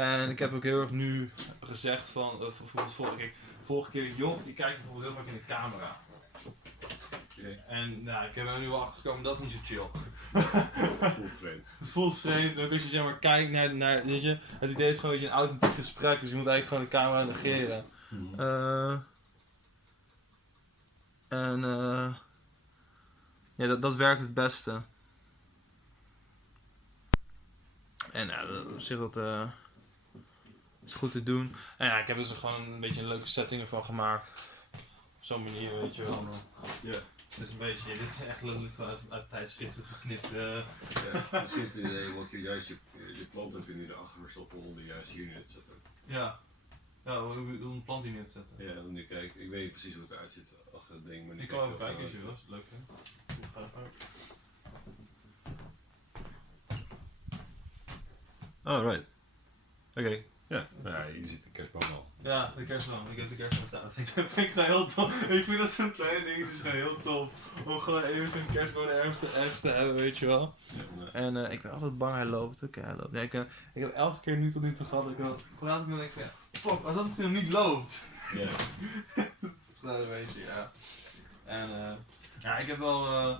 En ik heb ook heel erg nu gezegd van, vorige keer jong, die kijkt bijvoorbeeld heel vaak in de camera. Okay. En nou, ik heb er nu wel achter gekomen, dat is niet zo chill. Voelt vreemd. Het voelt vreemd, ook als je zeg maar kijkt naar weet je, het idee is gewoon dat je een authentiek gesprek, dus je moet eigenlijk gewoon de camera negeren. Ja, dat werkt het beste. En op zich dat is goed te doen. En ja, ik heb dus gewoon een beetje een leuke setting ervan gemaakt. Op zo'n manier, weet je wel. Ja. Het is een beetje, dit is echt letterlijk gewoon uit tijdschriften geknipt. Ja, misschien is het idee, want je plant heb je nu erachter verstoppen om de juiste hier neer te zetten. Ja. Ja, hoe om een plant hier neer te zetten. Ja, nu kijk, ik weet niet precies hoe het eruit ziet achter het ding. Maar Ik kan even kijken als je wil, leuk hè. Oh, right. Oké. Ja, je ziet de kerstboom al. Ja, de kerstboom. Ik heb de kerstboom staan. Dat vind ik gewoon heel tof. Ik vind dat zo'n kleine ding is gewoon heel tof. Om gewoon even zo'n kerstboom ergens te hebben, weet je wel. Ja, En ik ben altijd bang hij loopt. Oké, hij loopt. Nee, ik heb elke keer nu tot nu toe gehad dat ik dan praat en denk van ja, fuck, als dat het nog niet loopt. ja. Dat is gewoon een beetje, ja. En ja, ik heb wel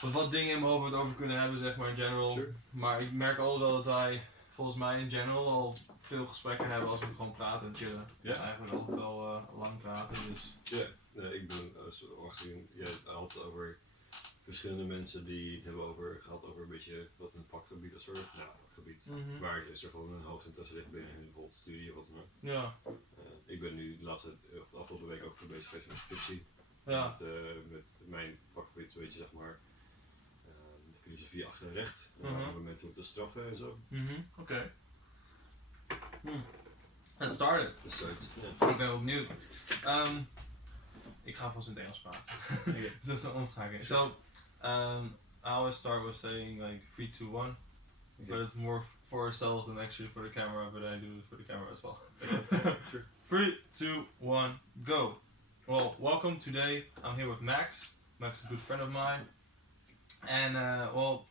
wat dingen in mijn hoofd waar we het over kunnen hebben, zeg maar in general. Sure. Maar ik merk al wel dat wij volgens mij in general al veel gesprekken hebben als we gewoon praten en chillen. Ja. Eigenlijk altijd wel lang praten, dus. Ja, nee, ik ben achterin. Je had over verschillende mensen die het hebben gehad over een beetje wat een vakgebied is, soort vakgebied. Waar je er gewoon een hoofdinteresse ligt binnen in bijvoorbeeld studie of wat dan ook. Ja. Ik ben nu de afgelopen week ook veel bezig geweest met scriptie. Ja. Met mijn vakgebied, weet je, zeg maar, de filosofie achter recht. Waar we mensen moeten straffen en zo. Oké. Let's start it. Dus zoiets. Ik ben wel benieuwd. Ik ga vast in het Engels praten. Okay. Dus dat is een omschakeling. So, I always start with saying like 3, 2, 1. But it's more for ourselves than actually for the camera, but I do it for the camera as well. Sure. 3, 2, 1, go. Well, welcome today. I'm here with Max. Max is a good friend of mine. And, well,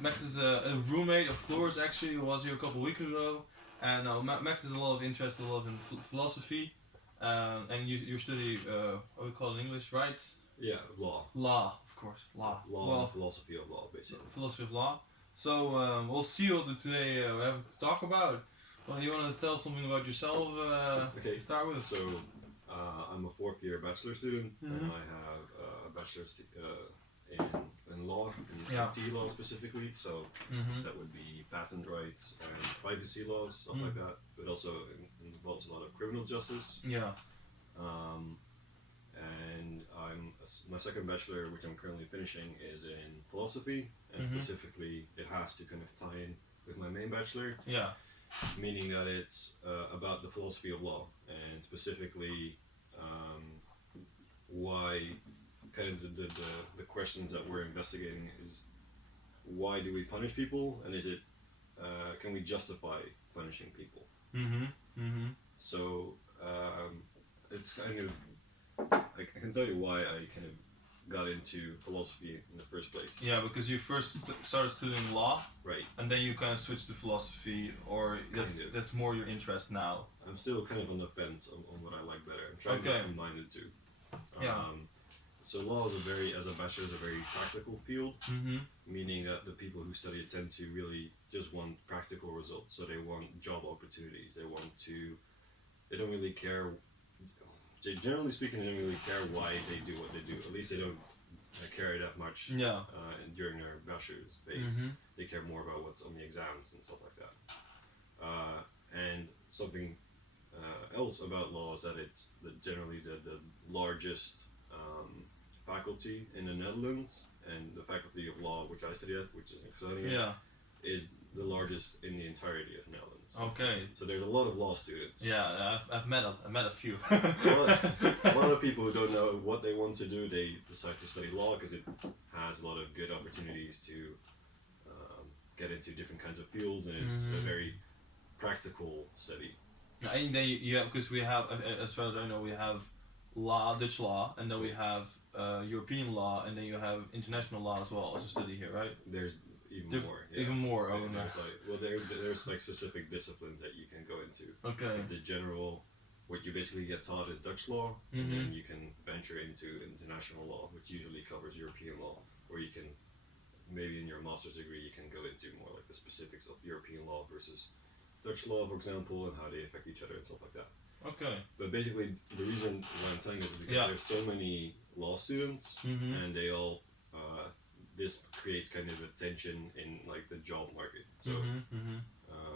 Max is a roommate of Floor's actually, who was here a couple weeks ago. And Max has a lot of interest, a lot in philosophy. And you study, what we call it in English, rights? Yeah, law. Law, of course, law. Law and philosophy of law, basically. Philosophy of law. So we'll see what today we have to talk about. Well, you want to tell something about yourself Okay. to start with? So, I'm a 4th year bachelor student, and I have a bachelor's in law, in IT law specifically. So that would be patent rights and privacy laws, stuff like that. But also involves a lot of criminal justice. Yeah. And my second bachelor, which I'm currently finishing, is in philosophy, and specifically it has to kind of tie in with my main bachelor. Yeah. Meaning that it's about the philosophy of law, and specifically why kind of the questions that we're investigating is why do we punish people, and is it can we justify punishing people? So it's kind of I can tell you why I kind of got into philosophy in the first place. Yeah, because you first started studying law, Right. and then you kind of switched to philosophy, or that's more your interest now. I'm still kind of on the fence on what I like better. I'm trying to combine the two. So law is as a bachelor, is a very practical field, meaning that the people who study it tend to really just want practical results. So they want job opportunities. They don't really care. Generally speaking, they don't really care why they do what they do. At least they don't care that much during their bachelor's phase. They care more about what's on the exams and stuff like that. And something else about law is that it's generally the largest faculty in the Netherlands, and the faculty of law, which I study at, which is in Groningen, is the largest in the entirety of the Netherlands. Okay. So there's a lot of law students. Yeah, I've met a few. A lot of people who don't know what they want to do, they decide to study law because it has a lot of good opportunities to get into different kinds of fields, and it's a very practical study. And then you have, because we have, as far as I know, we have law, Dutch law, and then we have European law, and then you have international law as well as a study here, right? even more. Yeah. Even more. Oh, there's like specific disciplines that you can go into. Okay. But the general, what you basically get taught is Dutch law, and then you can venture into international law, which usually covers European law, or you can, maybe in your master's degree, you can go into more like the specifics of European law versus Dutch law, for example, and how they affect each other and stuff like that. Okay. But basically, the reason why I'm telling this is because there's so many law students, and they all, this creates kind of a tension in like the job market. So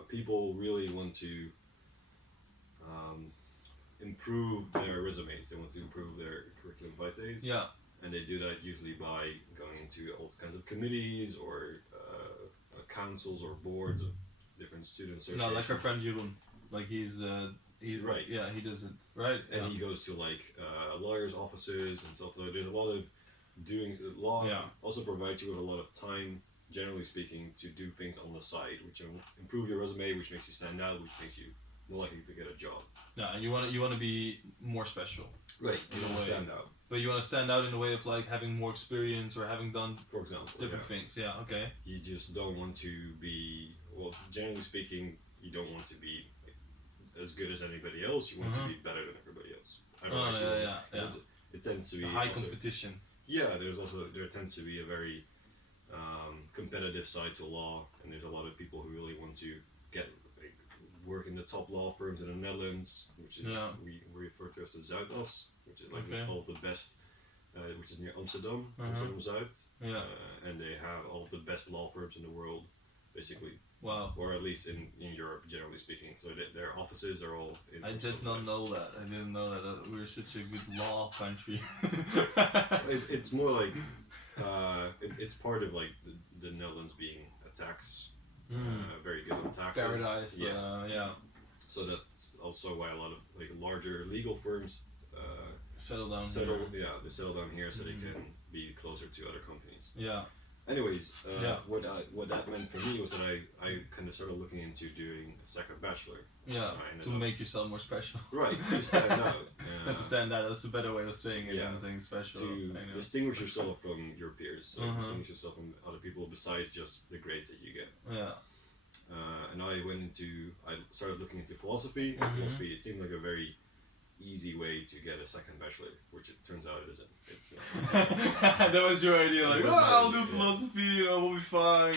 people really want to improve their resumes. They want to improve their curriculum vitae. Yeah. And they do that usually by going into all kinds of committees or councils or boards of different student associations. No, like our friend Jeroen. Like he's right. Yeah, he does it right. And he goes to like lawyers' offices and stuff. So there's a lot of doing law. Yeah. Also provides you with a lot of time, generally speaking, to do things on the side, which will improve your resume, which makes you stand out, which makes you more likely to get a job. Yeah, and you want to be more special. Right. You want to stand out. But you want to stand out in the way of like having more experience or having done, for example, different things. Yeah. Okay. You just don't want to be, well, generally speaking, you don't want to be as good as anybody else. You want to be better than everybody else. It tends to be high competition. Yeah, there tends to be a very competitive side to law, and there's a lot of people who really want to work in the top law firms in the Netherlands, which is we refer to as the Zuidas, which is like all of the best, which is near Amsterdam, Amsterdam Zuid. Yeah. And they have all of the best law firms in the world, basically. Wow. Or at least in Europe, generally speaking. So their offices are all in I did not know that. I didn't know that we're such a good law country. It's more like, it's part of like the Netherlands being a tax, very good on taxes. Paradise, yeah. So that's also why a lot of like larger legal firms settle down here. They settle down here so they can be closer to other companies. Yeah. Anyways, what that meant for me was that I kind of started looking into doing a second bachelor. Yeah, to make yourself more special. Right, to stand out. And to stand out, that's a better way of saying it than saying special. To distinguish yourself from your peers, so distinguish yourself from other people besides just the grades that you get. Yeah. And I started looking into philosophy. Philosophy, it seemed like a very easy way to get a second bachelor, which it turns out it isn't. That was your idea, like, I'll do philosophy, we'll be fine,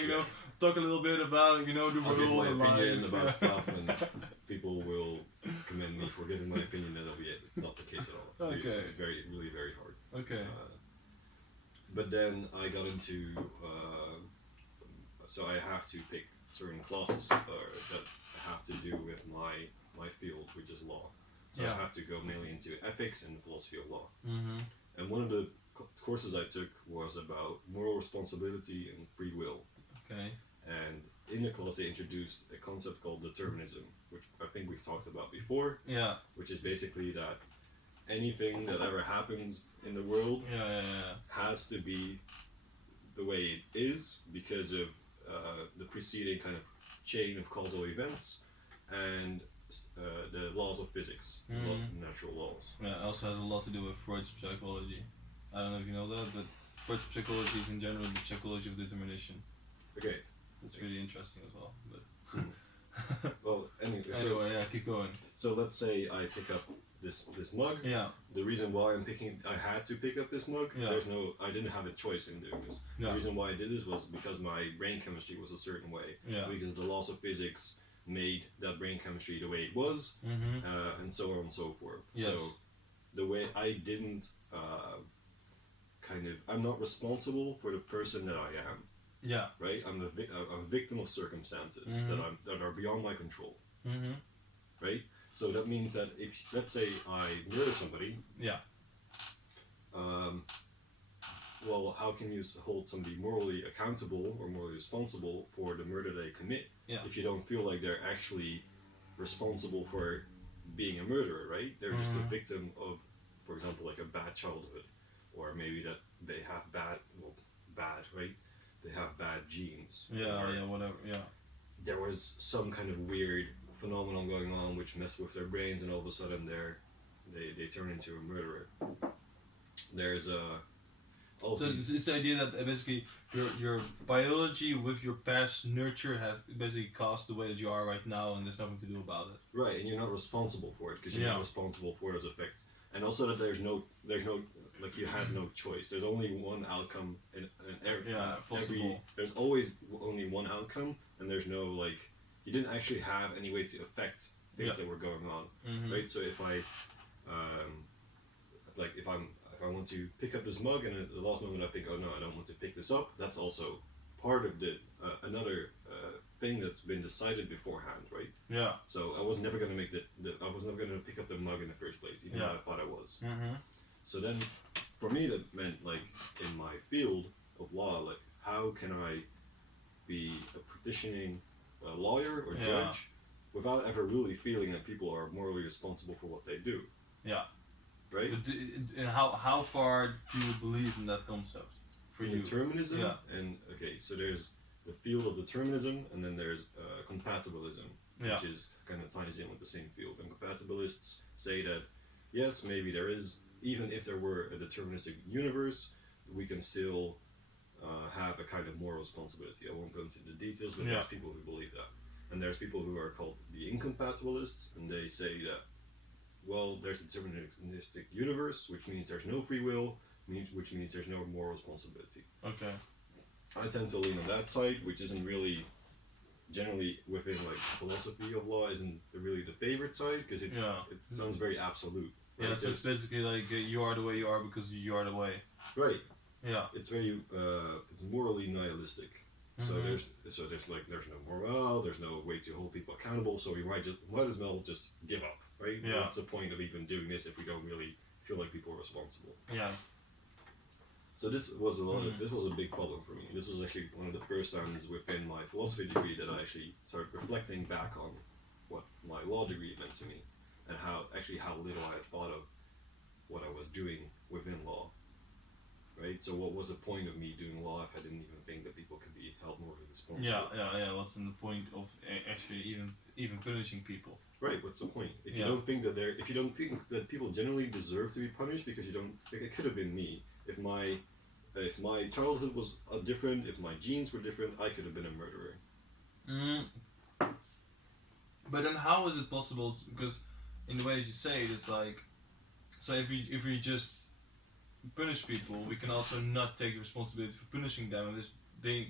talk a little bit about, the world and life. About stuff, and people will commend me for giving my opinion, and that'll be it. It's not the case at all. It's really very hard. Okay. But then I got into, so I have to pick certain classes that have to do with my field, which is law. So I have to go mainly into ethics and philosophy of law. And one of the courses I took was about moral responsibility and free will. Okay. And in the class they introduced a concept called determinism, which I think we've talked about before. Yeah. Which is basically that anything that ever happens in the world has to be the way it is because of the preceding kind of chain of causal events and the laws of physics, natural laws. Yeah, it also has a lot to do with Freud's psychology. I don't know if you know that, but Freud's psychology is in general the psychology of determination. Okay. It's really interesting as well. But well, anyway, keep going. So let's say I pick up this mug. Yeah. The reason why I had to pick up this mug. Yeah. I didn't have a choice in doing this. Yeah. The reason why I did this was because my brain chemistry was a certain way. Yeah. Because the laws of physics made that brain chemistry the way it was, and so on and so forth. Yes. So the way I didn't I'm not responsible for the person that I am. Yeah. Right. I'm a victim of circumstances that are beyond my control. Right. So that means that if, let's say, I murder somebody. Yeah. Well, how can you hold somebody morally accountable or morally responsible for the murder they commit if you don't feel like they're actually responsible for being a murderer, right? They're just a victim of, for example, like a bad childhood, or maybe that they have bad, right? They have bad genes. Whatever, There was some kind of weird phenomenon going on which messed with their brains, and all of a sudden they turn into a murderer. There's also. So it's the idea that basically your biology with your past nurture has basically caused the way that you are right now, and there's nothing to do about it. Right, and you're not responsible for it because you're not responsible for those effects, and also that there's no like you had no choice. There's only one outcome, and possible. There's always only one outcome, and there's no like you didn't actually have any way to affect things that were going on, right? So if I, if I want to pick up this mug, and at the last moment I think, oh no, I don't want to pick this up. That's also part of the another thing that's been decided beforehand, right? Yeah. So I was never gonna make I was never gonna pick up the mug in the first place, even though I thought I was. So then, for me, that meant like in my field of law, like how can I be a petitioning lawyer or judge without ever really feeling that people are morally responsible for what they do? Yeah. Right. And how far do you believe in that concept? For you? Determinism. Yeah. And okay, so there's the field of determinism, and then there's compatibilism, which is kind of ties in with the same field. And compatibilists say that yes, maybe there is, even if there were a deterministic universe, we can still have a kind of moral responsibility. I won't go into the details, but there's people who believe that. And there's people who are called the incompatibilists, and they say that, well, there's a deterministic universe, which means there's no free will, which means there's no moral responsibility. Okay. I tend to lean on that side, which isn't really, generally within like philosophy of law, isn't really the favorite side, because it sounds very absolute. Right? Yeah, so it's basically like you are the way you are because you are the way. Right. Yeah. It's very it's morally nihilistic. So there's no morale, there's no way to hold people accountable. So we might as well just give up, right? Yeah. What's the point of even doing this if we don't really feel like people are responsible? Yeah. So this was this was a big problem for me. This was actually one of the first times within my philosophy degree that I actually started reflecting back on what my law degree meant to me, and how little I had thought of what I was doing within law. Right? So what was the point of me doing law if I didn't even think that people could be held morally responsible? Yeah. What's the point of actually even punishing people? Right. What's the point? If you don't think that people generally deserve to be punished because you don't think it could have been me. If my childhood was different, if my genes were different, I could have been a murderer. But then how is it possible? Because in the way that you say it, it's like, so if we just punish people, we can also not take the responsibility for punishing them, and just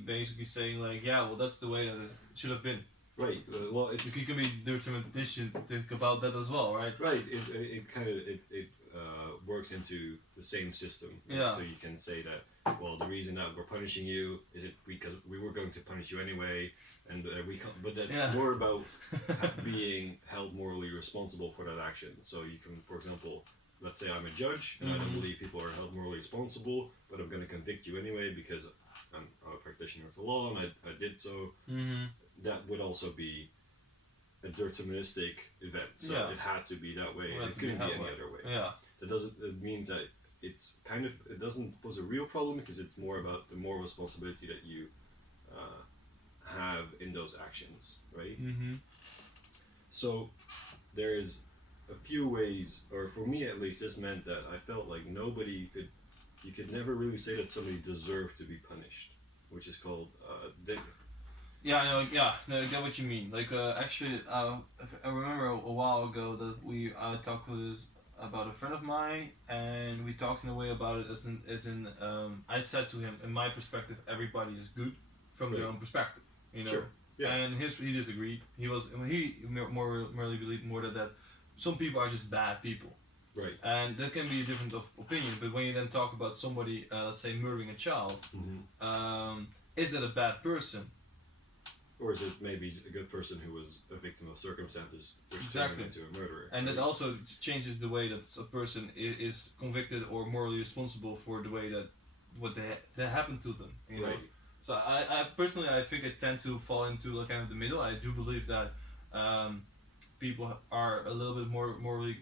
basically saying like, yeah, well, that's the way that it should have been. Right. Well, it's you can be determination to think about that as well, right? Right. It kind of works into the same system. Right? Yeah. So you can say that, well, the reason that we're punishing you is it because we were going to punish you anyway, and we can't. But that's more about being held morally responsible for that action. So you can, for example, let's say I'm a judge and I don't believe people are held morally responsible, but I'm going to convict you anyway because I'm a practitioner of the law and I did so. That would also be a deterministic event. So it had to be that way. It couldn't be any other way. Yeah. It means that it doesn't pose a real problem because it's more about the moral responsibility that you have in those actions, right? So there's a few ways, or for me at least, this meant that I felt like you could never really say that somebody deserved to be punished, which is called Yeah, I get what you mean. Like, actually, I remember a while ago that we talked about a friend of mine, and we talked in a way about it as in I said to him, in my perspective, everybody is good from their own perspective, you know. Sure. Yeah. And he disagreed. He morally believed more that some people are just bad people. Right. And that can be a different opinion, but when you then talk about somebody, let's say, murdering a child, is that a bad person? Or is it maybe a good person who was a victim of circumstances which turned him into a murderer? And that also changes the way that a person is convicted or morally responsible for the way that that happened to them. You know? So I personally, I think I tend to fall into like kind of the middle. I do believe that people are a little bit more morally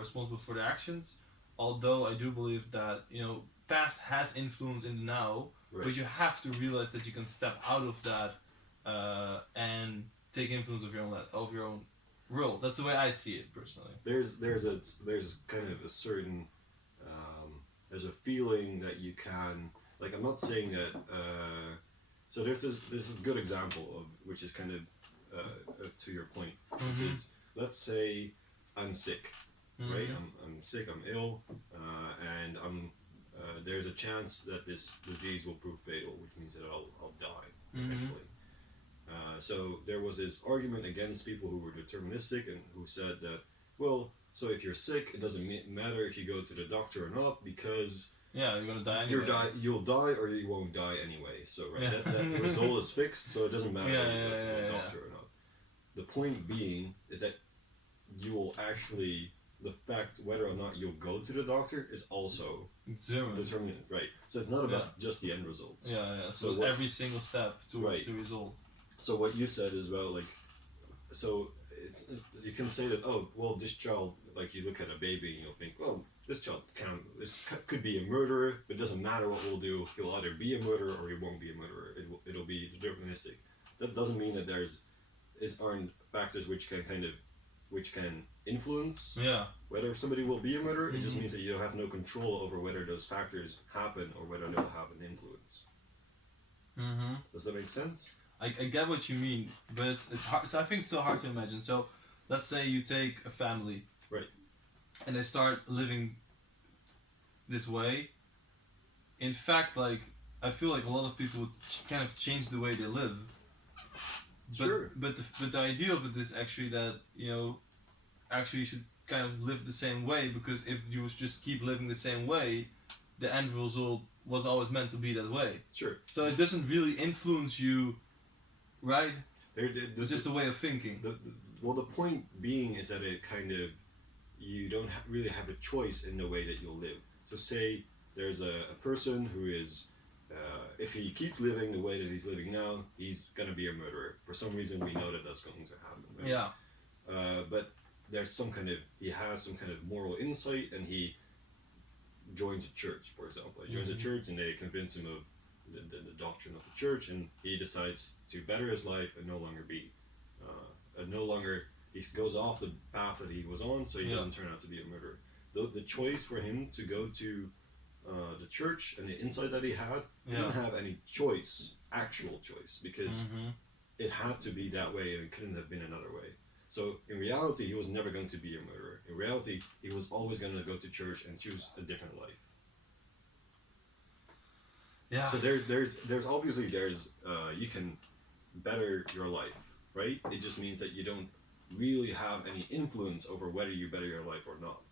responsible for their actions. Although I do believe that past has influence in the now, but you have to realize that you can step out of that. And take influence of your own world. That's the way I see it personally. There's kind of a certain there's a feeling that you can, like, I'm not saying that, so there's this good example of, which is kind of to your point, which is, let's say I'm sick, right? I'm sick, I'm ill, and there's a chance that this disease will prove fatal, which means that I'll die eventually. So there was this argument against people who were deterministic and who said that, well, so if you're sick, it doesn't matter if you go to the doctor or not, because you're gonna die anyway. You'll die or you won't die anyway. So that result is fixed, so it doesn't matter whether you go to the doctor or not. The point being is that you will actually, the fact whether or not you'll go to the doctor is also determinant, right? So it's not about just the end results. So every single step towards the result. So what you said is about, like, so you can say that, oh, well, this child, like, you look at a baby and you'll think, well, this could be a murderer, but it doesn't matter what we'll do. He'll either be a murderer or he won't be a murderer. It'll be deterministic. That doesn't mean that aren't factors which can influence whether somebody will be a murderer. It just means that you have no control over whether those factors happen or whether they'll have an influence. Does that make sense? I get what you mean, but it's hard. So I think it's so hard to imagine. So let's say you take a family, right, and they start living this way. In fact, like, I feel like a lot of people kind of change the way they live. But the idea of it is actually that, actually you should kind of live the same way, because if you just keep living the same way, the end result was always meant to be that way. Sure. So it doesn't really influence you, right? It's just a way of thinking. The point being is that it kind of, you don't really have a choice in the way that you'll live. So say there's a person who is, if he keeps living the way that he's living now, he's going to be a murderer. For some reason, we know that that's going to happen. Right? Yeah. But there's he has some kind of moral insight, and he joins a church, for example. He joins a church, and they convince him of the doctrine of the church, and he decides to better his life and no longer he goes off the path that he was on, so he doesn't turn out to be a murderer. The choice for him to go to the church and the insight that he had, he didn't have any actual choice, because it had to be that way and it couldn't have been another way. So in reality, he was never going to be a murderer. In reality, he was always going to go to church and choose a different life. Yeah. So there's obviously you can better your life, right? It just means that you don't really have any influence over whether you better your life or not.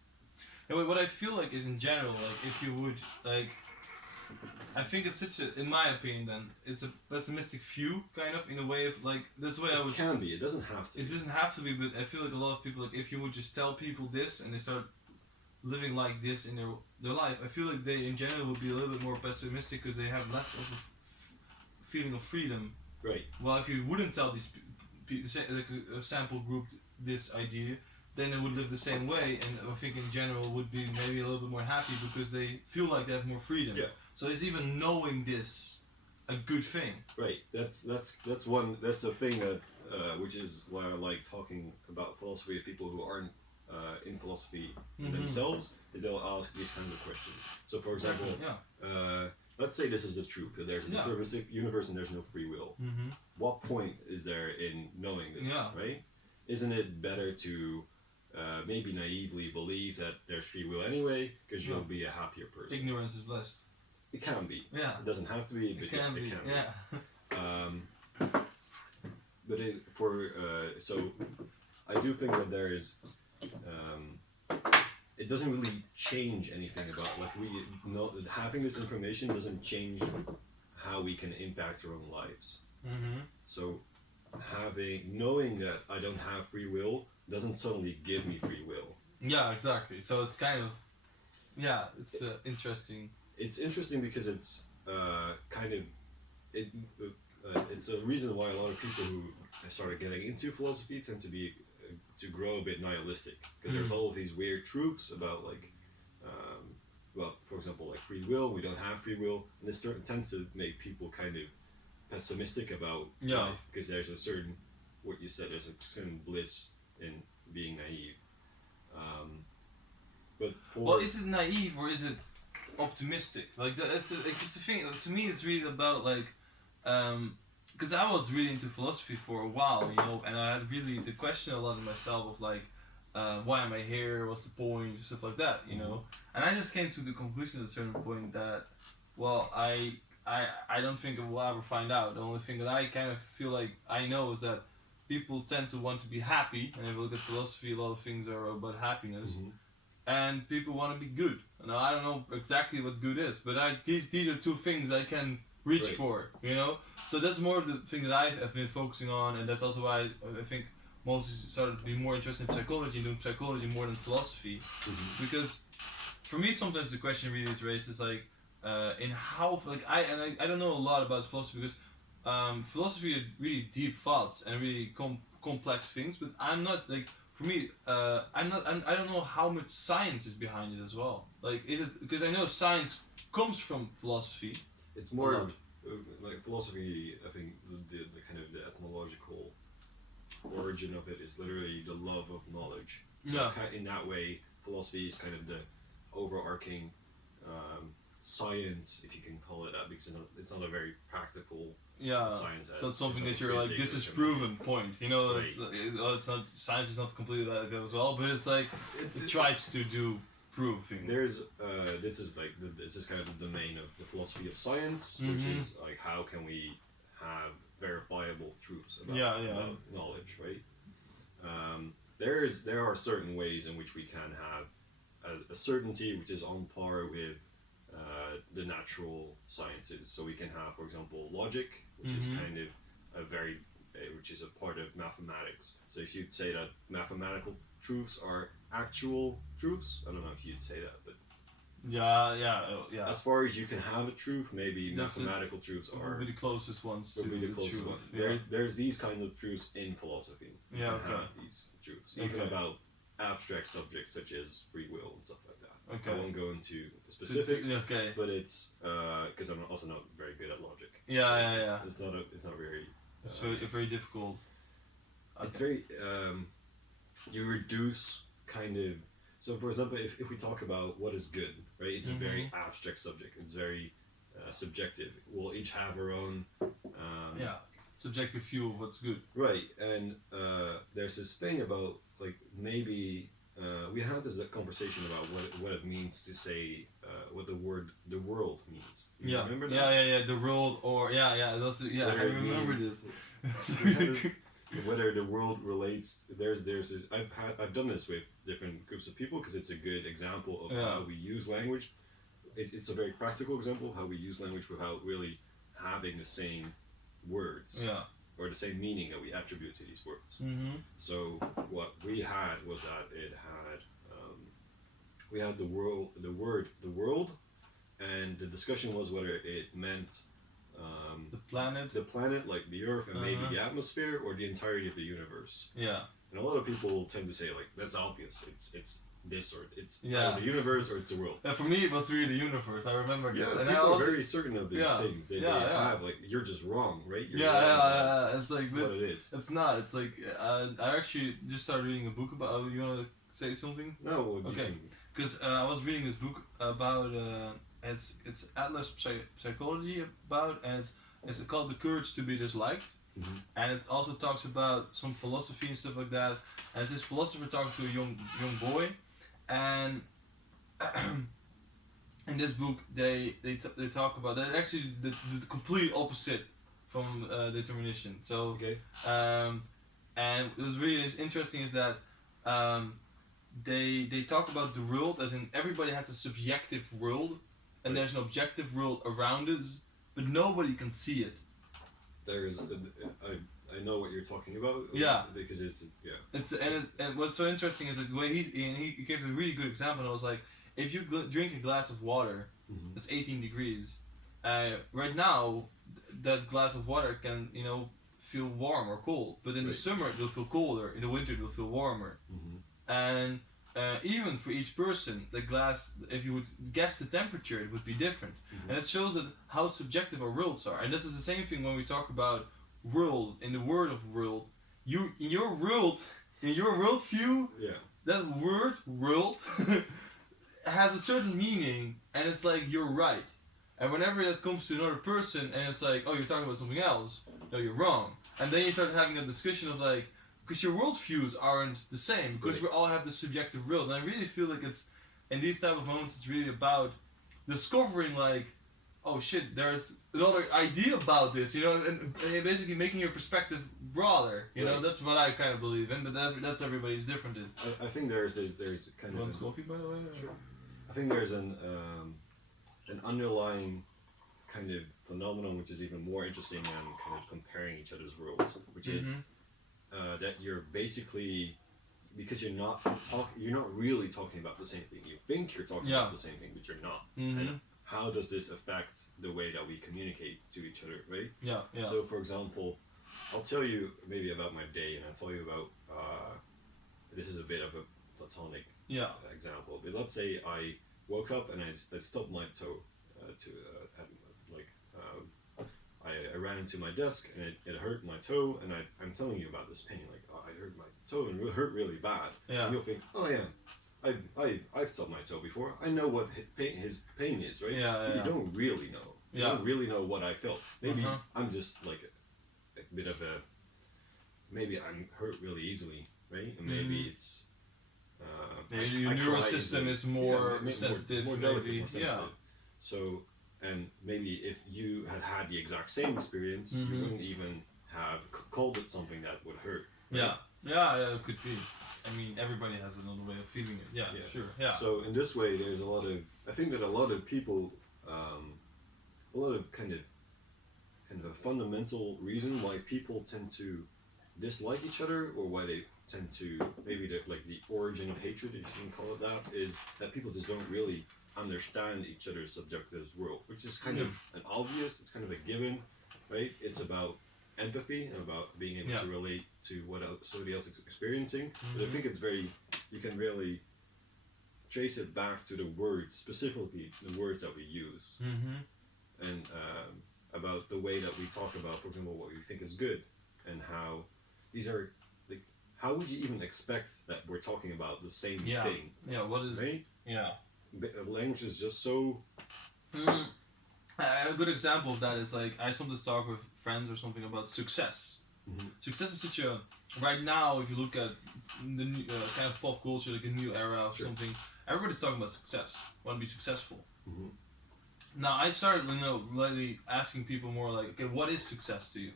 Yeah, what I feel like is, in general, like, if you would, like, I think it's in my opinion, then it's a pessimistic view, kind of, in a way of, like, that's the way I would. It can be. It doesn't have to. It doesn't have to be, but I feel like a lot of people, like, if you would just tell people this and they start living like this in their life, I feel like they in general would be a little bit more pessimistic, because they have less of a feeling of freedom. Right. Well, if you wouldn't tell these like a sample group this idea, then they would live the same way, and I think in general would be maybe a little bit more happy, because they feel like they have more freedom. Yeah. So is even knowing this a good thing? Right. That's a thing that which is why I like talking about philosophy with people who aren't in philosophy themselves, is they'll ask these kinds of questions. So for example, let's say this is the truth, that there's a deterministic universe and there's no free will. What point is there in knowing this, right? Isn't it better to maybe naively believe that there's free will anyway, because you'll be a happier person? Ignorance is blessed. It can be. Yeah. It doesn't have to be, but it can be. Yeah. But so I do think that there is, it doesn't really change anything about, like, we know that having this information doesn't change how we can impact our own lives. So knowing that I don't have free will doesn't suddenly give me free will. Yeah, exactly. So it's kind of, it's interesting. It's interesting because it's it's a reason why a lot of people who started getting into philosophy tend to grow a bit nihilistic, because there's all of these weird truths about, like, well, for example, like free will. We don't have free will, and this tends to make people kind of pessimistic about life, because there's a certain, what you said, there's a certain bliss in being naive. But well, is it naive, or is it optimistic. Like it's the thing. To me, it's really about like, because I was really into philosophy for a while, and I had really the question a lot of myself of like, why am I here? What's the point? Stuff like that, And I just came to the conclusion at a certain point that, well, I don't think I will ever find out. The only thing that I kind of feel like I know is that people tend to want to be happy, and if you look at philosophy, a lot of things are about happiness. And people want to be good. Now I don't know exactly what good is, but these are two things I can reach for, So that's more the thing that I have been focusing on, and that's also why I think most started to be more interested in psychology and doing psychology more than philosophy, because for me sometimes the question really is raised is like, in how like I don't know a lot about philosophy because philosophy are really deep thoughts and really complex things, but I'm not like. For me, I don't know how much science is behind it as well. Like, is it because I know science comes from philosophy? It's more like philosophy. I think the kind of the etymological origin of it is literally the love of knowledge. So in that way, philosophy is kind of the overarching science, if you can call it that, because it's not a very practical. Science. So it's something that you're like, this is proven. Point. It's not science is not completely like that as well, but it's like it tries to do proving. There's this is kind of the domain of the philosophy of science, which is like how can we have verifiable truths about knowledge, right? There are certain ways in which we can have a certainty which is on par with the natural sciences. So we can have, for example, logic, which is kind of which is a part of mathematics. So if you'd say that mathematical truths are actual truths, I don't know if you'd say that, but yeah. As far as you can have a truth, maybe mathematical truths are the closest ones. Would be the closest ones. There's these kinds of truths in philosophy. You can have these truths, even about abstract subjects such as free will and stuff like that. I won't go into the specifics, but it's because I'm also not very good at logic. It's not very. It's very difficult. It's very. You reduce kind of. So, for example, if we talk about what is good, right? It's a very abstract subject. It's very subjective. We'll each have our own. Subjective view of what's good. Right, and there's this thing about like maybe. We had this conversation about what it means to say what the world means. You remember that? Yeah. The world, or I remember this. Whether the world relates. There's this. I've done this with different groups of people because it's a good example of how we use language. It's a very practical example of how we use language without really having the same words. Or the same meaning that we attribute to these words. So what we had was that it had we had the world, and the discussion was whether it meant the planet like the Earth and maybe the atmosphere, or the entirety of the universe. And a lot of people tend to say like that's obvious. It's this, or it's the universe, or it's the world. For me, it was really the universe. I remember this. And people are very certain of these things. They have like, you're just wrong, right? It's like what it is. It's not. It's like I actually just started reading a book about. You want to say something? No. Okay. Because I was reading this book about it's Atlas Psychology about, and it's called The Courage to be Disliked. And it also talks about some philosophy and stuff like that. And it's this philosopher talking to a young boy, and in this book they talk about that actually the complete opposite from determination. So and it was really interesting is that they talk about the world as in everybody has a subjective world, and there's an objective world around it, but nobody can see it. There's I know what you're talking about. Because it's and what's so interesting is that the way he gave a really good example. And I was like, if you drink a glass of water, that's 18 degrees. Right now, that glass of water can feel warm or cold, but in the summer it will feel colder. In the winter it will feel warmer. And even for each person, the glass, if you would guess the temperature, it would be different. And it shows that how subjective our worlds are. And that is the same thing when we talk about world, in the word of world. In your worldview, that word, world, has a certain meaning, and it's like you're right. And whenever that comes to another person, and it's like, oh, you're talking about something else, no, you're wrong. And then you start having a discussion of like, because your worldviews aren't the same, because we all have this subjective world. And I really feel like it's, in these type of moments, it's really about discovering like, oh shit, there's another idea about this, you know, and basically making your perspective broader, you know. That's what I kind of believe in, but that's everybody's different. I think there's kind of coffee, by the way. Sure. I think there's an underlying kind of phenomenon which is even more interesting than kind of comparing each other's worlds, which is that you're basically, because you're not really talking about the same thing. You think you're talking about the same thing, but you're not. And how does this affect the way that we communicate to each other, right? Yeah. So, for example, I'll tell you maybe about my day, and I'll tell you about this is a bit of a platonic example. But let's say I woke up and I stubbed my toe I ran into my desk and it hurt my toe, and I'm telling you about this pain, like, oh, I hurt my toe and it hurt really bad. Yeah. And you'll think, oh yeah, I've stubbed my toe before. I know what his pain is, right? But you don't really know. You don't really know what I felt. Maybe I'm just like a bit of a, maybe I'm hurt really easily, right? And maybe it's maybe your neural system is more sensitive, more delicate, more sensitive. So, and maybe if you had the exact same experience, you wouldn't even have called it something that would hurt. Right? Yeah, it could be. I mean, everybody has another way of feeling it. Yeah, sure. Yeah. So in this way, there's I think that a lot of people, a lot of kind of a fundamental reason why people tend to dislike each other, or why they tend to, maybe the origin of hatred, if you can call it that, is that people just don't really understand each other's subjective world, which is kind of an obvious, it's kind of a given, right? It's about empathy and about being able to relate to what somebody else is experiencing. But I think it's you can really trace it back to the words, specifically the words that we use, and about the way that we talk about, for example, what we think is good, and how these are, like, how would you even expect that we're talking about the same thing? Yeah, what is... Right? Yeah. Language is just so... A good example of that is, like, I sometimes talk with friends or something about success. Success is such a... Right now, if you look at the new, kind of pop culture, like a new era or something, everybody's talking about success. Want to be successful. Now, I started, lately asking people more like, okay, what is success to you?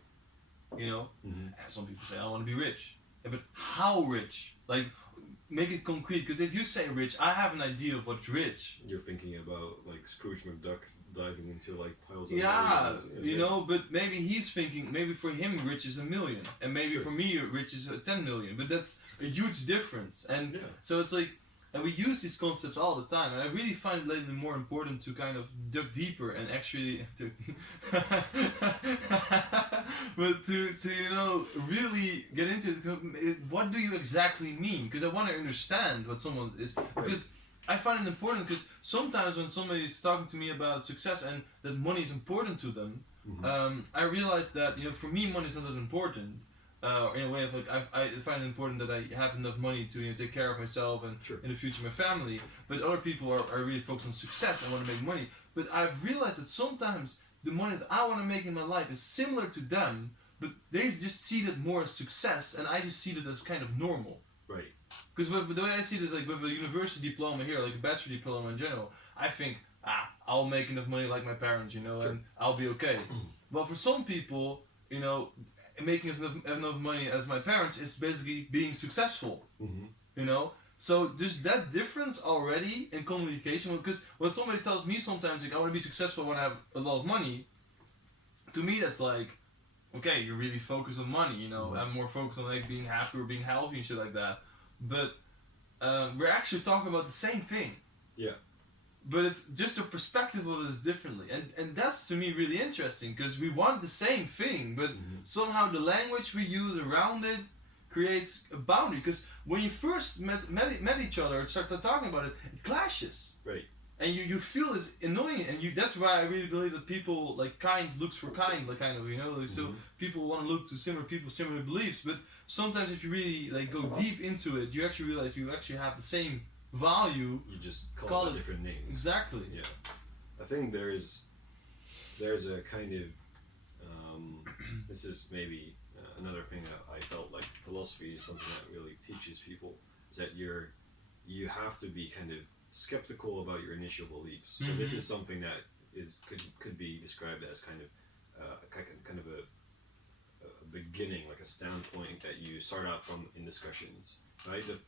You know? And some people say, I want to be rich. Yeah, but how rich? Like, make it concrete, because if you say rich, I have an idea of what's rich. You're thinking about, like, Scrooge McDuck diving into, like, piles of money. You know, but maybe he's thinking, maybe for him rich is $1 million, and maybe for me rich is 10 million, but that's a huge difference. And so it's like, and we use these concepts all the time, and I really find it lately more important to kind of dig deeper and actually but to really get into it. What do you exactly mean? Because I want to understand what someone is, because I find it important, because sometimes when somebody is talking to me about success and that money is important to them, I realize that, for me money is not that important. In a way of, like, I find it important that I have enough money to take care of myself and in the future my family. But other people are really focused on success and want to make money. But I've realized that sometimes the money that I want to make in my life is similar to them, but they just see that more as success, and I just see that as kind of normal. Right. Because the way I see it is, like, with a university diploma here, like a bachelor diploma in general, I think, I'll make enough money like my parents, and I'll be okay. But for some people, making enough money as my parents is basically being successful, So just that difference already in communication, because when somebody tells me sometimes, like, I want to be successful when I have a lot of money, to me that's like, okay, you're really focused on money, I'm more focused on, like, being happy or being healthy and shit like that. But we're actually talking about the same thing. Yeah. But it's just a perspective of it is differently. And that's, to me, really interesting, because we want the same thing, but somehow the language we use around it creates a boundary. Because when you first met each other and started talking about it, it clashes. Right. And you feel this annoying, and that's why I really believe that people, like, kind looks for kind, like, kind of, like, so people want to look to similar people, similar beliefs, but sometimes if you really, like, go deep into it, you actually realize you actually have the same value, you just call it different names. Exactly. Yeah, I think there's a kind of this is maybe another thing that I felt like philosophy is something that really teaches people, is that you have to be kind of skeptical about your initial beliefs. So this is something that could be described as kind of a beginning, like a standpoint that you start out from in discussions, right? That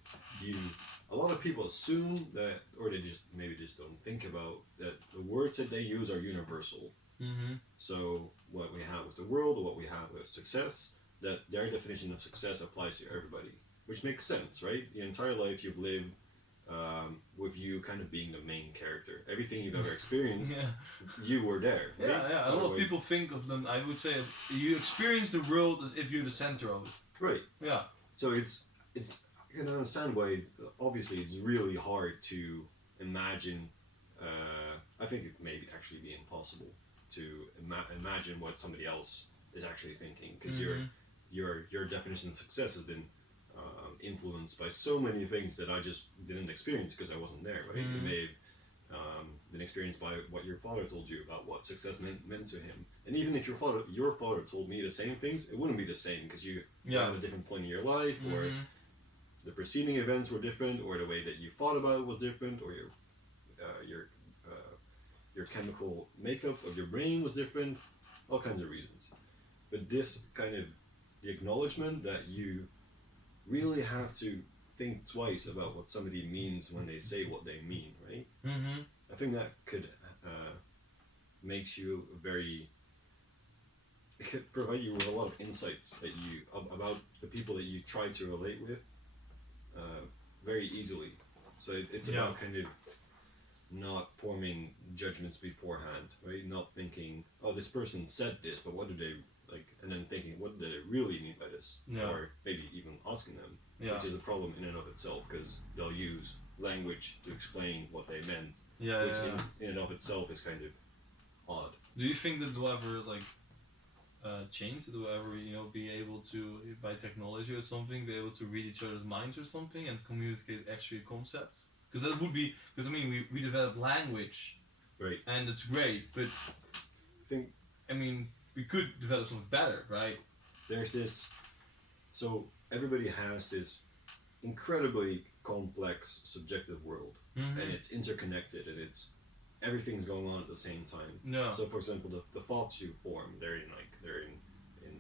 a lot of people assume that, or they just don't think about that the words that they use are universal. So what we have with the world, or what we have with success, that their definition of success applies to everybody, which makes sense, right? Your entire life you've lived with you kind of being the main character. Everything you've ever experienced, you were there, right? Yeah. A lot of people think of them, I would say, you experience the world as if you're the center of it. Right. Yeah. So it's you can understand why, obviously, it's really hard to imagine, I think it may actually be impossible to imagine what somebody else is actually thinking, because your definition of success has been influenced by so many things that I just didn't experience because I wasn't there, right? It may have been experienced by what your father told you about what success meant to him. And even if your father told me the same things, it wouldn't be the same, because you had a different point in your life, or the preceding events were different, or the way that you thought about it was different, or your chemical makeup of your brain was different, all kinds of reasons. But this kind of the acknowledgement that you really have to think twice about what somebody means when they say what they mean, right? I think that could makes you it could provide you with a lot of insights that about the people that you try to relate with very easily. So it's about kind of not forming judgments beforehand, right? Not thinking, oh, this person said this, but what do they like? And then thinking, what do they really mean by this? Or maybe even asking them, which is a problem in and of itself, because they'll use language to explain what they meant, which in and of itself is kind of odd. Do you think that they'll ever change? Do we ever be able to, by technology or something, be able to read each other's minds or something and communicate actual concepts? Because that would be, because we develop language, right? And it's great, but we could develop something better, right? There's this, so everybody has this incredibly complex subjective world, and it's interconnected, and everything's going on at the same time. Yeah. So, for example, the thoughts you form, they're in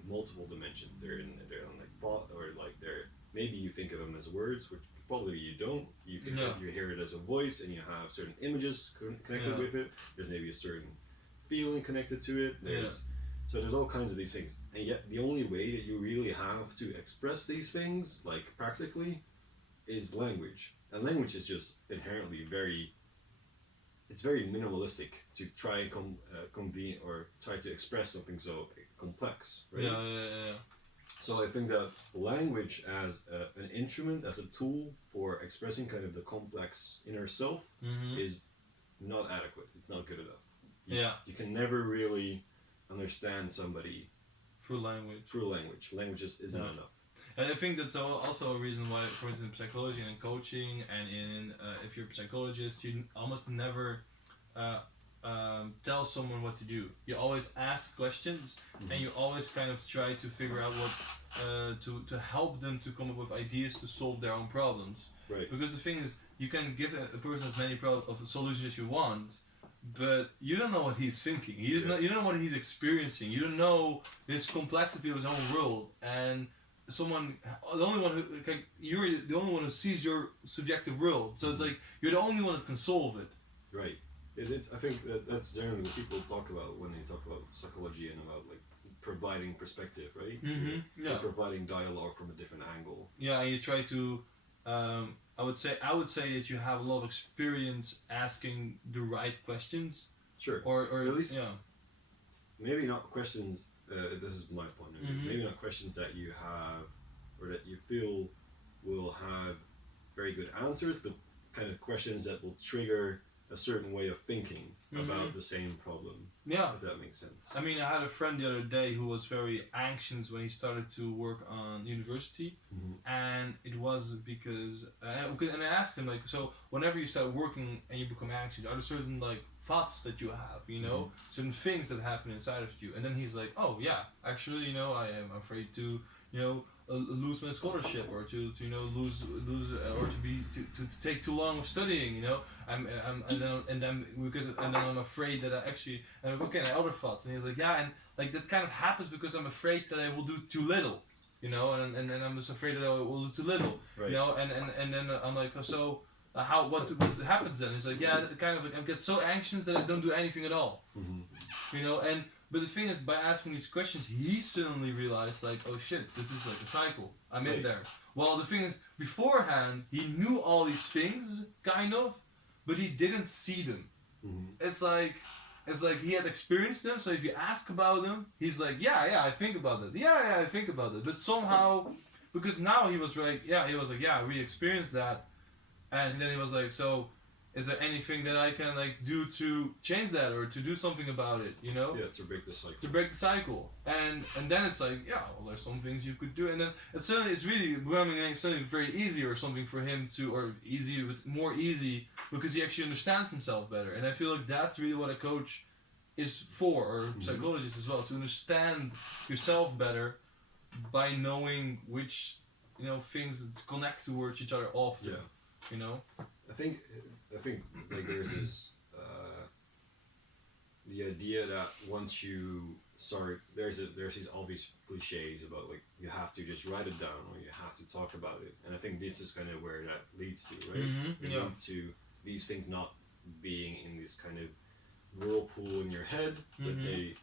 multiple dimensions. They're in like thought, or like maybe you think of them as words, which probably you don't. You hear it as a voice, and you have certain images connected with it. There's maybe a certain feeling connected to it. So there's all kinds of these things, and yet the only way that you really have to express these things, like practically, is language. And language is just inherently very minimalistic to try and convene or try to express something so complex, right? Yeah. So I think that language as an instrument, as a tool for expressing kind of the complex inner self, is not adequate. It's not good enough. You can never really understand somebody through language. Language just isn't enough. And I think that's also a reason why, for instance, in psychology and in coaching, and in if you're a psychologist, you almost never tell someone what to do. You always ask questions, and you always kind of try to figure out what to help them to come up with ideas to solve their own problems. Right. Because the thing is, you can give a person as many solutions as you want, but you don't know what he's thinking. You don't know what he's experiencing. You don't know his complexity of his own world. And you're the only one who sees your subjective world. So it's like you're the only one that can solve it. Right. I think that's generally what people talk about when they talk about psychology and about like providing perspective, right? You're providing dialogue from a different angle. Yeah, and you try to. I would say that you have a lot of experience asking the right questions. Sure. Or at least maybe not questions. This is my point of view. Maybe not questions that you have or that you feel will have very good answers, but kind of questions that will trigger a certain way of thinking about the same problem. Yeah. If that makes sense. I mean, I had a friend the other day who was very anxious when he started to work on university, and it was because, and I asked him like, so whenever you start working and you become anxious, are there certain like thoughts that you have, you know, certain things that happen inside of you? And then he's like, oh yeah, actually, you know, I am afraid to, you know, lose my scholarship, or to you know lose or to take too long of studying, you know. And then I'm afraid that I actually, and I'm looking at other thoughts, and he's like, yeah, and like that kind of happens because I'm afraid that I will do too little, you know, and I'm just afraid that I will do too little, you know, and then I'm like, so what happens then? He's like, yeah, kind of like I get so anxious that I don't do anything at all, you know. And but the thing is, by asking these questions, he suddenly realized, like, oh shit, this is like a cycle. I'm in there. Well, the thing is, beforehand, he knew all these things, kind of, but he didn't see them. It's like he had experienced them, so if you ask about them, he's like, yeah, I think about it. Yeah, I think about it. But somehow, because now he was like, we experienced that. And then he was like, so is there anything that I can like do to change that or to do something about it, you know? Yeah, to break the cycle. To break the cycle. And then it's like, yeah, well, there's some things you could do. And then it's really becoming something very easy or something for him to, or easy, it's more easy because he actually understands himself better. And I feel like that's really what a coach is for, or psychologist as well, to understand yourself better by knowing which, you know, things connect towards each other often. Yeah. You know? I think like there's this the idea that once you start, there's these obvious cliches about like you have to just write it down or you have to talk about it, and I think this is kind of where that leads to, right? It leads to these things not being in this kind of whirlpool in your head, but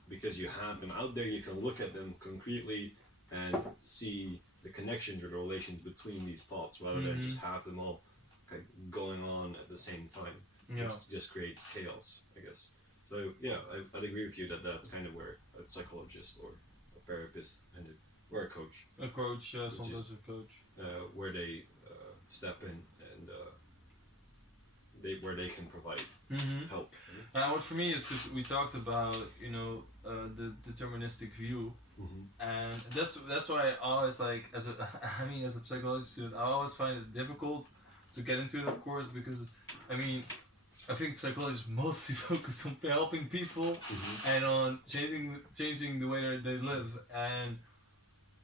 because you have them out there, you can look at them concretely and see the connections or the relations between these thoughts, rather than just have them all kind of going on at the same time. It just creates chaos, I guess. So yeah, I'd agree with you that that's kind of where a psychologist or a therapist or a coach. A coach, sometimes a coach. Where they step in and where they can provide help. What for me is because we talked about, you know, the deterministic view, and that's why I always like as a psychology student, I always find it difficult to get into it, of course, because I mean, I think psychology is mostly focused on helping people and on changing the way that they live. And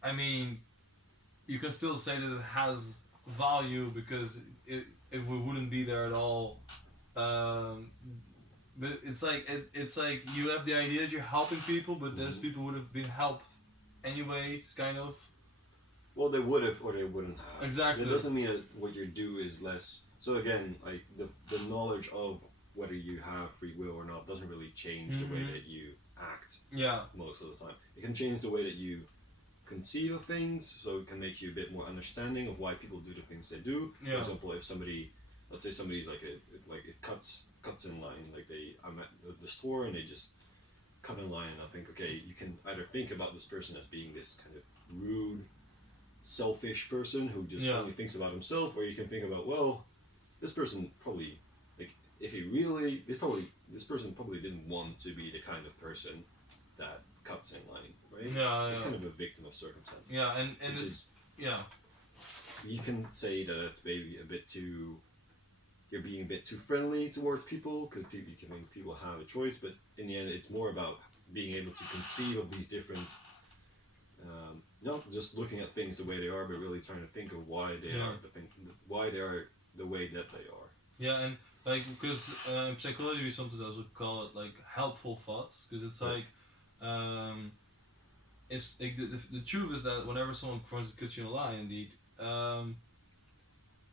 I mean, you can still say that it has value because if we wouldn't be there at all, but it's like you have the idea that you're helping people, but those people would have been helped anyway, kind of. Well, they would have, or they wouldn't have. Exactly. It doesn't mean that what you do is less. So again, like the knowledge of whether you have free will or not doesn't really change the way that you act. Yeah. Most of the time, it can change the way that you conceive of things, so it can make you a bit more understanding of why people do the things they do. Yeah. For example, if let's say somebody's like it cuts in line, like I'm at the store and they just cut in line, and I think, okay, you can either think about this person as being this kind of rude, selfish person who just only thinks about himself, or you can think about, well, this person probably, like, this person probably didn't want to be the kind of person that cuts in line, right? Yeah, it's kind of a victim of circumstances. Yeah, and it's you can say that it's maybe you're being a bit too friendly towards people, because people have a choice, but in the end, it's more about being able to conceive of these different. Not just looking at things the way they are, but really trying to think of why they are the way that they are. Yeah, and like because in psychology we sometimes also call it like helpful thoughts, because it's like it's like the truth is that whenever someone, for instance, cuts you in a lie, indeed,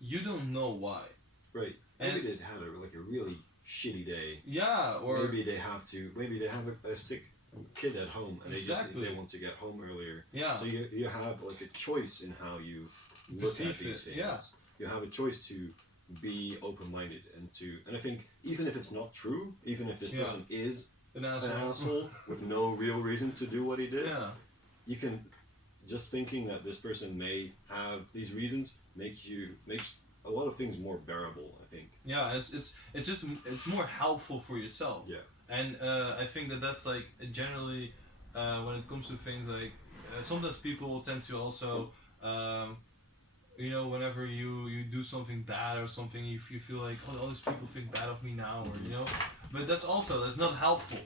you don't know why. Right. Maybe they had a really shitty day. Yeah, or maybe they have a sick kid at home and they want to get home earlier. Yeah. So you have like a choice in how you look at these things. Yeah. You have a choice to be open-minded and I think even if it's not true, even if this person is an asshole with no real reason to do what he did, you can just thinking that this person may have these reasons makes a lot of things more bearable, I think. Yeah, it's more helpful for yourself. Yeah. And I think that's like generally when it comes to things like sometimes people tend to also whenever you do something bad or something, you feel like, oh, all these people think bad of me now, or but that's not helpful.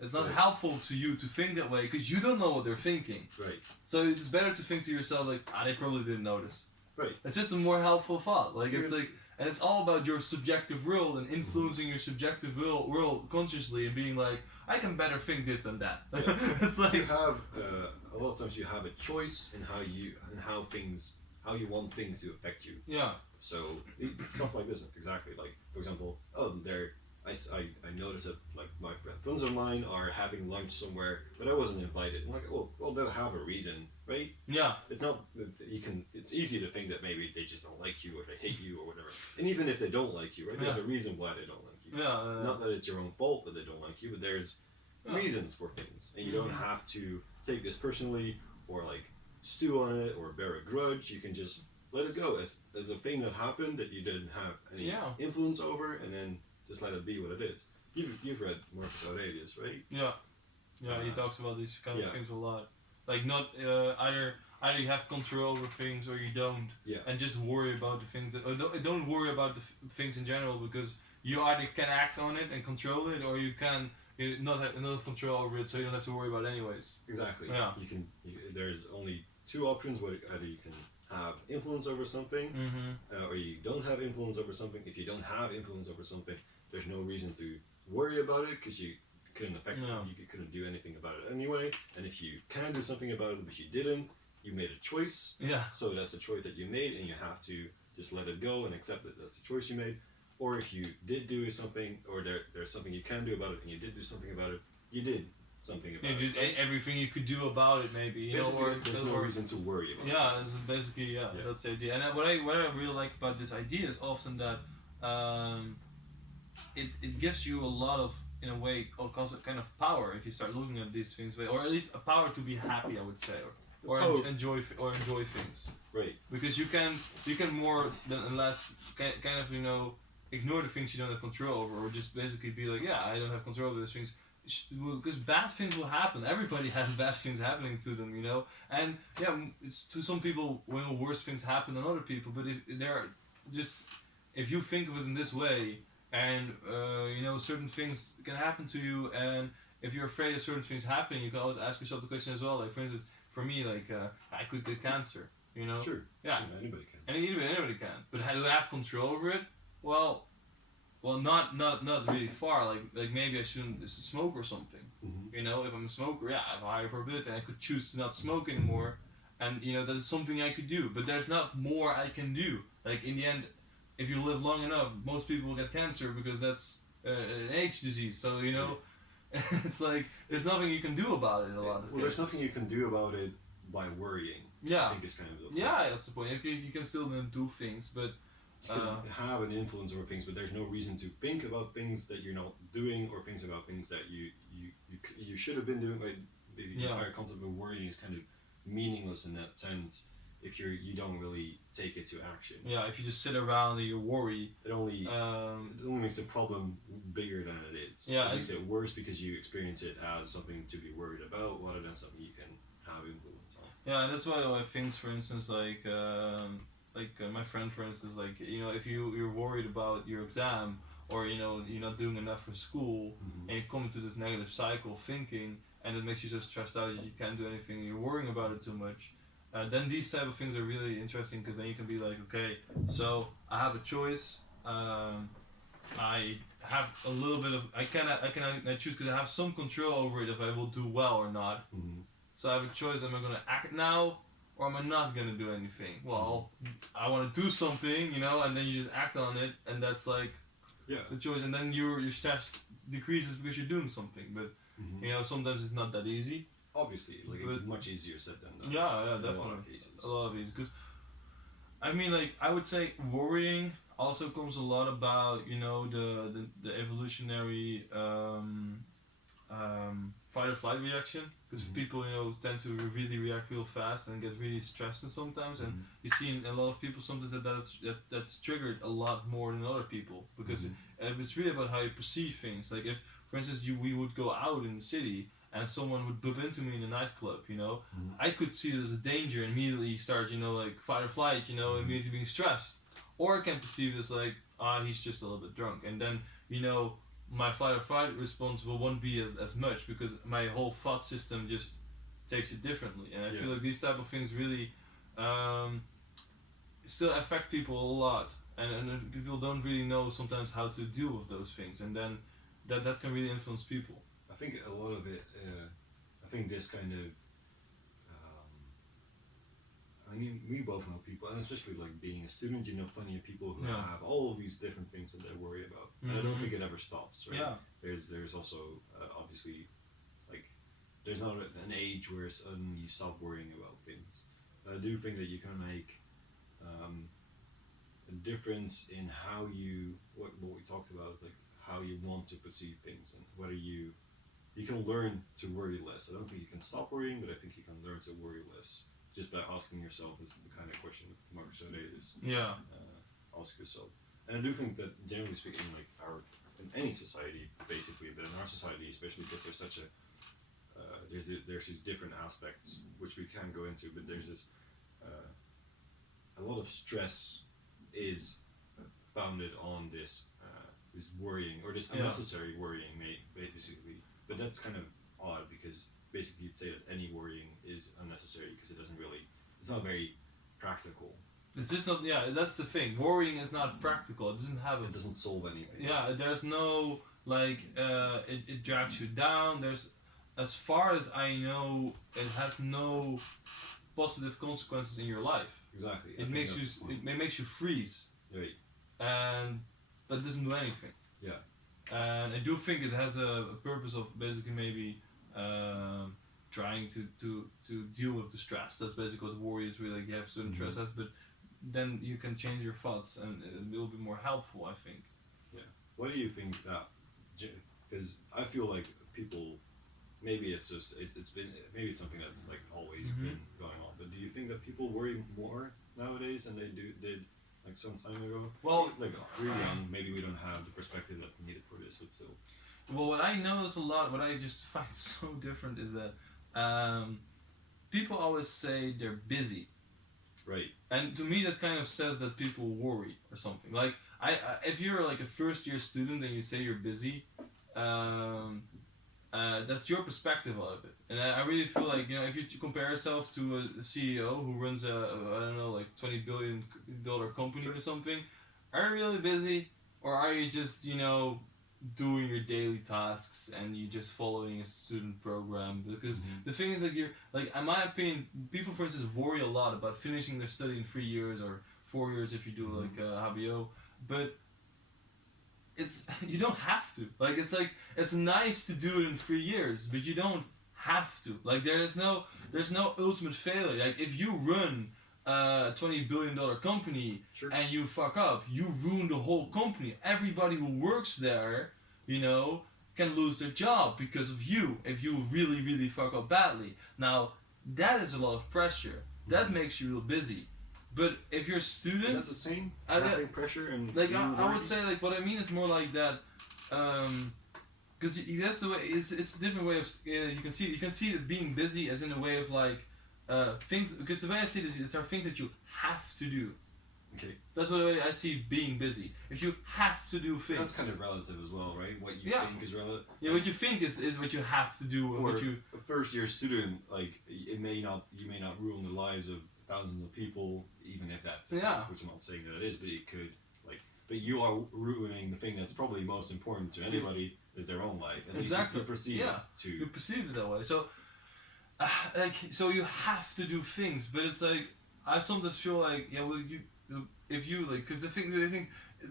It's not helpful to you to think that way because you don't know what they're thinking. Right. So it's better to think to yourself like, they probably didn't notice. Right. It's just a more helpful thought. Like it's like, and it's all about your subjective world and influencing your subjective world consciously and being like, I can better think this than that. Yeah. It's like you have a lot of times you have a choice in how you want things to affect you. Yeah. So stuff like this, exactly. Like for example, I noticed that like my friends of mine are having lunch somewhere, but I wasn't invited. I'm like, oh, well, they'll have a reason, right? Yeah. It's not it's easy to think that maybe they just don't like you or they hate you or whatever. And even if they don't like you, right? There's a reason why they don't like you. Yeah. Not that it's your own fault that they don't like you, but there's reasons for things, and you don't have to take this personally or like stew on it or bear a grudge. You can just let it go as a thing that happened that you didn't have any influence over, and then just let it be what it is. You've read Marcus Aurelius, right? Yeah. Yeah, he talks about these kind of things a lot. Like not either you have control over things or you don't. Yeah. And just worry about the things that, or don't worry about the things in general, because you either can act on it and control it, or you can not have control over it, so you don't have to worry about it anyways. Exactly. Yeah. There's only two options. Either you can have influence over something, or you don't have influence over something. If you don't have influence over something, there's no reason to worry about it because you couldn't affect it. You couldn't do anything about it anyway. And if you can do something about it but you didn't, you made a choice. Yeah. So that's a choice that you made, and you have to just let it go and accept that that's the choice you made. Or if you did do something, or there's something you can do about it, and you did do something about it, you did something about it. You did everything you could do about it, maybe. There's no reason to worry about it. Yeah, it's basically, that's the idea. And what I really like about this idea is often that it gives you a lot of, in a way, kind of power if you start looking at these things, or at least a power to be happy, I would say, or enjoy things. Right. Because you can more than less kind of ignore the things you don't have control over, or just basically be like, I don't have control over those things. Because bad things will happen. Everybody has bad things happening to them, And it's, to some people, worse things happen than other people. But if you think of it in this way, and certain things can happen to you, and if you're afraid of certain things happening, you can always ask yourself the question as well. Like for instance, for me, like I could get cancer. Sure. Yeah. Anybody can. Anybody can. But do I have control over it? Well, not really far. Like maybe I shouldn't smoke or something. Mm-hmm. If I'm a smoker, I have a higher probability. I could choose to not smoke anymore, and that is something I could do. But there's not more I can do. Like in the end, if you live long enough, most people will get cancer because that's an age disease. So it's like there's nothing you can do about it. In a lot of cases. There's nothing you can do about it by worrying. Yeah. I think is kind of the point. Yeah, that's the point. You can still do things, but you can have an influence over things, but there's no reason to think about things that you're not doing, or things about things that you should have been doing. Like the entire concept of worrying is kind of meaningless in that sense if you don't really take it to action. Yeah, if you just sit around and you worry, it only makes the problem bigger than it is. Yeah, it makes it worse because you experience it as something to be worried about rather than something you can have influence on. Yeah, and that's why I think, for instance, like my friend, for instance, like if you're worried about your exam, or you're not doing enough for school, and you come into this negative cycle of thinking, and it makes you so stressed out that you can't do anything, you're worrying about it too much. Then these type of things are really interesting, because then you can be like, okay, so I have a choice. I have a little bit of I choose, because I have some control over it if I will do well or not. So I have a choice: am I going to act now, or am I not going to do anything? Well, I want to do something, and then you just act on it, and that's like the choice. And then your stress decreases because you're doing something. But sometimes it's not that easy. Obviously, it's much easier said than done. Yeah, definitely. A lot of cases. Because I would say worrying also comes a lot about the evolutionary fight or flight reaction, because people, tend to really react real fast and get really stressed and sometimes, and you see in a lot of people sometimes that's triggered a lot more than other people, because if it's really about how you perceive things. Like if, for instance, we would go out in the city and someone would bump into me in a nightclub, I could see it as a danger and immediately start, like fight or flight, immediately being stressed. Or I can perceive it as like, he's just a little bit drunk, and then, my flight or fight response won't be as much, because my whole thought system just takes it differently. And I feel like these type of things really still affect people a lot, and people don't really know sometimes how to deal with those things, and then that can really influence people. I think a lot of it, I think this kind of, we both know people, and especially like being a student, plenty of people who have all of these different things that they worry about, and I don't think it ever stops, right? Yeah. There's also obviously, like, there's not an age where suddenly you stop worrying about things. I do think that you can make a difference in how what we talked about is like how you want to perceive things, and whether you can learn to worry less. I don't think you can stop worrying, but I think you can learn to worry less. Just by asking yourself is the kind of question that Marcus Aurelius ask yourself. And I do think that, generally speaking, like in any society, basically, but in our society especially, because there's such a there's these different aspects which we can go into, but there's this a lot of stress is founded on this worrying, or this unnecessary worrying, basically. But that's kind of odd, because basically you'd say that any worrying is unnecessary, because it's not very practical. It's just not, that's the thing. Worrying is not practical. It doesn't solve anything. Yeah, there's no, it drags you down. As far as I know, it has no positive consequences in your life. Exactly. It makes you freeze. Right. And that doesn't do anything. Yeah. And I do think it has a purpose of basically maybe trying to deal with the stress. That's basically what worry is, really. Like, you have certain stresses, but then you can change your thoughts, and it will be more helpful, I think. Yeah. What do you think that? Because I feel like people, maybe it's just maybe it's something that's like always been going on. But do you think that people worry more nowadays than they did like some time ago? Well, like we're young, maybe we don't have the perspective that's needed for this, but still. Well, what I notice a lot, what I just find so different is that people always say they're busy. Right. And to me, that kind of says that people worry or something. Like, if you're like a first year student and you say you're busy, that's your perspective of it. And I really feel like, if you compare yourself to a CEO who runs like $20 billion company or something, are you really busy? Or are you just, doing your daily tasks and you just following a student program? Because the thing is that in my opinion, people, for instance, worry a lot about finishing their study in 3 years or 4 years if you do like HBO, but you don't have to. It's nice to do it in 3 years, but you don't have to. Like, there's no ultimate failure. Like, if you run a $20 billion company and you fuck up, you ruin the whole company. Everybody who works there, can lose their job because of you if you really, really fuck up badly. Now, that is a lot of pressure. That makes you real busy. But if you're a student... Is that the same? Having pressure and... I would say, what I mean is more like that... because that's the way... It's a different way of... you can see it being busy as in a way of things, because the way I see it is, there are things that you have to do. Okay. That's the way I see being busy. If you have to do things. That's kind of relative as well, right? What you think is relative. Yeah, what you think is what you have to do. For a first year student, you may not ruin the lives of thousands of people, even if that's which I'm not saying that it is, but it could. But you are ruining the thing that's probably most important to anybody is their own life. At least you perceive it to. You perceive it that way. So. So you have to do things, but it's like I sometimes feel like because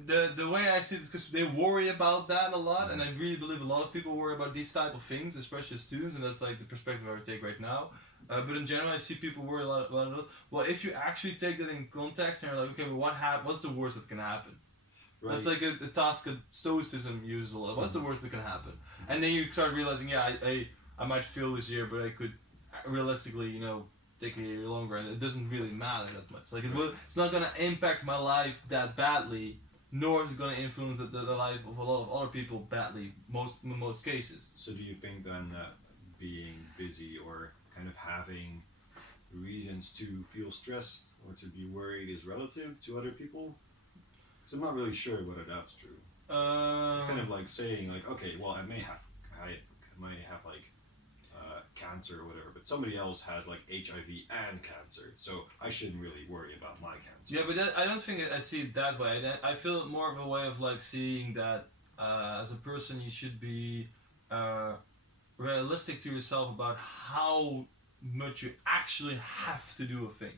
the way I see it is because they worry about that a lot, and I really believe a lot of people worry about these type of things, especially students, and that's like the perspective I would take right now. But in general, I see people worry a lot about it. Well, if you actually take that in context and you're like, okay, but what's the worst that can happen? Right. That's like a task that Stoicism uses a lot. What's the worst that can happen? And then you start realizing, I I might fail this year, but I could realistically, take a year longer, and it doesn't really matter that much. Like it's not gonna impact my life that badly, nor is it gonna influence the life of a lot of other people badly. In most cases. So do you think then that being busy or kind of having reasons to feel stressed or to be worried is relative to other people? Because I'm not really sure whether that's true. It's kind of like saying like, okay, well, I might have like cancer or whatever, but somebody else has like HIV and cancer, so I shouldn't really worry about my cancer. Yeah, but I don't think I see it that way. I feel more of a way of like seeing that as a person you should be realistic to yourself about how much you actually have to do a thing.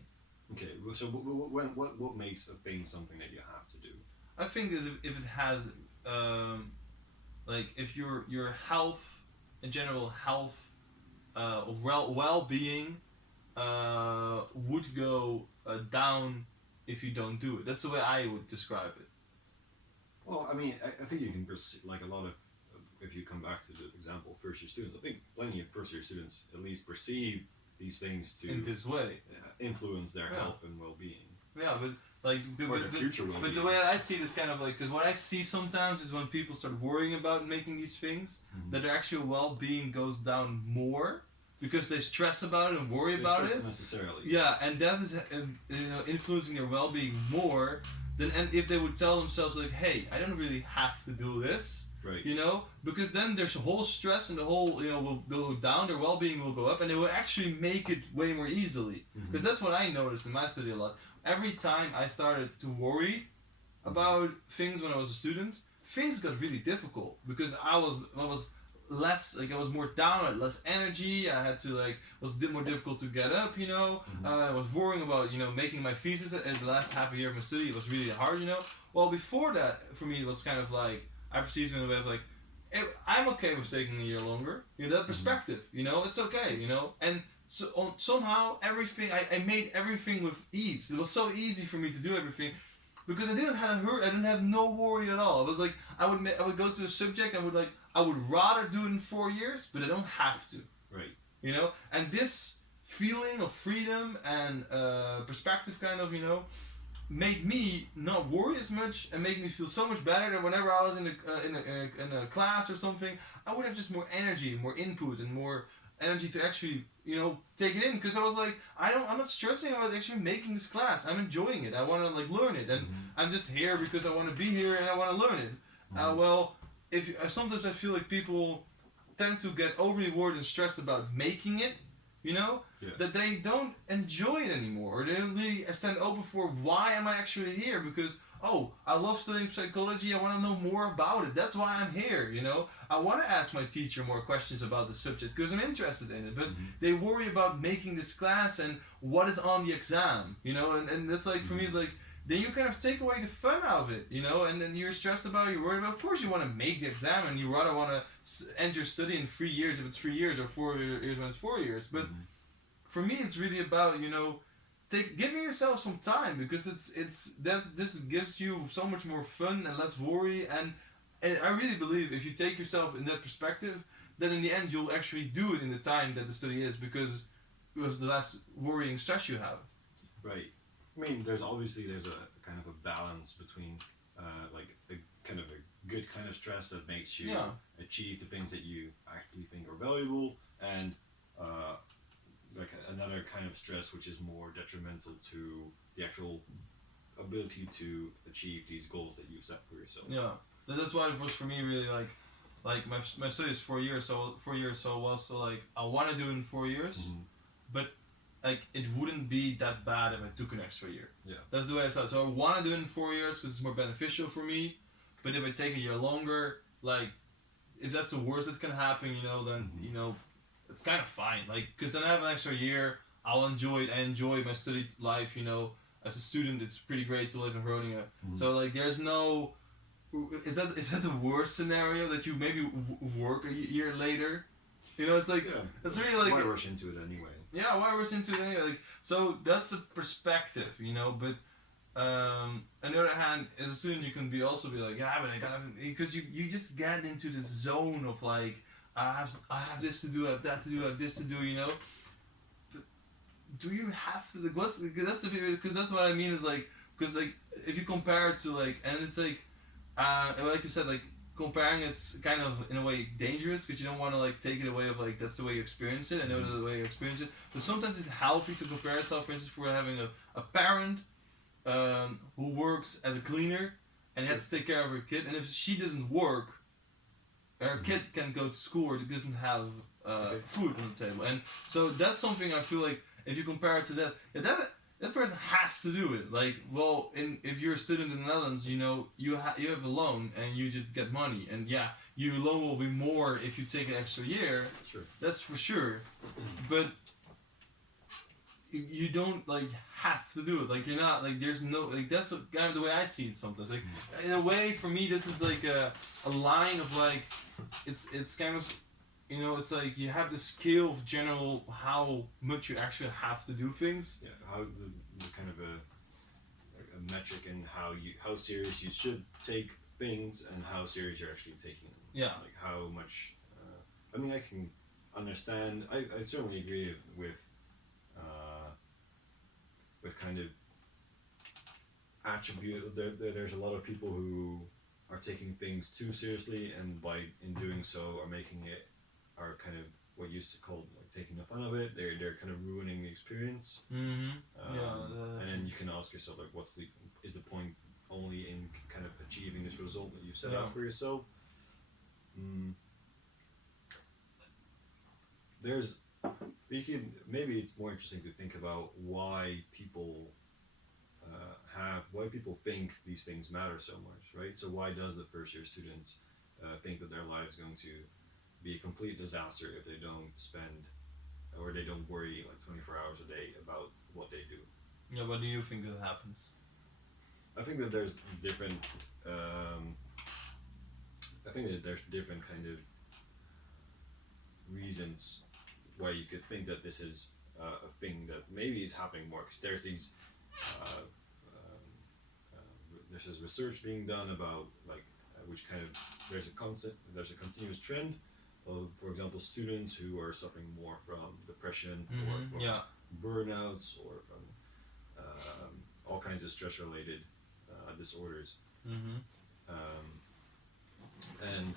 Okay, so what makes a thing something that you have to do? I think is if it has like if your health, in general health, well-being would go down if you don't do it. That's the way I would describe it. Well, I mean, I think you can like a lot of, if you come back to the example of first-year students, I think plenty of first-year students at least perceive these things to in this way influence their health and well-being. Yeah, but like future well-being. But the way I see this kind of like, because what I see sometimes is when people start worrying about making these things, that their actual well-being goes down more because they stress about it and worry about it. Necessarily. Yeah, and that is influencing their well-being more than if they would tell themselves like, hey, I don't really have to do this. Right. Because then there's a whole stress and the whole, will go down, their well-being will go up, and they will actually make it way more easily. Because that's what I noticed in my study a lot. Every time I started to worry about things when I was a student, things got really difficult because I was less, like I was more down, I had less energy, I had to like, was more difficult to get up, I was worrying about, making my thesis in the last half a year of my study, it was really hard, Well, before that, for me, it was kind of like, I perceived it in a way of like, I'm okay with taking a year longer. That perspective, it's okay, And so somehow everything, I made everything with ease. It was so easy for me to do everything because I didn't have I didn't have no worry at all. It was like I would go to a subject, I would rather do it in 4 years, but I don't have to. Right. And this feeling of freedom and perspective kind of, made me not worry as much and make me feel so much better that whenever I was in a class or something, I would have just more energy, more input, and more energy to actually take it in, because I was like, I'm not stressing about actually making this class. I'm enjoying it. I want to like learn it, and I'm just here because I want to be here and I want to learn it. Well, if sometimes I feel like people tend to get overly worried and stressed about making it, that they don't enjoy it anymore, or they don't really stand open for why am I actually here, because I love studying psychology, I want to know more about it, that's why I'm here, I want to ask my teacher more questions about the subject because I'm interested in it, but they worry about making this class and what is on the exam, and that's like, for me, it's like, then you kind of take away the fun out of it, and then you're stressed about it, you're worried about, of course you want to make the exam and you rather want to end your study in 3 years if it's 3 years, or 4 years when it's 4 years, but for me it's really about, giving yourself some time, because this gives you so much more fun and less worry, and I really believe if you take yourself in that perspective, then in the end you'll actually do it in the time that the study is, because it was the less worrying stress you have. Right. I mean, there's a kind of a balance between like a kind of a good kind of stress that makes you achieve the things that you actually think are valuable, and like another kind of stress which is more detrimental to the actual ability to achieve these goals that you've set for yourself. Yeah, that's why it was for me really like my study is 4 years, so like I want to do it in 4 years, but like it wouldn't be that bad if I took an extra year. Yeah, that's the way I saw it. So I want to do it in 4 years because it's more beneficial for me, but if I take a year longer, like if that's the worst that can happen, then it's kind of fine, like, because then I have an extra year, I'll enjoy it, I enjoy my study life, as a student it's pretty great to live in Groningen, so like there's no, is that the worst scenario, that you maybe work a year later, it's like, it's really like, why rush into it anyway? Yeah, why rush into it anyway, like, so that's a perspective, but on the other hand, as a student you can also be like, yeah, but I gotta, because you just get into this zone of like, I have this to do, I have that to do, I have this to do, you know. But do you have to? Like, that's the because that's what I mean is like because like if you compare it to like and it's like like you said like comparing it's kind of in a way dangerous because you don't want to like take it away of like that's the way you experience it. I know the way you experience it, but sometimes it's healthy to compare yourself. For instance, for having a parent who works as a cleaner and has to take care of her kid, and if she doesn't work, her kid can go to school or doesn't have food on the table, and so that's something I feel like if you compare it to that, that person has to do it. Like, well, if you're a student in the Netherlands, you know you have a loan and you just get money, and yeah, your loan will be more if you take an extra year. Sure. That's for sure, but you don't like have to do it. Like you're not like there's no like that's kind of the way I see it sometimes. Like in a way for me this is like a line of like it's kind of you know it's like you have the scale of general how much you actually have to do things. Yeah, how the kind of a metric in how serious you should take things and how serious you're actually taking them. Yeah. Like how much. I mean, I can understand. I certainly agree with kind of attribute. There's a lot of people who are taking things too seriously, and in doing so are kind of what used to call like taking the fun of it. They're kind of ruining the experience. Mm-hmm. And then you can ask yourself like, is the point only in kind of achieving this result that you've set out for yourself? Maybe it's more interesting to think about why people think these things matter so much, right? So why does the first year students think that their life is going to be a complete disaster if they don't spend or they don't worry like 24 hours a day about what they do? Yeah, what do you think that happens? I think that there's different kind of reasons why you could think that this is a thing that maybe is happening more, because there's these there's this research being done about like which kind of there's a continuous trend of, for example, students who are suffering more from depression or from burnouts or from all kinds of stress related disorders. And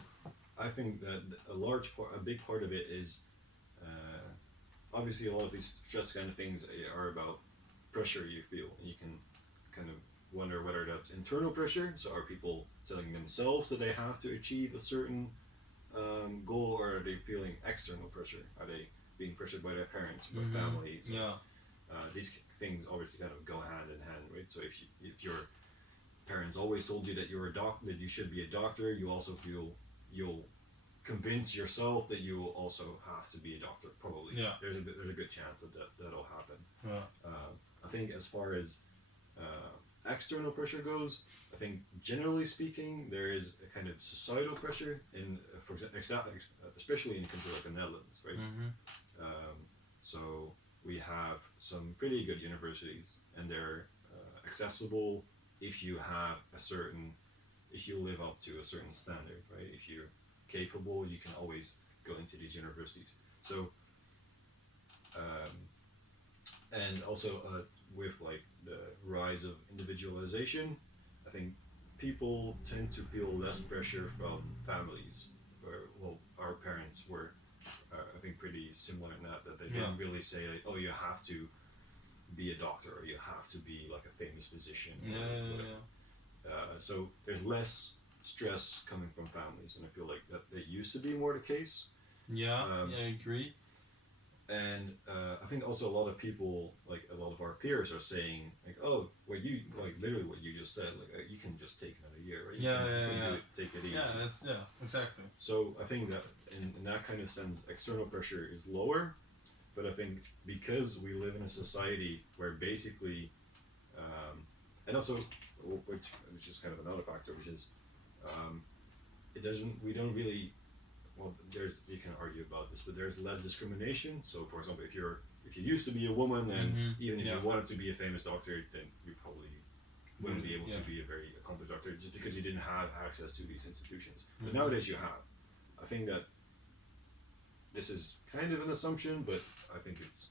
I think that a big part of it is obviously a lot of these stress kind of things are about pressure you feel, and you can kind of wonder whether that's internal pressure, so are people telling themselves that they have to achieve a certain goal, or are they feeling external pressure? Are they being pressured by their parents, by families? These things obviously kind of go hand in hand, right? So if your parents always told you that you're a doctor, that you should be a doctor, you also feel you'll convince yourself that you will also have to be a doctor. Probably. Yeah. There's a good chance that'll happen. Yeah. I think as far as external pressure goes, I think generally speaking there is a kind of societal pressure for example, especially in a country like the Netherlands, right? So we have some pretty good universities, and they're accessible if you live up to a certain standard, right? If you're capable, you can always go into these universities. So, and also with like the rise of individualization, I think people tend to feel less pressure from families. Our parents were, I think, pretty similar in that they didn't really say like, oh, you have to be a doctor or you have to be like a famous physician. So there's less stress coming from families, and I feel like that used to be more the case. I agree. And I think also a lot of people, like a lot of our peers, are saying like, oh, literally what you just said, like you can just take another year, right? Take it easy. Exactly. So I think that in that kind of sense, external pressure is lower, but I think because we live in a society where basically, and also, which is kind of another factor, which is, we don't really. Well, you can argue about this, but there's less discrimination. So, for example, if you used to be a woman, and even if you wanted to be a famous doctor, then you probably wouldn't be able to be a very accomplished doctor just because you didn't have access to these institutions. But nowadays you have. I think that this is kind of an assumption, but I think it's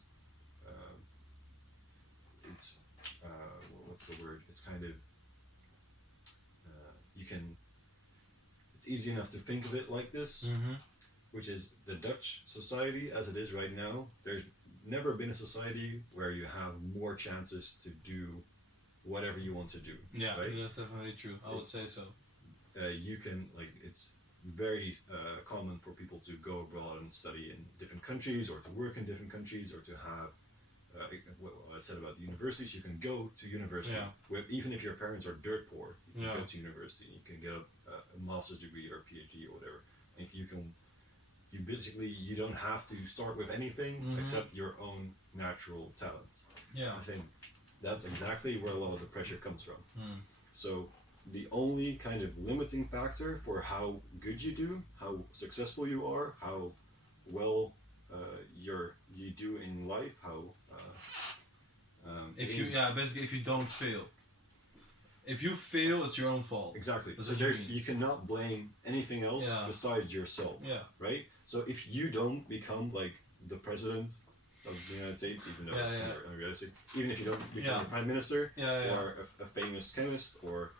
what's the word? It's kind of you can. It's easy enough to think of it like this, which is the Dutch society as it is right now. There's never been a society where you have more chances to do whatever you want to do. Yeah, right? that's definitely true. I would say so. You can it's very common for people to go abroad and study in different countries, or to work in different countries, or to have what I said about universities. You can go to university with, even if your parents are dirt poor. You can go to university. You can get a master's degree or a PhD or whatever. And you don't have to start with anything except your own natural talents. Yeah, I think that's exactly where a lot of the pressure comes from. So the only kind of limiting factor for how good you do, how successful you are, how well you do in life, how basically if you don't fail. If you fail, it's your own fault. Exactly. That's So what you you cannot blame anything else besides yourself. Yeah. Right? So if you don't become like the president of the United States, even though it's not unrealistic, even if you don't become the prime minister or a famous chemist or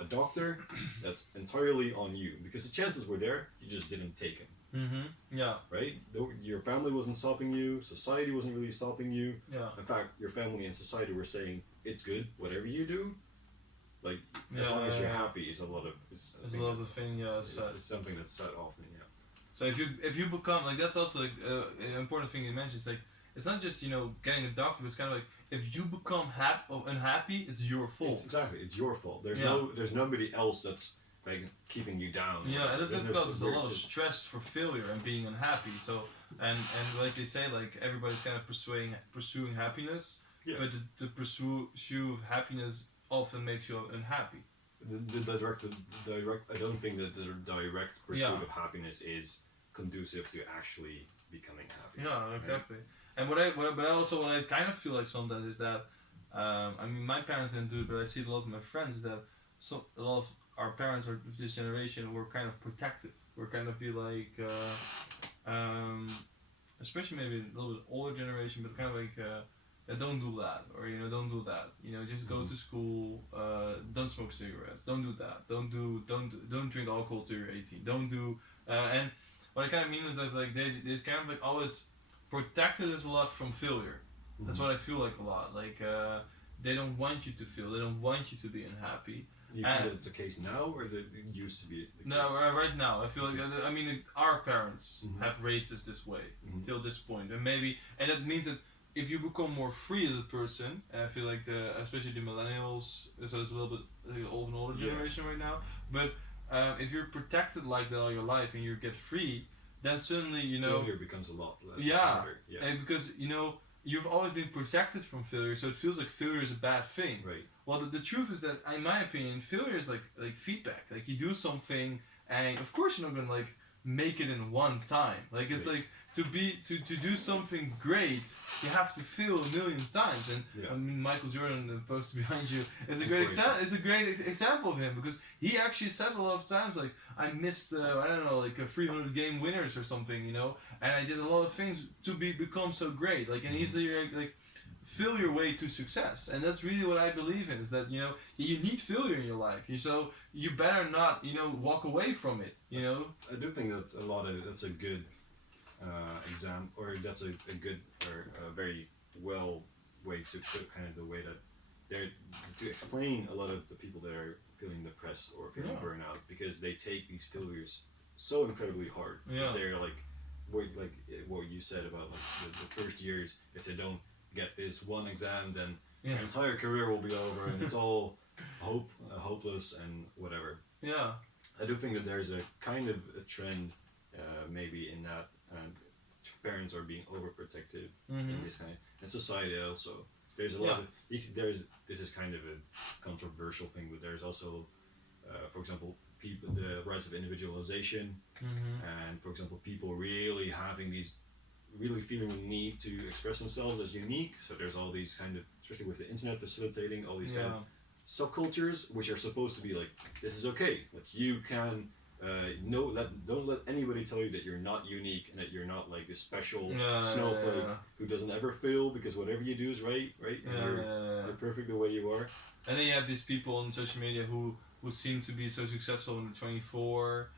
a doctor, that's entirely on you, because the chances were there, you just didn't take them. Yeah. Right? Your family wasn't stopping you, society wasn't really stopping you. Yeah. In fact, your family and society were saying, it's good, whatever you do. Like, as long as you're happy, it's a lot of... It's something that's said often, So if you become, like, that's also like, an important thing you mentioned. It's like, it's not just, getting a doctor, but it's kind of like, if you become unhappy, it's your fault. It's your fault. There's nobody else that's like keeping you down. Yeah, and that causes a lot of stress for failure and being unhappy. So and like they say, like everybody's kind of pursuing happiness, but the pursuit of happiness often makes you unhappy. The direct I don't think that the direct pursuit of happiness is conducive to actually becoming happy. Yeah, exactly. Right? And what I kind of feel like sometimes is that, I mean, my parents didn't do it, but I see it a lot of my friends, is that a lot of our parents of this generation were kind of protective. We're kind of be like, especially maybe a little bit older generation, but kind of like, don't do that, or don't do that. Just go to school. Don't smoke cigarettes. Don't do that. Don't drink alcohol till you're 18. Don't do. And what I kind of mean is that like they kind of like always protected us a lot from failure. That's what I feel like a lot. Like they don't want you to fail. They don't want you to be unhappy. You think that it's the case now, or that it used to be the case? No, right now. I feel like, I mean, our parents have raised us this way till this point, and that means that if you become more free as a person, and I feel like especially the millennials, so it's a little bit like an older generation right now, but if you're protected like that all your life and you get free, then suddenly failure becomes a lot harder. Yeah, and because you've always been protected from failure, so it feels like failure is a bad thing. Right. Well, the truth is that, in my opinion, failure is like feedback. Like you do something, and of course you're not gonna like make it in one time. Like it's like to do something great, you have to fail a million times. And I mean, Michael Jordan, the poster behind you, is a great example of him, because he actually says a lot of times like, I missed like a 300 game winners or something, and I did a lot of things to become so great. Like, and he's like feel your way to success, and that's really what I believe in, is that you need failure in your life, so you better not walk away from it. I do think that's a good example, or that's a good or a very well way to put kind of the way that they're to explain a lot of the people that are feeling depressed or feeling burnout, because they take these failures so incredibly hard, because they're like what you said about like the first years, if they don't get this one exam, then their entire career will be over, and it's all hopeless and whatever. Yeah, I do think that there's a kind of a trend, maybe in that parents are being overprotective in this kind of, and society also. There's a lot of this is kind of a controversial thing, but there's also, for example, the rise of individualization, and for example, people really feeling the need to express themselves as unique. So there's all these kind of, especially with the internet facilitating all these kind of subcultures, which are supposed to be like, this is okay. Like you can don't let anybody tell you that you're not unique and that you're not like this special snowflake who doesn't ever fail because whatever you do is right, and you're perfect the way you are. And then you have these people on social media who seem to be so successful when they're 24,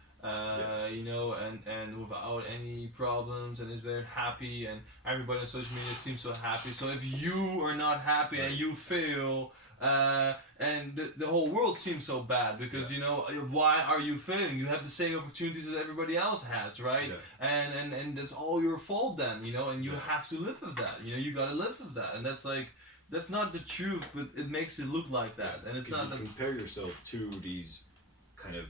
you know, and without any problems, and is very happy, and everybody on social media seems so happy. So if you are not happy and you fail, and the whole world seems so bad because you know, why are you failing? You have the same opportunities as everybody else has, right? And that's all your fault then, you know, and you have to live with that. You know, you gotta live with that, and that's like, that's not the truth, but it makes it look like that, and it's not. You compare yourself to these kind of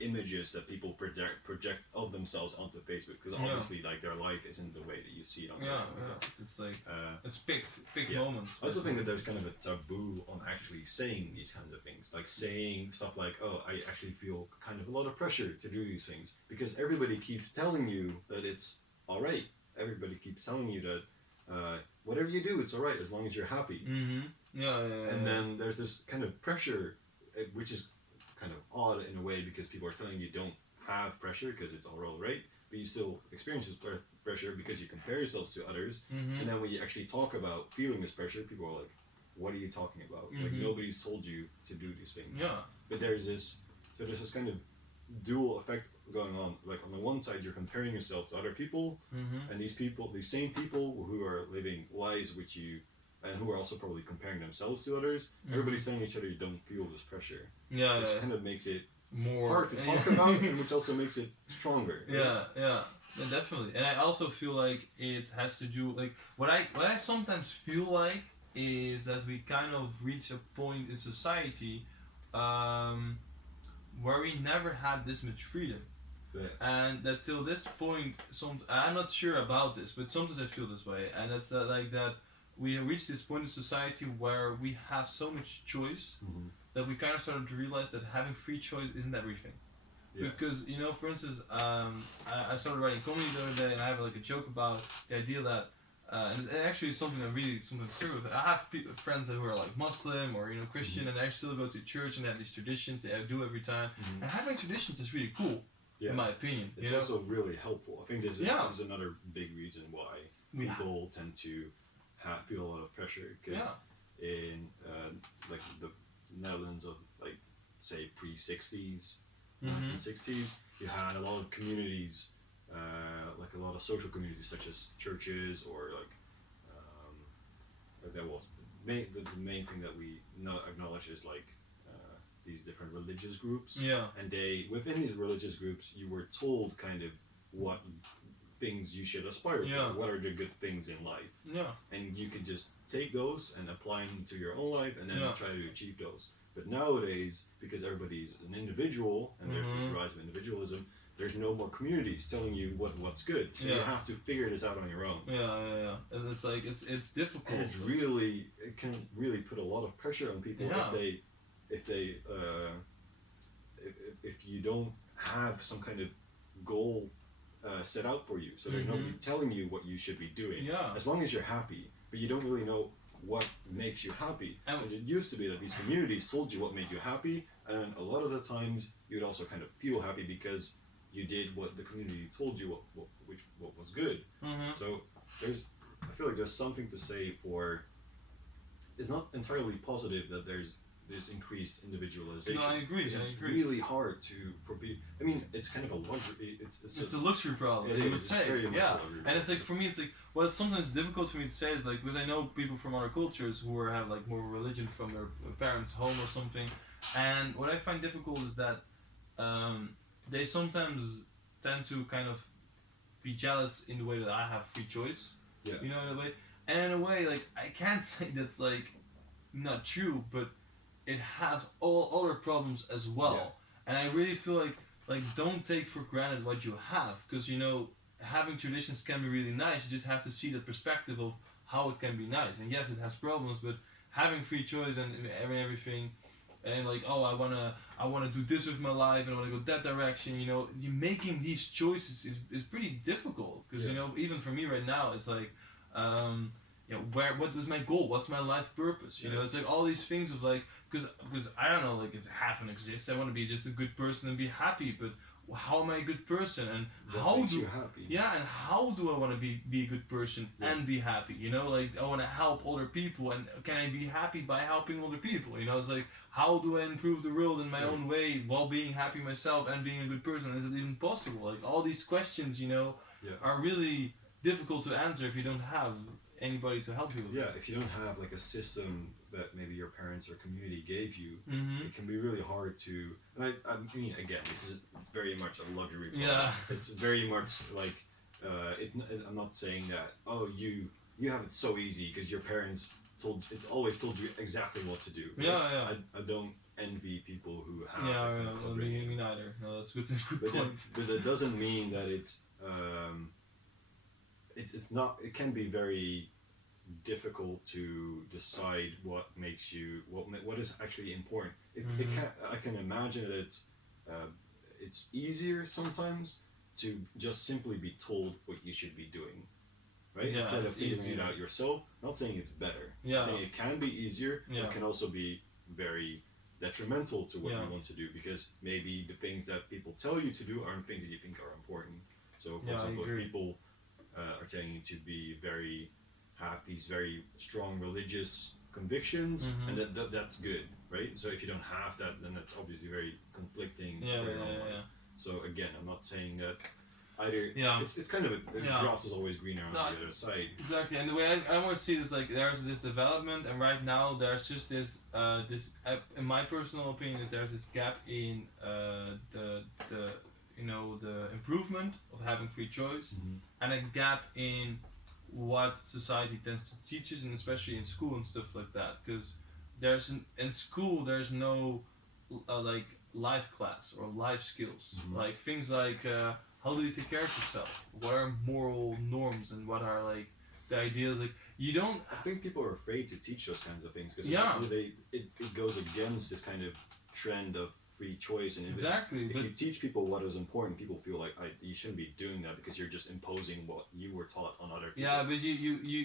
images that people project of themselves onto Facebook, because obviously like their life isn't the way that you see it on social media. It's like it's picked moments. I also think that there's kind of a taboo on actually saying these kinds of things, like saying stuff like, oh, I actually feel kind of a lot of pressure to do these things, because everybody keeps telling you that it's alright. Everybody keeps telling you that whatever you do, it's alright as long as you're happy. And then there's this kind of pressure, which is kind of odd in a way, because people are telling you don't have pressure because it's all right, but you still experience this pressure because you compare yourselves to others. And then when you actually talk about feeling this pressure, people are like, what are you talking about? Like, nobody's told you to do these things. But there's this kind of dual effect going on. Like, on the one side, you're comparing yourself to other people, and these same people who are living lives which you, and who are also probably comparing themselves to others, everybody's telling each other you don't feel this pressure. Which kind of makes it more hard to talk about, and which also makes it stronger. Yeah, definitely. And I also feel like it has to do, like, what I sometimes feel like is that we kind of reach a point in society where we never had this much freedom. And that till this point, I'm not sure about this, but sometimes I feel this way, and it's like that we have reached this point in society where we have so much choice that we kind of started to realize that having free choice isn't everything. Because, you know, for instance, I started writing comedy the other day, and I have like a joke about the idea that, and it's actually something that really something to do with. I have friends who are like Muslim or, you know, Christian, and they still go to church and they have these traditions they do every time. And having traditions is really cool, in my opinion. It's also really helpful. I think this is another big reason why people tend to feel a lot of pressure, because in like the Netherlands of, like, say pre-60s, 1960s, you had a lot of communities, like a lot of social communities such as churches, or like that was the main thing that we acknowledge is like these different religious groups. And within these religious groups, you were told kind of what things you should aspire for, what are the good things in life, and you could just take those and apply them to your own life, and then try to achieve those. But nowadays, because everybody's an individual, and there's this rise of individualism, there's no more communities telling you what's good, so you have to figure this out on your own. And it's like it's difficult. And it can really put a lot of pressure on people if you don't have some kind of goal set out for you. So there's nobody telling you what you should be doing. As long as you're happy, but you don't really know what makes you happy. And it used to be that these communities told you what made you happy, and a lot of the times you'd also kind of feel happy because you did what the community told you what was good. So I feel like there's something to say for, it's not entirely positive that there's this increased individualization. No, I agree. It's really hard for people. I mean, it's kind of a luxury. It's a luxury problem. It you is. would say, and it's like, for me, it's like, what sometimes difficult for me to say is like, because I know people from other cultures who have like more religion from their parents' home or something, and what I find difficult is that they sometimes tend to kind of be jealous in the way that I have free choice. You know, in a way, and in a way, like, I can't say that's like not true, but it has all other problems as well. And I really feel like don't take for granted what you have, because, you know, having traditions can be really nice. You just have to see the perspective of how it can be nice. And yes, it has problems, but having free choice and everything, and like, oh, I wanna do this with my life, and I wanna go that direction. You know, making these choices is pretty difficult, because you know, even for me right now, it's like, what is my goal? What's my life purpose? You know, it's like all these things of like, because I don't know, like if heaven exists, I want to be just a good person and be happy. But how am I a good person, and what makes you happy? Yeah, and how do I want to be a good person and be happy? You know, like I want to help other people, and can I be happy by helping other people? You know, it's like how do I improve the world in my own way while being happy myself and being a good person? Is it even possible? Like all these questions, you know, are really difficult to answer if you don't have anybody to help you with. Yeah, if you don't have like a system that maybe your parents or community gave you, it can be really hard to. And I mean, again, this is very much a luxury problem. Yeah. It's very much like I'm not saying that you have it so easy because your parents always told you exactly what to do. Right? Yeah. I don't envy people who have. Yeah, me neither. No, that's good. Good point. But that doesn't mean that it's not. It can be very difficult to decide what makes you what is actually important. I can imagine that it's easier sometimes to just simply be told what you should be doing, right? Yeah, instead of figuring it out yourself. Not saying it's better. Yeah. I'm saying it can be easier. Yeah. It can also be very detrimental to what you want to do, because maybe the things that people tell you to do aren't things that you think are important. So for example, if people are telling you to be have these very strong religious convictions, and that's good, right? So if you don't have that, then that's obviously very conflicting. So again, I'm not saying that either. Yeah. It's kind of the grass is always greener on the other side. Exactly, and the way I want to see it is like there's this development, and right now there's just this in my personal opinion, is there's this gap in the improvement of having free choice, and a gap in what society tends to teach us, and especially in school and stuff like that. Because in school there's no like life class or life skills, like things like how do you take care of yourself, what are moral norms, and what are like the ideas. Like you don't. I think people are afraid to teach those kinds of things because it goes against this kind of trend of free choice, and if you teach people what is important, people feel like you shouldn't be doing that because you're just imposing what you were taught on other people. Yeah, but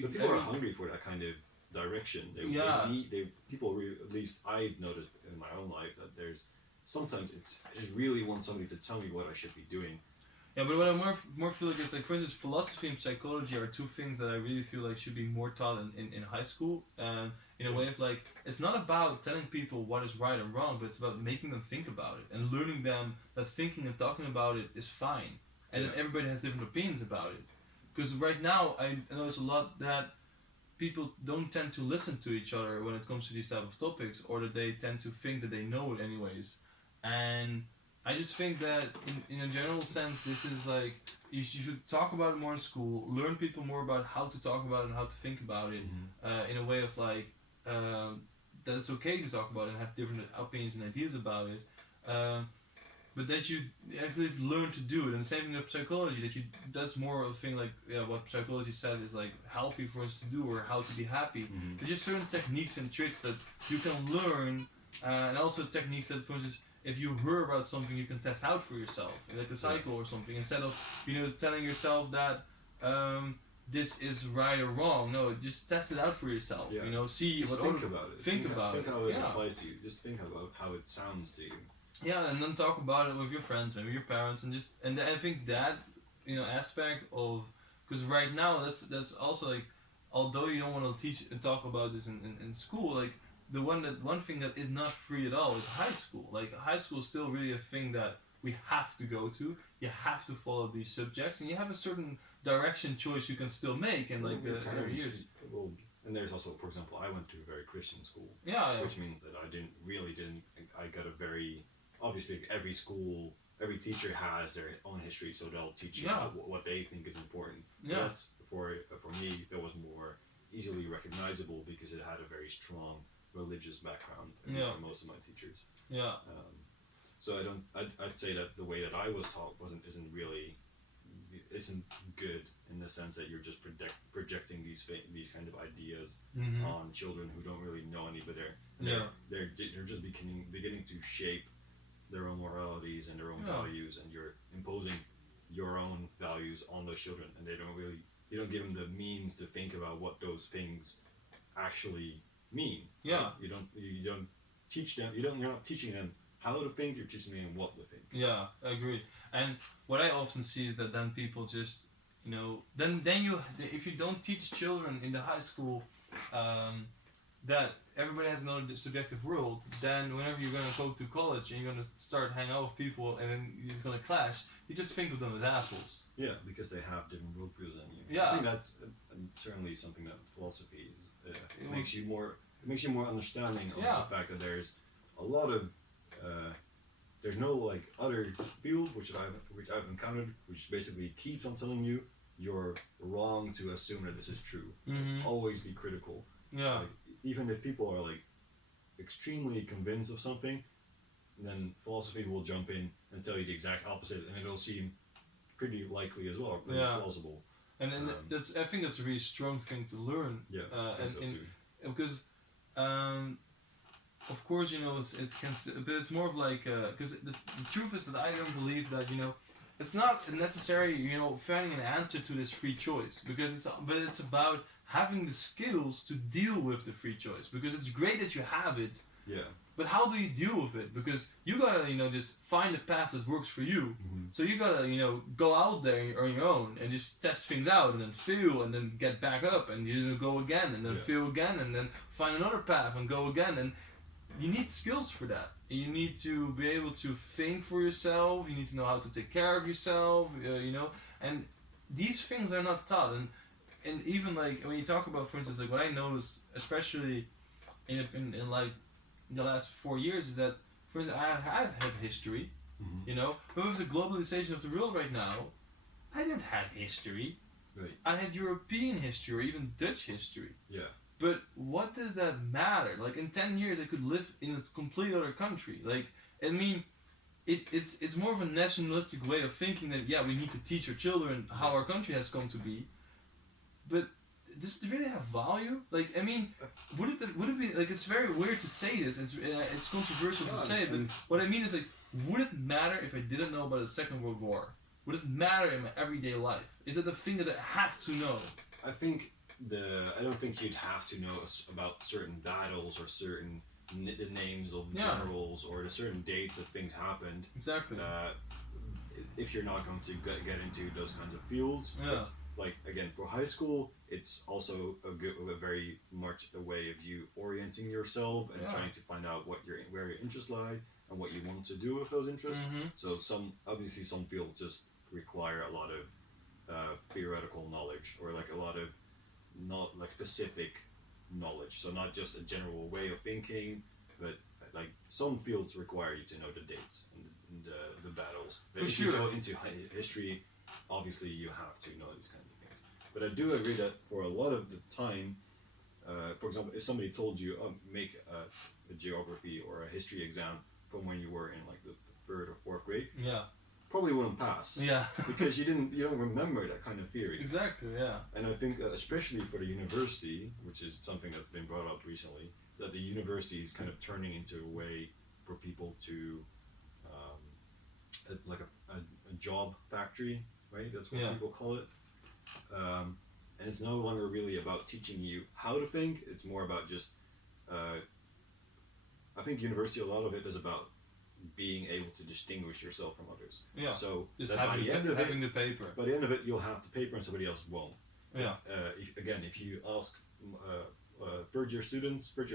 but people are hungry for that kind of direction. At least I've noticed in my own life that sometimes I just really want somebody to tell me what I should be doing. Yeah, but what I more feel like is like, for instance, philosophy and psychology are two things that I really feel like should be more taught in high school. In a way of like, it's not about telling people what is right and wrong, but it's about making them think about it and learning them that thinking and talking about it is fine, and then everybody has different opinions about it. Because right now I notice a lot that people don't tend to listen to each other when it comes to these type of topics, or that they tend to think that they know it anyways. And I just think that in a general sense, this is like, you should talk about it more in school, learn people more about how to talk about it and how to think about it, in a way of like, that it's okay to talk about it and have different opinions and ideas about it, but that you at least learn to do it. And the same thing with psychology, that's more of a thing like what psychology says is like healthy for us to do, or how to be happy. There's just certain techniques and tricks that you can learn, and also techniques that, for instance, if you hear about something, you can test out for yourself, like a cycle or something, instead of telling yourself that this is right or wrong. No, just test it out for yourself. See just what think about it. Think about it. Think how it applies to you. Just think about how it sounds to you. Yeah, and then talk about it with your friends, maybe your parents, and I think that aspect of, because right now that's also like, although you don't want to teach and talk about this in school, like the one thing that is not free at all is high school. Like high school is still really a thing that we have to go to. You have to follow these subjects, and you have a certain direction choice you can still make in like the years. And there's also, for example, I went to a very Christian school. Which means that I got a very, obviously every school, every teacher has their own history, so they'll teach you what they think is important. But that's for me, that was more easily recognizable because it had a very strong religious background, at least for most of my teachers. So I'd say that the way that I was taught isn't good, in the sense that you're just projecting these kind of ideas on children who don't really know any better. They're just beginning to shape their own moralities and their own values, and you're imposing your own values on those children, and you don't give them the means to think about what those things actually mean. Yeah. Right? You don't teach them. You're not teaching them how to think. You're teaching them what to think. Yeah, I agree. And what I often see is that then people just, then you, if you don't teach children in the high school that everybody has another subjective world, then whenever you're gonna go to college and you're gonna start hanging out with people and then it's gonna clash, you just think of them as assholes. Yeah, because they have different worldviews than you. Yeah. I think that's certainly something that philosophy is. It makes you more understanding of the fact that there's a lot of there's no like other field which I've encountered which basically keeps on telling you you're wrong to assume that this is true. Mm-hmm. Always be critical. Yeah. Like, even if people are like extremely convinced of something, then philosophy will jump in and tell you the exact opposite, and it'll seem pretty likely as well, pretty plausible. And that's, I think that's a really strong thing to learn. Yeah, I think so too. Because, of course, but it's more of like, because the truth is that I don't believe that, it's not necessary, finding an answer to this free choice, because it's about having the skills to deal with the free choice, because it's great that you have it. Yeah. But how do you deal with it? Because you gotta, just find a path that works for you. Mm-hmm. So you gotta, go out there on your own and just test things out and then fail and then get back up and you go again and then fail again and then find another path and go again. And you need skills for that. You need to be able to think for yourself. You need to know how to take care of yourself. And these things are not taught. And even like when you talk about, for instance, like what I noticed, especially in like the last 4 years, is that, for instance, I had history, but with the globalization of the world right now, I didn't have history. Right. I had European history or even Dutch history. Yeah. But what does that matter? Like in 10 years, I could live in a complete other country. Like, I mean, it's more of a nationalistic way of thinking that we need to teach our children how our country has come to be. But does it really have value? Like, I mean, would it be like, it's very weird to say this. It's controversial to say, but what I mean is, like, would it matter if I didn't know about the Second World War? Would it matter in my everyday life? Is it the thing that I have to know? I don't think you'd have to know about certain battles or certain the names of generals or the certain dates that things happened. Exactly. If you're not going to get into those kinds of fields. Yeah. But, like, again, for high school, it's also a very much a way of you orienting yourself and trying to find out where your interests lie and what you want to do with those interests. Mm-hmm. So some fields just require a lot of theoretical knowledge or like a lot of not like specific knowledge. So not just a general way of thinking, but like some fields require you to know the dates and the battles. But if you go into history, obviously you have to know these kinds of things. But I do agree that for a lot of the time, for example, if somebody told you make a geography or a history exam from when you were in like the 3rd or 4th grade, probably wouldn't pass. Yeah. Because you don't remember that kind of theory. Exactly. Yeah. And I think that especially for the university, which is something that's been brought up recently, that the university is kind of turning into a way for people to, like a job factory, right? That's what people call it. And it's no longer really about teaching you how to think. It's more about just, I think university, a lot of it is about being able to distinguish yourself from others. Yeah. So just having the paper. By the end of it, you'll have the paper and somebody else won't. Yeah. If you ask third year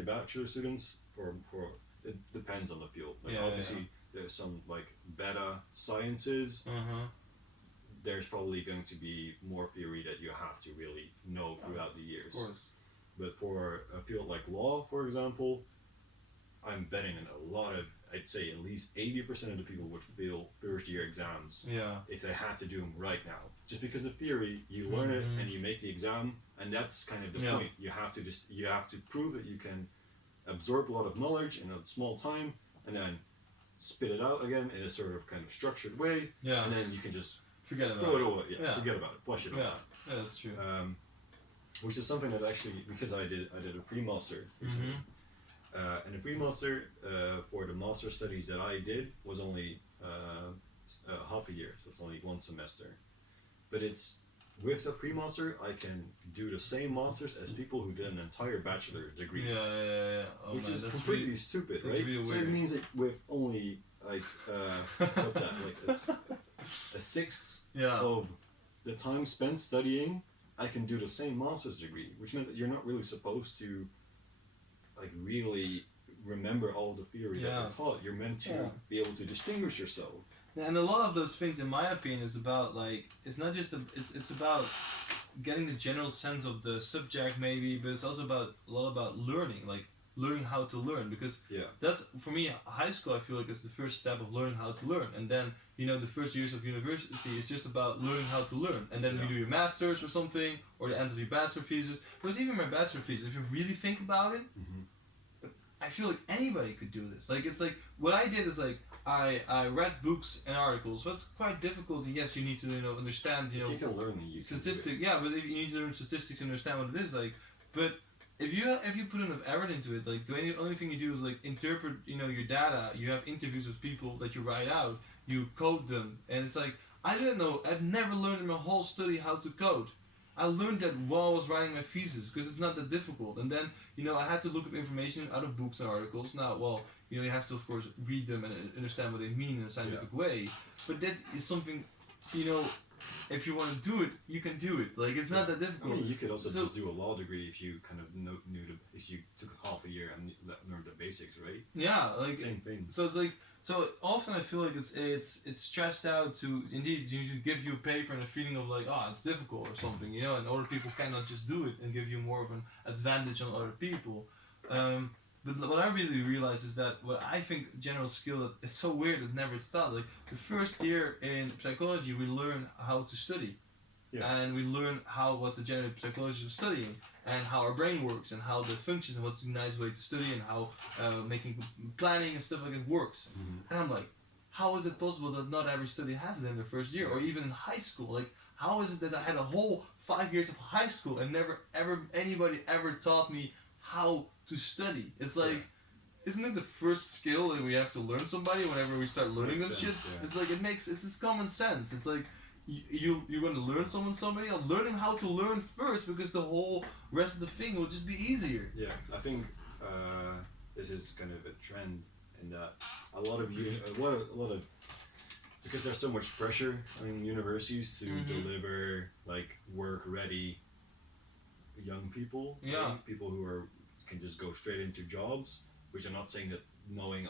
bachelor students for it depends on the field. Like obviously there's some like beta sciences. There's probably going to be more theory that you have to really know throughout the years. Of course. But for a field like law, for example, I'm betting in a lot of, I'd say at least 80% of the people would fail first year exams if they had to do them right now. Just because the theory, you learn it and you make the exam, and that's kind of the point. You have to prove that you can absorb a lot of knowledge in a small time, and then spit it out again in a sort of kind of structured way, and then you can just forget about throw it away. Forget about it, flush it out. Yeah, that's true. Which is something that actually, because I did a pre-master recently. And the pre-master for the master studies that I did was only half a year, so it's only one semester. But it's with a pre-master, I can do the same masters as people who did an entire bachelor's degree. Yeah. Oh, which man, is that's completely really, stupid, that's right? really So weird. it means that with only like what's that, like a sixth of the time spent studying, I can do the same master's degree, which meant that you're not really supposed to like really remember all the theory that you're taught. You're meant to be able to distinguish yourself. And a lot of those things, in my opinion, is about like it's not just it's about getting the general sense of the subject maybe, but it's also about a lot about learning, like learning how to learn, because that's for me high school. I feel like it's the first step of learning how to learn, and then the first years of university is just about learning how to learn, and then you do your masters or something, or the end of your bachelor thesis. Because even my bachelor thesis, if you really think about it, I feel like anybody could do this. Like it's like what I did is like I read books and articles. So it's quite difficult. Yes, you need to understand you can learn statistics. Yeah, but if you need to learn statistics and understand what it is like. But if you put enough effort into it, like the only thing you do is like interpret your data. You have interviews with people that you write out. You code them, and it's like I didn't know. I've never learned in my whole study how to code. I learned that while I was writing my thesis because it's not that difficult. And then, I had to look up information out of books and articles. Now, well, you have to, of course, read them and understand what they mean in a scientific way. But that is something, if you want to do it, you can do it. Like, it's not that difficult. I mean, you could also just do a law degree if you kind of if you took half a year and learned the basics, right? Yeah, like... Same thing. So it's like... So often I feel like it's stressed out to indeed give you a paper and a feeling of like it's difficult or something, and other people cannot just do it and give you more of an advantage on other people. But what I really realize is that what I think general skill that is so weird it never started. Like the first year in psychology we learn how to study, and we learn what the general psychologist is studying. And how our brain works, and how that functions, and what's a nice way to study, and how making planning and stuff like that works. And I'm like, how is it possible that not every study has it in the first year, or even in high school? Like, how is it that I had a whole 5 years of high school and never anybody ever taught me how to study? It's like, isn't it the first skill that we have to learn somebody whenever we start learning this shit? Yeah. It's like it's just common sense. It's like. You're going to learn somebody else. Learn him how to learn first, because the whole rest of the thing will just be easier. Yeah, I think this is kind of a trend in that a lot of because there's so much pressure on universities to deliver like work ready young people, people who can just go straight into jobs. Which I'm not saying that knowing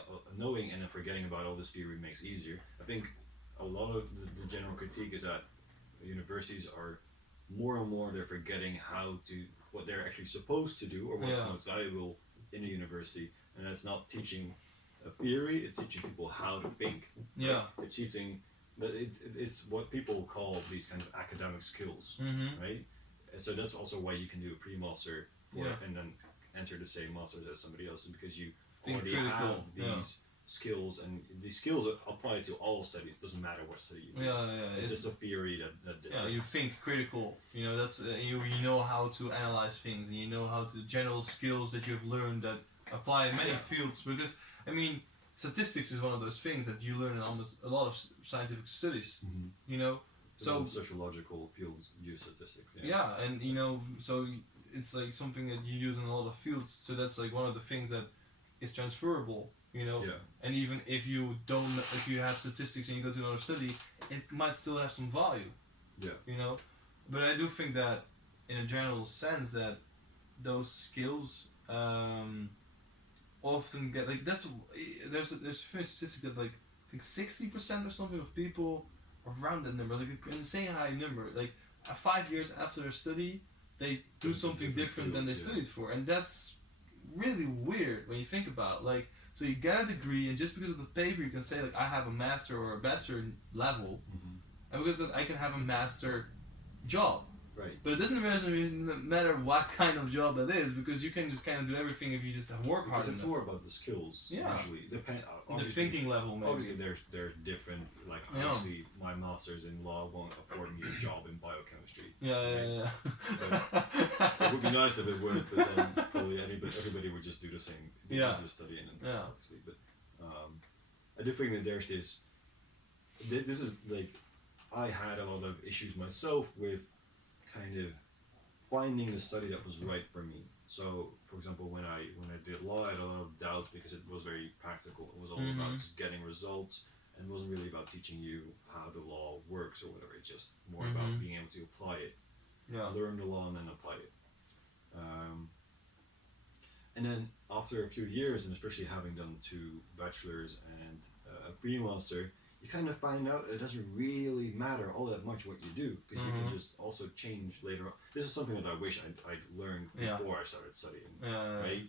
and then forgetting about all this theory makes easier. I think. A lot of the general critique is that universities are more and more they're forgetting what they're actually supposed to do or what's most valuable in a university, and that's not teaching a theory, it's teaching people how to think. Yeah. It's teaching, but it's what people call these kind of academic skills, right? And so that's also why you can do a pre-master and then enter the same master as somebody else, because you already have these skills, and these skills apply to all studies. It doesn't matter what study you do. It's just a theory that you think critical. That's you know how to analyze things, and you know how to general skills that you've learned that apply in many fields. Because I mean, statistics is one of those things that you learn in almost a lot of scientific studies. So sociological fields use statistics. And so it's like something that you use in a lot of fields. So that's like one of the things that is transferable. And even if you have statistics and you go to another study, it might still have some value. But I do think that in a general sense that those skills often get like there's a statistic that like I think 60% or something of people around that number, like an insane high number, like 5 years after their study they do something different than they studied for, and that's really weird when you think about it. Like. So you get a degree, and just because of the paper, you can say like I have a master or a bachelor level, and because of that I can have a master job. Right. But it doesn't really matter what kind of job that is, because you can just kind of do everything if you just work hard. Because it's more about the skills. Usually, the thinking level. Maybe. Obviously, there's different. Like obviously, my master's in law won't afford me a job in biochemistry. Yeah. It would be nice if it would, but then probably everybody would just do the same. Business studying, obviously. But I do think that there's this. This is like, I had a lot of issues myself with kind of finding the study that was right for me. So, for example, when I did law, I had a lot of doubts because it was very practical. It was all about just getting results, and it wasn't really about teaching you how the law works or whatever. It's just more about being able to apply it, learn the law, and then apply it. And then after a few years, and especially having done 2 bachelors and a pre-master, you kind of find out it doesn't really matter all that much what you do, because you can just also change later on. This is something that I wish I'd learned before I started studying, right?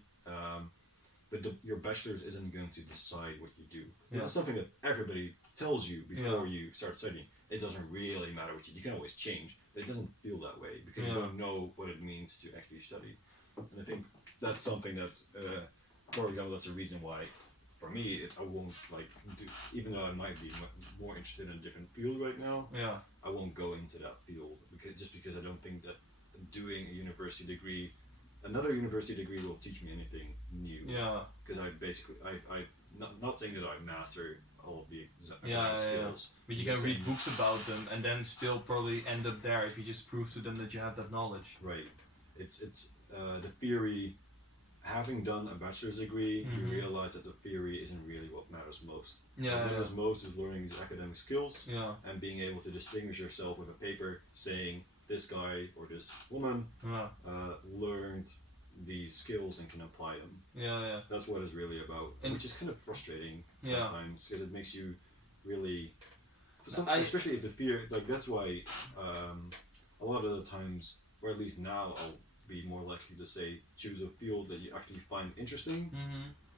But your bachelor's isn't going to decide what you do. This is something that everybody tells you before you start studying. It doesn't really matter what you do. You can always change, but it doesn't feel that way because you don't know what it means to actually study. And I think that's something that's, for example, that's a reason why, for me, I won't do, even though I might be more interested in a different field right now. I won't go into that field because I don't think that doing a university degree, another university degree, will teach me anything new. Because not saying that I master all of the skills. But you can read books about them and then still probably end up there if you just prove to them that you have that knowledge. Right. It's the theory. Having done a bachelor's degree, you realize that the theory isn't really what matters most. What matters most is learning these academic skills and being able to distinguish yourself with a paper saying this guy or this woman learned these skills and can apply them. That's what it's really about, which is kind of frustrating sometimes because it makes you really, especially if the fear, that's why a lot of the times, or at least now, I'll be more likely to say choose a field that you actually find interesting,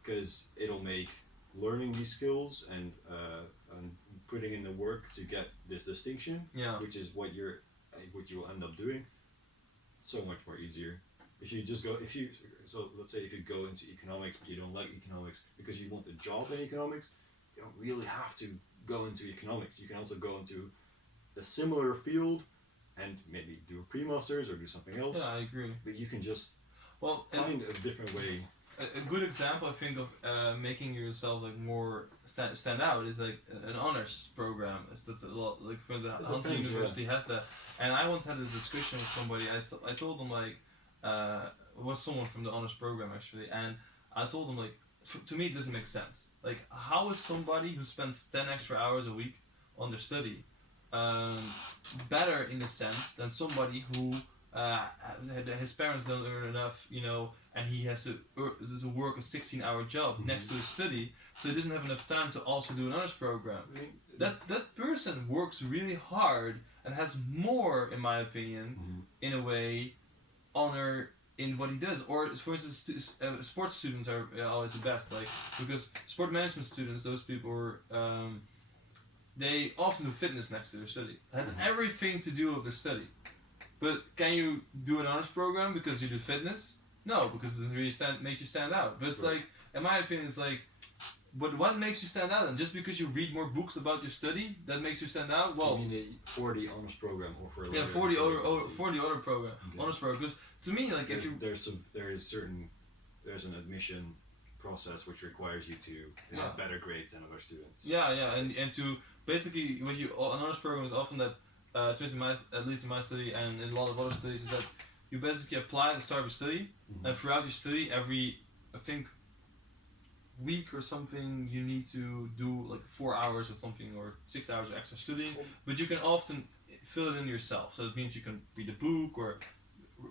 because it'll make learning these skills and putting in the work to get this distinction, which is what you'll end up doing, so much more easier. If you just so let's say if you go into economics but you don't like economics because you want a job in economics, you don't really have to go into economics. You can also go into a similar field and maybe do a pre-masters or do something else. I agree. But you can just find a different way. A good example, I think, of making yourself more stand out is an honors program. That's a lot, for the Hansa University has that. And I once had a discussion with somebody. I told them it was someone from the honors program actually, and I told them to me it doesn't make sense. How is somebody who spends 10 extra hours a week on their study better in a sense than somebody who his parents don't earn enough, and he has to work a 16-hour job next to his study, so he doesn't have enough time to also do an honors program. That person works really hard and has more, in my opinion, in a way, honor in what he does. Or for instance, sports students are always the best, because sport management students, those people are, they often do fitness next to their study. It has everything to do with their study. But can you do an honors program because you do fitness? No, because it doesn't really make you stand out. But it's in my opinion, it's but what makes you stand out? And just because you read more books about your study, that makes you stand out? Well, I mean, for the honors program or for for the honor program, honors program. Because to me, if you there's an admission process which requires you to have better grades than other students. And to basically what an honors program is often that. At least in my study and in a lot of other studies, is that you basically apply at the start of your study, and throughout your study, every, I think, week or something, you need to do 4 hours or something, or 6 hours of extra studying, but you can often fill it in yourself, so it means you can read a book or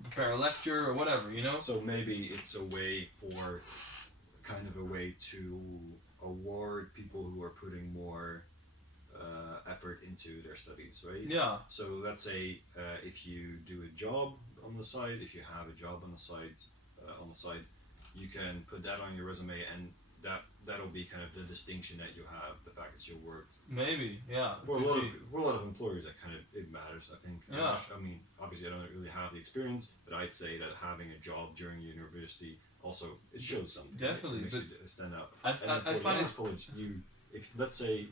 prepare a lecture or whatever, So maybe it's a way to award people who are putting more effort into their studies, right? So let's say if you do a job on the side, if you have a job on the side, you can put that on your resume, and that'll be kind of the distinction that you have, the fact that you worked. Maybe, For a lot of employers, that kind of it matters. I think. I mean, obviously, I don't really have the experience, but I'd say that having a job during university also it shows something. Definitely, it makes you stand out. I find it college. If let's say.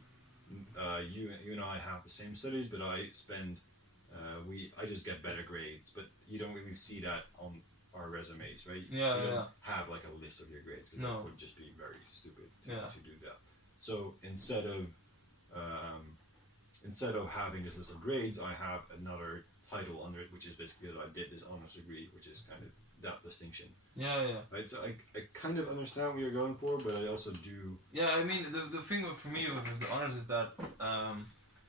You and I have the same studies, but I I just get better grades, but you don't really see that on our resumes, right? You don't have a list of your grades, because that would just be very stupid to do that. So instead of having this list of grades, I have another title under it, which is basically that I did this honors degree, which is kind of that distinction. Yeah. Right. So I kind of understand what you're going for, but I also do. Yeah, I mean the thing for me with the honors is that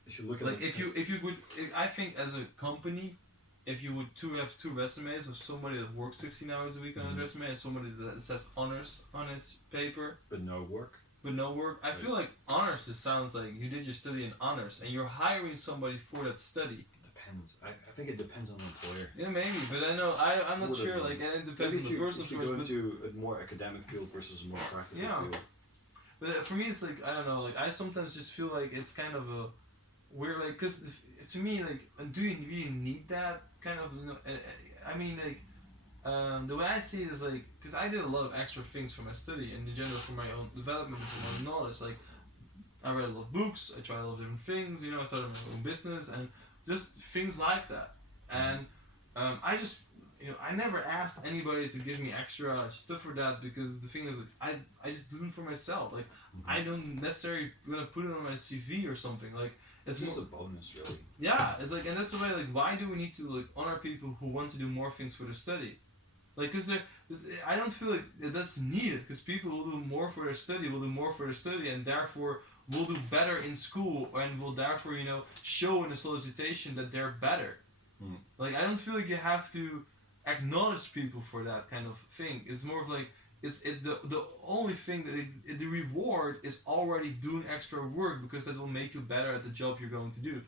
if you look at like if you would, I think as a company, if you would have two resumes of somebody that works 16 hours a week on his resume and somebody that says honors on his paper, but no work. I feel like honors just sounds like you did your study in honors and you're hiring somebody for that study. Depends. I think it depends on the employer. Yeah, maybe, but I'm not sure. Like, and it depends on the person. If you go into a more academic field versus a more practical field. But for me, it's like I don't know. Like I sometimes just feel like it's kind of a weird, like, cause to me, like, do you really need that kind of? You know, I mean, like, the way I see it is like, cause I did a lot of extra things for my study and in general for my own development and for my own knowledge. Like, I read a lot of books. I tried a lot of different things. You know, I started my own business and just things like that. And I just, you know, I never asked anybody to give me extra stuff for that because the thing is, like, I just do it for myself. Like, I don't necessarily gonna put it on my CV or something. Like, it's just a bonus, really. Yeah, it's like, and that's the way. Like, why do we need to like honor people who want to do more things for their study? Like, cause I don't feel like that's needed. Cause people will do more for their study, and therefore will do better in school, and will therefore, you know, show in a solicitation that they're better. Like, I don't feel like you have to acknowledge people for that kind of thing. It's more of like, it's the only thing that the reward is already doing extra work because that will make you better at the job you're going to do.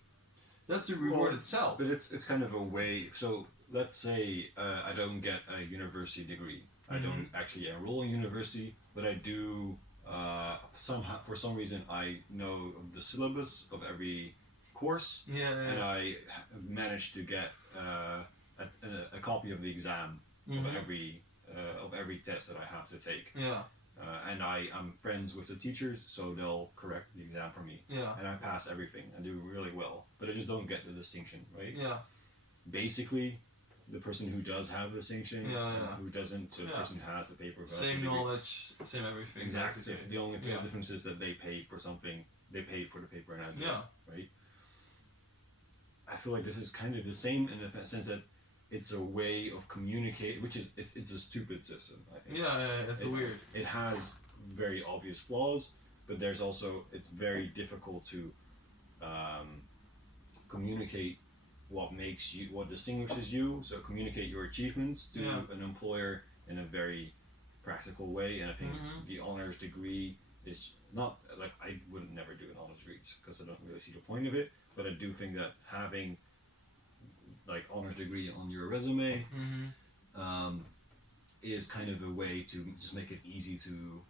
That's the reward itself. But it's kind of a way. So let's say I don't get a university degree. I don't actually enroll in university, but I do. For some reason, I know the syllabus of every course, and I managed to get a copy of the exam of every test that I have to take. And I'm friends with the teachers, so they'll correct the exam for me. And I pass everything and do really well, but I just don't get the distinction, right? Basically, the person who does have the distinction, who doesn't, so the person who has the paper. Same knowledge, same everything. Exactly. The only difference is that they paid for something. They paid for the paper and I didn't, right? I feel like this is kind of the same in the sense that it's a way of communicate, which is it's a stupid system. I think. It's weird. It has very obvious flaws, but there's also it's very difficult to communicate what distinguishes you. So communicate your achievements to an employer in a very practical way. And I think the honors degree is not like I would never do an honors degree because I don't really see the point of it. But I do think that having like honors degree on your resume is kind of a way to just make it easy to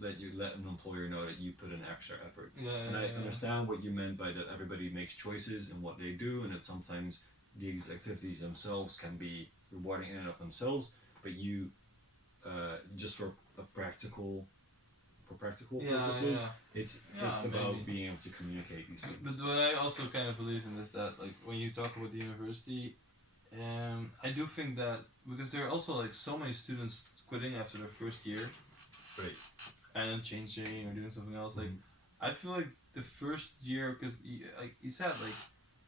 let an employer know that you put in extra effort. And I understand what you meant by that everybody makes choices in what they do, and that sometimes these activities themselves can be rewarding in and of themselves, but you just for practical purposes, it's about being able to communicate these things. But what I also kind of believe in is that, like, when you talk about the university, I do think that because there are also like so many students quitting after their first year, right, and changing or doing something else. Like, I feel like the first year, because like you said, like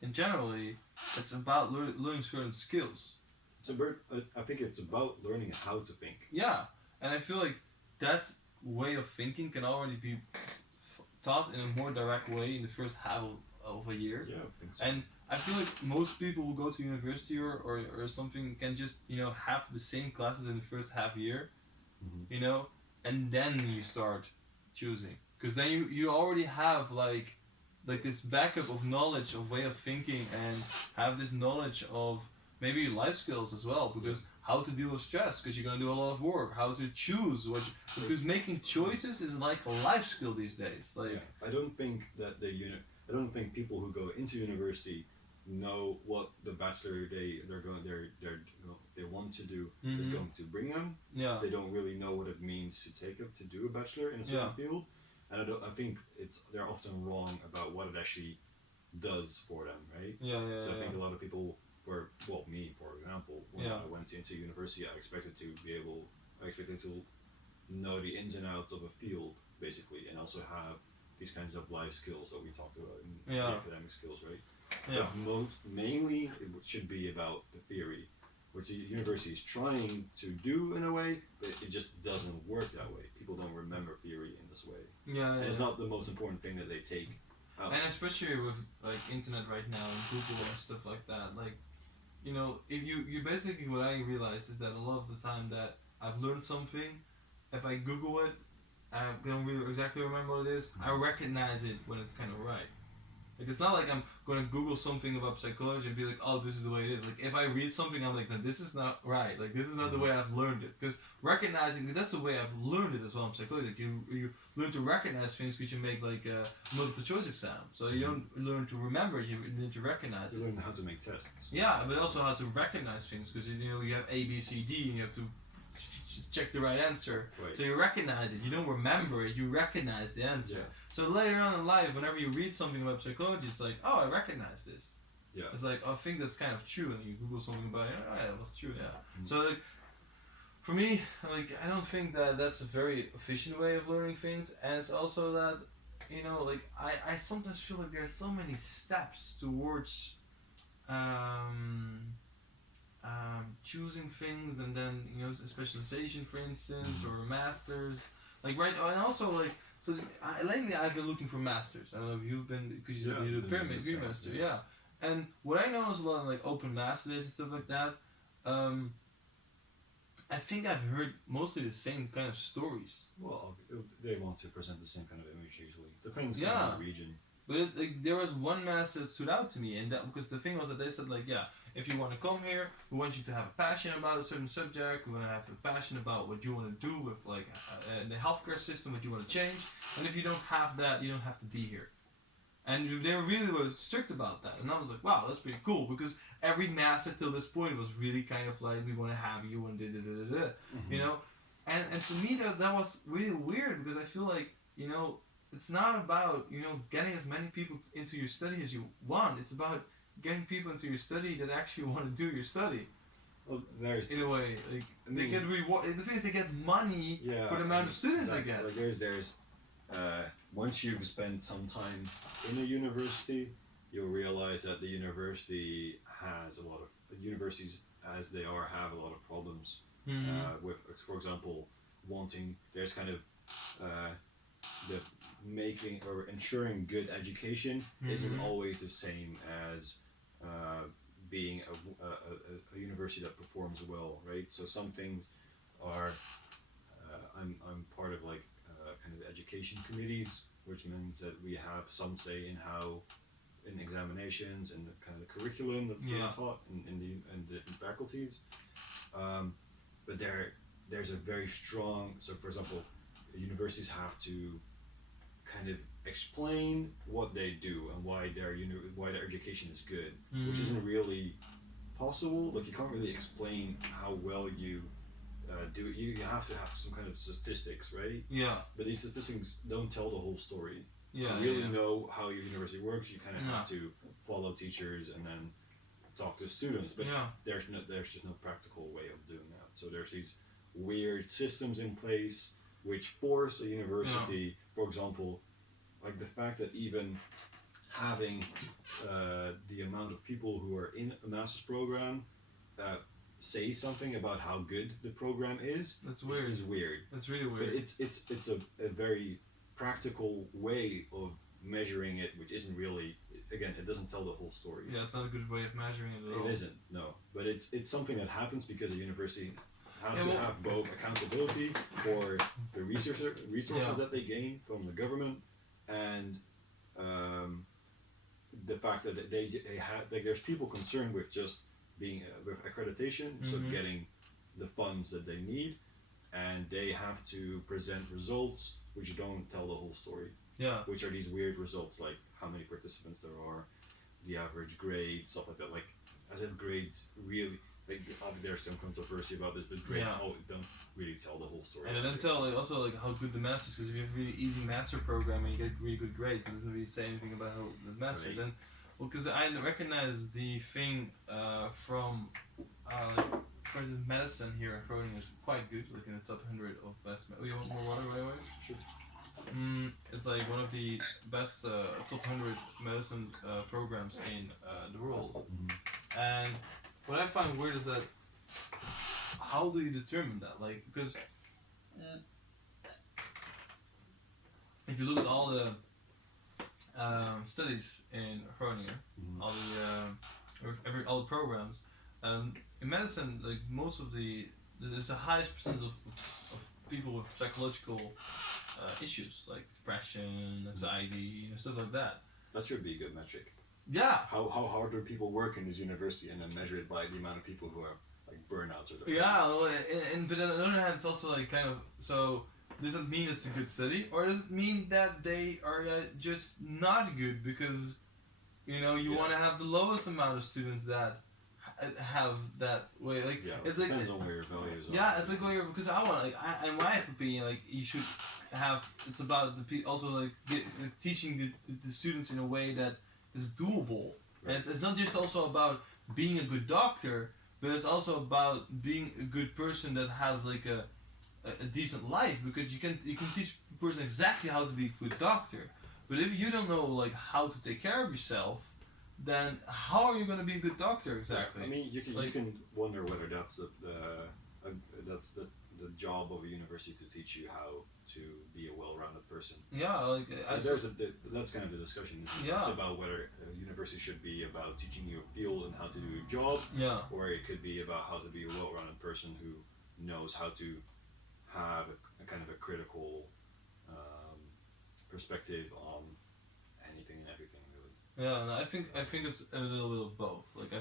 in generally, it's about learning certain skills. It's about. I think it's about learning how to think. Yeah, and I feel like that way of thinking can already be taught in a more direct way in the first half of a year. Yeah, I think so. And I feel like most people who go to university or something can just, you know, have the same classes in the first half year, you know, and then you start choosing. Because then you already have like this backup of knowledge, of way of thinking, and have this knowledge of maybe life skills as well, because how to deal with stress, because you're going to do a lot of work, how to choose, because making choices is like a life skill these days. Like, I don't think that I don't think people who go into university know what the bachelor they want to do is going to bring them. They don't really know what it means to do a bachelor in a certain field, and I think they're often wrong about what it actually does for them, right? So I think a lot of people, me for example, when I went into university, I expected to know the ins and outs of a field basically, and also have these kinds of life skills that we talked about in the academic skills, right? Yeah. But mainly, it should be about the theory, which the university is trying to do in a way, but it just doesn't work that way. People don't remember theory in this way. Yeah, It's not the most important thing that they take out. And especially with like internet right now and Google and stuff like that, like, you know, if you basically, what I realized is that a lot of the time that I've learned something, if I Google it, I don't really exactly remember what it is, I recognize it when it's kind of right. Like, it's not like I'm going to Google something about psychology and be like, oh, this is the way it is. Like, if I read something, I'm like, no, this is not right. Like, this is not the way I've learned it. Because recognizing, that's the way I've learned it as well in psychology. Like, you learn to recognize things because you make, like, a multiple choice exam. So you don't learn to remember it, you learn to recognize it. You learn how to make tests. Yeah, but also how to recognize things. Because, you know, you have A, B, C, D, and you have to just check the right answer. Right. So you recognize it. You don't remember it, you recognize the answer. Yeah. So later on in life, whenever you read something about psychology, it's like, oh, I recognize this. Yeah. It's like, oh, I think that's kind of true, and you Google something about it, oh, yeah, that was true, yeah. Mm-hmm. So, like, for me, like, I don't think that that's a very efficient way of learning things, and it's also that, you know, like, I sometimes feel like there's so many steps towards choosing things, and then, you know, a specialization, for instance, or a master's, like, right, and also, like, so lately I've been looking for masters. I don't know if you've been, because you do Pyramid Master, yeah. And what I know is a lot of like open masters and stuff like that. I think I've heard mostly the same kind of stories. Well, they want to present the same kind of image usually. Depends on the region. But like, there was one master that stood out to me, and that because the thing was that they said like, yeah, if you want to come here, we want you to have a passion about a certain subject. We want to have a passion about what you want to do with like the healthcare system, what you want to change. And if you don't have that, you don't have to be here. And they really were strict about that. And I was like, wow, that's pretty cool, because every master till this point was really kind of like, we want to have you and you know. And to me that was really weird, because I feel like, you know, it's not about, you know, getting as many people into your study as you want. It's about getting people into your study that actually want to do your study. Well, there's in a way, like, they get reward. The thing is, they get money for the amount of students they get. Like there's once you've spent some time in a university, you'll realize that the university has a lot of universities as they are have a lot of problems with, for example, there's kind of the making or ensuring good education isn't always the same as being a university that performs well, right? So some things are I'm part of like kind of education committees, which means that we have some say in how in examinations and the kind of the curriculum that's being taught in the different faculties. But there's a very strong, so for example, universities have to kind of explain what they do and why their education is good, which isn't really possible. Like, you can't really explain how well you do it. You have to have some kind of statistics, right? Yeah. But these statistics don't tell the whole story. Yeah. To really know how your university works, you kind of have to follow teachers and then talk to students. But there's just no practical way of doing that. So there's these weird systems in place which force a university, for example, like the fact that even having the amount of people who are in a master's program say something about how good the program is. That's weird. Is weird. That's really weird. But it's a very practical way of measuring it, which isn't really, again, it doesn't tell the whole story. Yeah, it's not a good way of measuring it at all. It isn't, no. But it's something that happens because a university has to have both accountability for the resources that they gain from the government, and the fact that they have, like, there's people concerned with just being with accreditation, so getting the funds that they need, and they have to present results which don't tell the whole story. Yeah. Which are these weird results, like how many participants there are, the average grade, stuff like that. Like, as if grades really, like, obviously there's some controversy about this, but grades don't really tell the whole story. And it doesn't tell also like how good the master's, because if you have a really easy master program and you get really good grades, it doesn't really say anything about how the master's. Right. And well, because I recognize the thing from, for instance, medicine here in Groningen is quite good, like in the top 100 of best. You want more water right away? Sure. it's like one of the best top 100 medicine programs in the world. Mm-hmm. And what I find weird is that how do you determine that? Like, because if you look at all the studies in Groningen, all the all the programs, in medicine, like most of there's the highest percentage of people with psychological issues like depression, anxiety, and stuff like that. That should be a good metric. Yeah. How hard do people work in this university, and then measure it by the amount of people who are like burnouts or depression? Yeah, well, but on the other hand, it's also like kind of so. Does it mean it's a good study, or does it mean that they are just not good because, you know, you want to have the lowest amount of students that have that way? Like, it's like depends on where your values are. Yeah, it's like where because I want in my opinion, like you should have. It's about also like teaching the students in a way that is doable, and it's not just also about being a good doctor, but it's also about being a good person that has like a decent life, because you can teach a person exactly how to be a good doctor, but if you don't know like how to take care of yourself, then how are you going to be a good doctor exactly? I mean, you can wonder whether that's the job of a university to teach you how to be a well-rounded person. Yeah, like that's kind of the discussion. Yeah. It's about whether a university should be about teaching you a field and how to do your job, or it could be about how to be a well-rounded person who knows how to have a kind of a critical perspective on anything and everything, really. Yeah, and I think it's a little bit of both. Like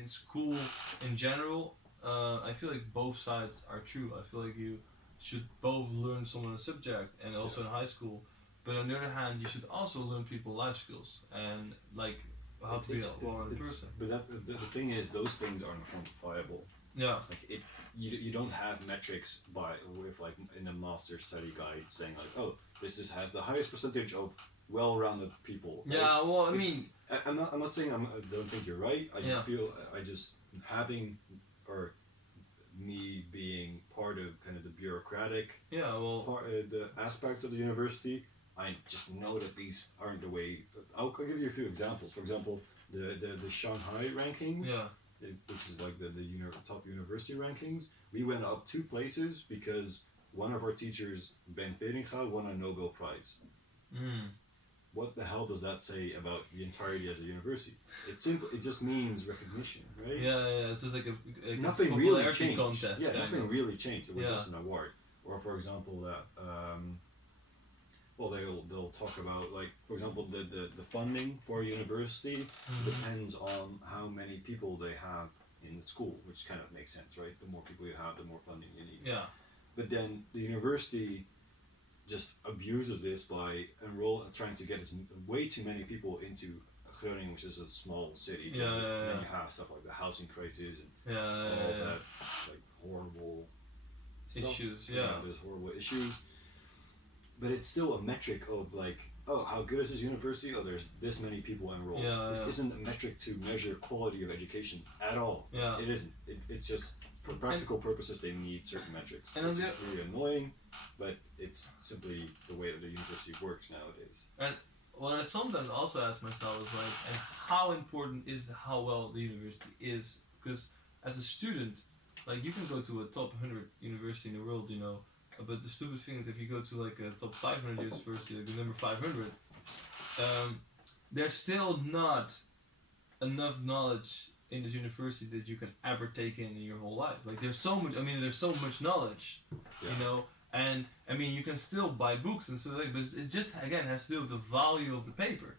in school in general, I feel like both sides are true. I feel like you should both learn some of the subject and also in high school, but on the other hand, you should also learn people life skills and like how to be a well-rounded person. But the thing is, those things aren't quantifiable. Yeah. Like you don't have metrics with like in a master study guide saying like, oh, has the highest percentage of well-rounded people. Right? Yeah. Well, I mean, I'm not saying I don't think you're right. I just feel having or me being part of kind of the bureaucratic the aspects of the university. I just know that these aren't the way. I'll give you a few examples. For example, the Shanghai rankings. Yeah. Which is like the top university rankings. We went up 2 places because one of our teachers, Ben Veringa, won a Nobel Prize. What the hell does that say about the entirety as a university? It's simple. It just means recognition, right? Yeah. It's just like a nothing really changed. Contest. Yeah, nothing really changed. It was just an award. Or for example, that they'll talk about, like, for example, the funding for a university depends on how many people they have in the school, which kind of makes sense, right? The more people you have, the more funding you need. Yeah. But then the university just abuses this by trying to get way too many people into Groningen, which is a small city. Yeah. And you have stuff like the housing crisis and all that like horrible issues. stuff. There's horrible issues. But it's still a metric of like, oh, how good is this university? Oh, there's this many people enrolled. It isn't a metric to measure quality of education at all. Yeah. It isn't. It's just for practical purposes they need certain metrics. And it's really annoying, but it's simply the way that the university works nowadays. And what I sometimes also ask myself is like, and how important is how well the university is? Because as a student, like you can go to a top 100 university in the world, you know. But the stupid thing is, if you go to like a top 500 university, like the number 500, there's still not enough knowledge in this university that you can ever take in your whole life. Like there's so much. I mean, there's so much knowledge, you know. And I mean, you can still buy books and stuff like, but it just again has to do with the value of the paper.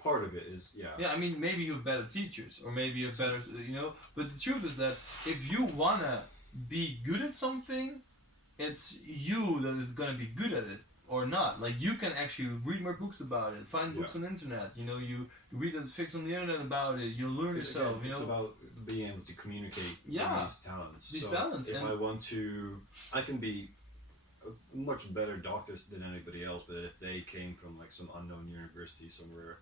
Part of it is Yeah, I mean, maybe you have better teachers, or maybe you have better, you know. But the truth is that if you wanna be good at something, it's you that is gonna be good at it or not. Like you can actually read more books about it, find books on the internet. You know, you read and fix on the internet about it. You learn yourself. Again, it's about being able to communicate these talents. If I want to, I can be a much better doctor than anybody else. But if they came from like some unknown university somewhere,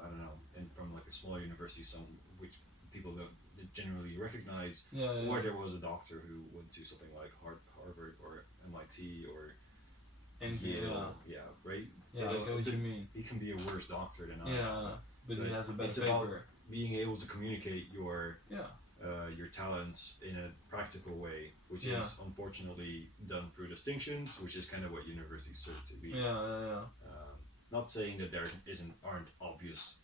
I don't know, and from like a smaller university, which people don't generally recognize, or there was a doctor who went to something like Harvard or MIT or Yale, right? Yeah, I get what you mean. He can be a worse doctor than I. Yeah, but he has a better it's paper. about being able to communicate your talents in a practical way, which is unfortunately done through distinctions, which is kind of what universities serve to be. Not saying that there aren't obvious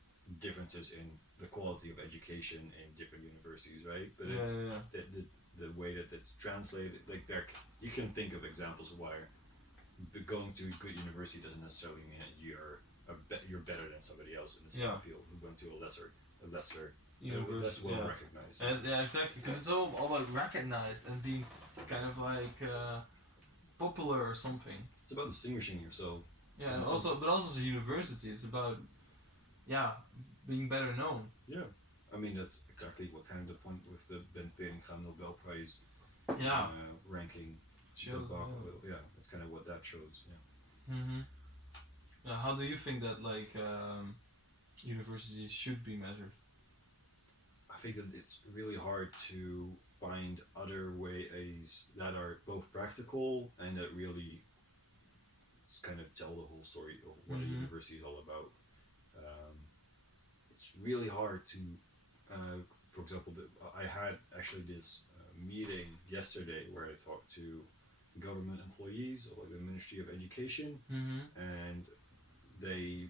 differences in the quality of education in different universities, right? But it's the way that it's translated. Like you can think of examples where going to a good university doesn't necessarily mean that you're better than somebody else in the same field who went to a lesser university, less well recognized. And, exactly, because it's all about recognized and being kind of like popular or something. It's about distinguishing yourself. Yeah, and also as a university, it's about being better known. Yeah, I mean that's exactly what kind of the point with the Ben Verenigam Nobel Prize ranking. That's kind of what that shows. Yeah. How do you think that universities should be measured? I think that it's really hard to find other ways that are both practical and that really kind of tell the whole story of what a university is all about. It's really hard to, for example, I had actually this meeting yesterday where I talked to government employees of the Ministry of Education, and they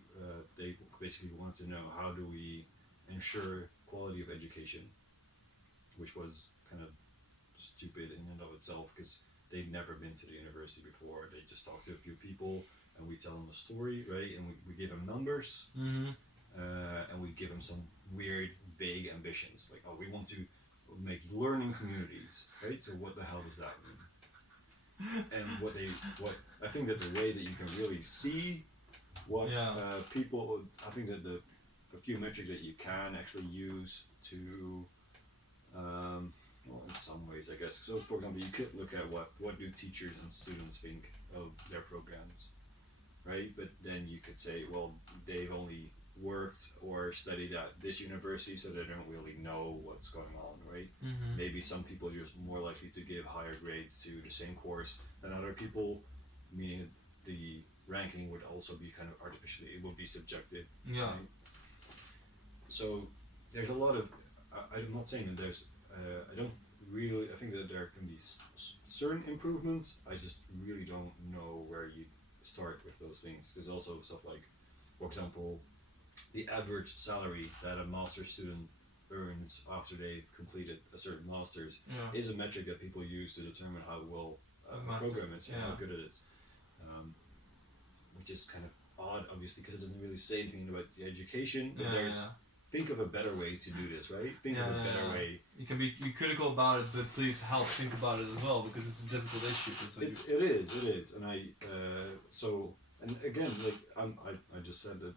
basically wanted to know how do we ensure quality of education, which was kind of stupid in and of itself because they'd never been to the university before. They just talked to a few people and we tell them a story, right? And we give them numbers, and we give them some weird, vague ambitions, like, oh, we want to make learning communities, right? So what the hell does that mean? And what I think that the way that you can really see what people, I think that the few metrics that you can actually use to, well, in some ways, I guess. So, for example, you could look at what do teachers and students think of their programs, right? But then you could say, well, they've only worked or studied at this university, so they don't really know what's going on, right? Maybe some people are just more likely to give higher grades to the same course than other people, meaning the ranking would also be kind of artificially, it would be subjective. Right? So there's a lot of, I'm not saying that there's, I think that there can be certain improvements. I just really don't know where you start with those things. There's also stuff like, for example, the average salary that a master's student earns after they've completed a certain master's is a metric that people use to determine how well a program is, how good it is. Which is kind of odd, obviously, because it doesn't really say anything about the education, but think of a better way to do this, right? Think of a better way. You can be critical about it, but please help think about it as well, because it's a difficult issue. It is, and and again, like I just said that.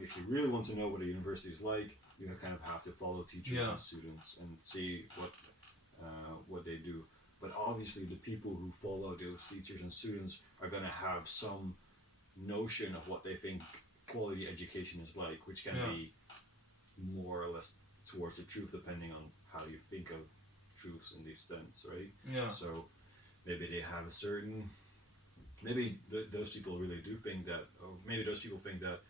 If you really want to know what a university is like, you kind of have to follow teachers and students and see what they do. But obviously, the people who follow those teachers and students are going to have some notion of what they think quality education is like, which can be more or less towards the truth, depending on how you think of truths in these sense, right? Yeah. So maybe they have a certain. Maybe those people really do think that, or maybe those people think that.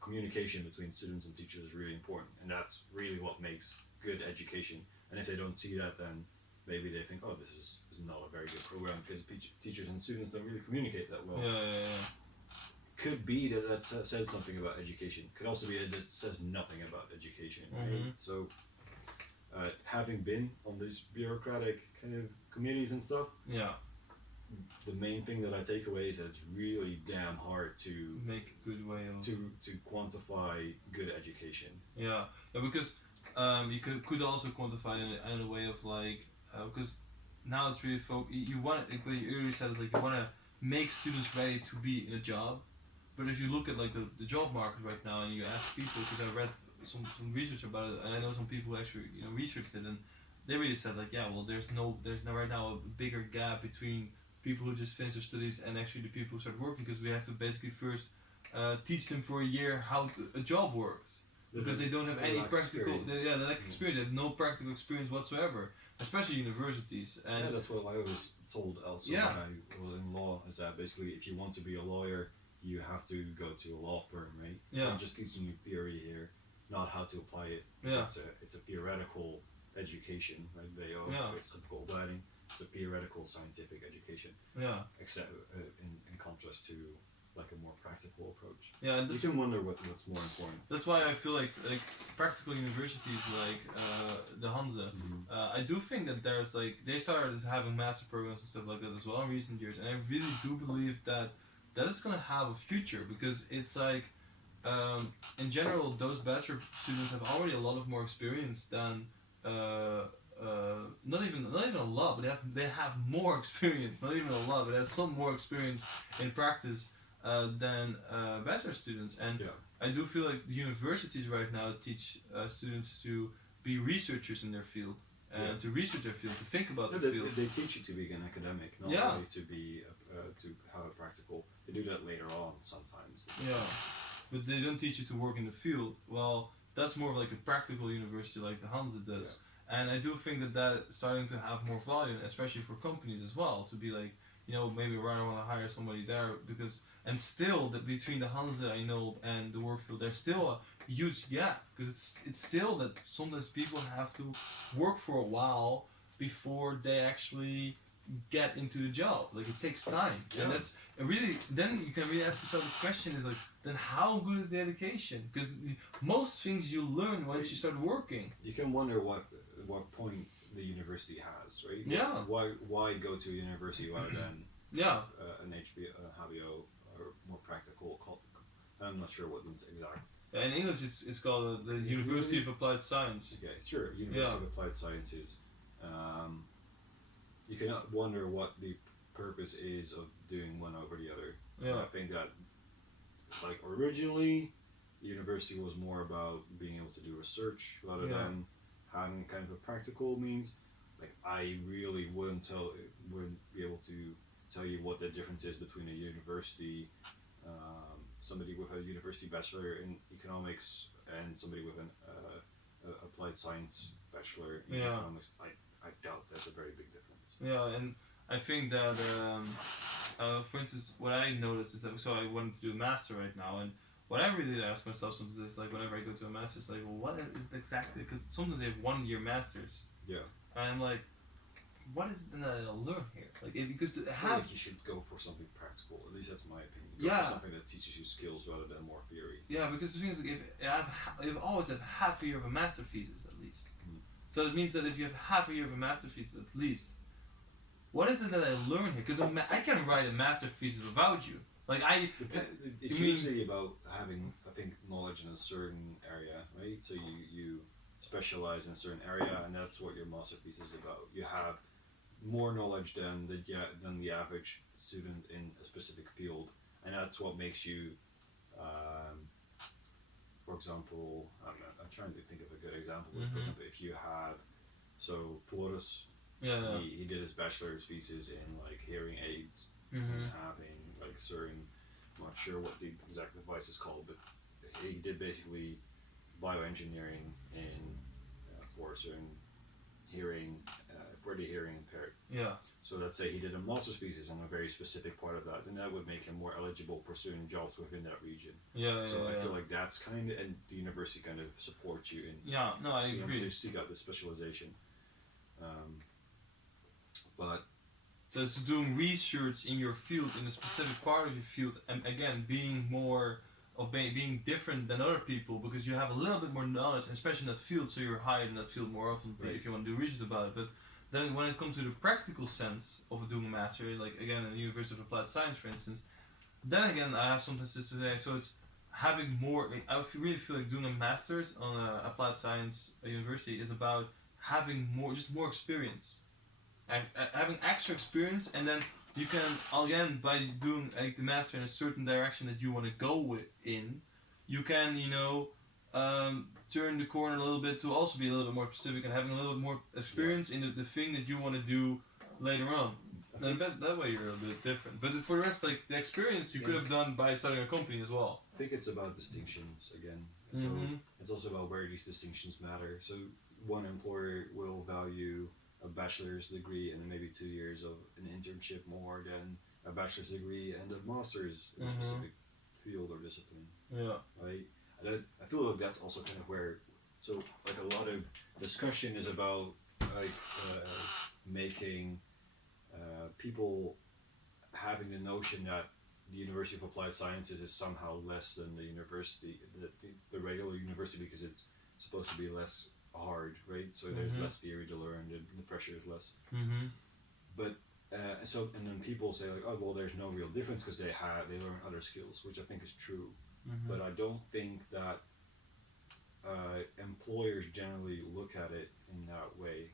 Communication between students and teachers is really important, and that's really what makes good education. And if they don't see that, then maybe they think, oh, this is not a very good program because teachers and students don't really communicate that well. Could be that says something about education. Could also be that it says nothing about education. Right? So having been on these bureaucratic kind of committees and stuff, the main thing that I take away is that it's really damn hard to make a good way of to quantify good education. Because you could also quantify in a way of like because now it's really you want it, like you earlier said, it's like you want to make students ready to be in a job, but if you look at like the job market right now and you ask people, because I read some research about it and I know some people who actually researched it, and they really said like there's no right now a bigger gap between people who just finish their studies and actually the people who start working, because we have to basically first teach them for a year how a job works, because they don't have any practical experience. They have no practical experience whatsoever. especially universities. And yeah, that's what I was told also when I was in law, is that basically if you want to be a lawyer, you have to go to a law firm, right? Yeah. I'm just teaching you theory here, not how to apply it. Yeah. It's a theoretical education, right? It's typical writing. It's a theoretical scientific education. Yeah. Except in contrast to like a more practical approach. Yeah, and you can wonder what's more important. That's why I feel like practical universities like the Hanze. I do think that there's like they started having master programs and stuff like that as well in recent years, and I really do believe that is gonna have a future because it's like in general those bachelor students have already a lot of more experience than. Not even a lot, but they have more experience. Not even a lot, but they have some more experience in practice than bachelor students. And I do feel like the universities right now teach students to be researchers in their field and to research their field, to think about the field. They teach you to be an academic, not really to be to have a practical. They do that later on sometimes. Yeah, but they don't teach you to work in the field. Well, that's more of like a practical university, like the Hanze does. Yeah. And I do think that that's starting to have more value, especially for companies as well, to be like, maybe I want to hire somebody there because, and still that between the Hanze I know and the work field, there's still a huge gap because it's still that sometimes people have to work for a while before they actually get into the job. Like it takes time, and that's really. Then you can really ask yourself the question: is like, then how good is the education? Because most things you learn once you start working. You can wonder what point the university has, right? Yeah. Why go to a university rather than an HBO or more practical? I'm not sure what the exact. In English, it's called the University of Applied Science. Okay, sure. University of Applied Sciences. You can wonder what the purpose is of doing one over the other. Yeah. I think that, like originally, university was more about being able to do research rather than having kind of a practical means. Like I really wouldn't be able to tell you what the difference is between a university, somebody with a university bachelor in economics and somebody with an applied science bachelor in economics. I doubt that's a very big difference. Yeah, and I think that, for instance, what I noticed is that, so I wanted to do a master right now, and what I really ask myself sometimes is, like, whenever I go to a master, it's like, well, what is it exactly? Because sometimes they have 1 year masters. Yeah. And I'm like, what is it that I'll learn here? Like, because to I feel like you should go for something practical. At least that's my opinion. Go for something that teaches you skills rather than more theory. Yeah, because the thing is, like, I've always had half a year of a master thesis at least. So it means that if you have half a year of a master thesis at least, what is it that I learn here? Because I can write a master thesis without you. Like it's usually about having, I think, knowledge in a certain area, right? So you specialize in a certain area, and that's what your master thesis is about. You have more knowledge than the average student in a specific field, and that's what makes you. For example, I'm trying to think of a good example. For example, if you have, Flores. Yeah. He did his bachelor's thesis in like hearing aids and having like certain, I'm not sure what the exact device is called, but he did basically bioengineering in for certain hearing for the hearing impaired. Yeah. So let's say he did a master's thesis on a very specific part of that, then that would make him more eligible for certain jobs within that region. So I feel like that's kind of, and the university kind of supports you in. Yeah. No, I agree. To seek out the specialization. But so it's doing research in your field, in a specific part of your field, and again being being different than other people because you have a little bit more knowledge, especially in that field, so you're hired in that field more often if you want to do research about it. But then when it comes to the practical sense of doing a master, like again in the University of Applied Science, for instance, then again I have something to say. So it's having more. I really feel like doing a master's on an applied science university is about having more experience. Having extra experience, and then you can, again, by doing the master in a certain direction that you want to go in, you can, turn the corner a little bit to also be a little bit more specific and having a little bit more experience in the thing that you want to do later on. And that way you're a bit different. But for the rest, like the experience you could have done by starting a company as well. I think it's about distinctions again. So it's also about where these distinctions matter. So one employer will value a bachelor's degree and then maybe 2 years of an internship more than a bachelor's degree and a master's in a specific field or discipline. Yeah. Right? And I feel like that's also kind of where, so like a lot of discussion is about like making people having the notion that the University of Applied Sciences is somehow less than the university, the regular university, because it's supposed to be less hard, right? So there's less theory to learn, the pressure is less. But and then people say like, oh well, there's no real difference because they learn other skills, which I think is true. But I don't think that employers generally look at it in that way,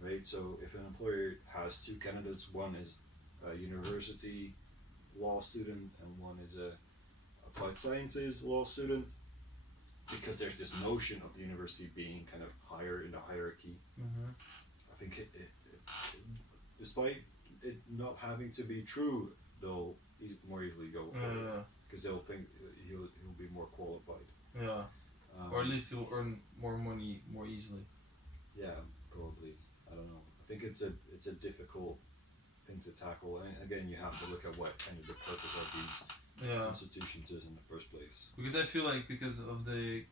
right? So if an employer has two candidates, one is a university law student and one is a applied sciences law student, because there's this notion of the university being kind of higher in the hierarchy. I think it despite it not having to be true, they'll more easily go for it because they'll think he'll be more qualified. Yeah. Or at least he'll earn more money more easily. Yeah, probably. I don't know. I think it's a difficult thing to tackle, and again, you have to look at what kind of the purpose of these institutions is in the first place. Because I feel like because we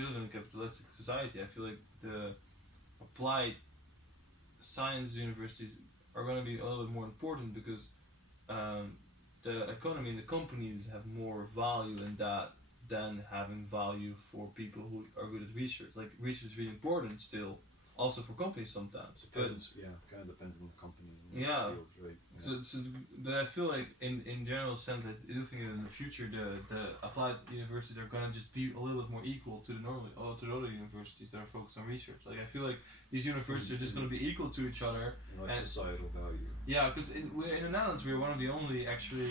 live in a capitalistic society, I feel like the applied science universities are going to be a little bit more important because the economy and the companies have more value in that than having value for people who are good at research. Like research is really important still, also for companies sometimes. Depends, kind of depends on the company and the fields, right? So but I feel like in general sense, I do think that in the future the applied universities are gonna just be a little bit more equal to the other universities that are focused on research. Like I feel like these universities are just gonna be equal to each other. Like societal value. Yeah, because in the Netherlands we're one of the only actually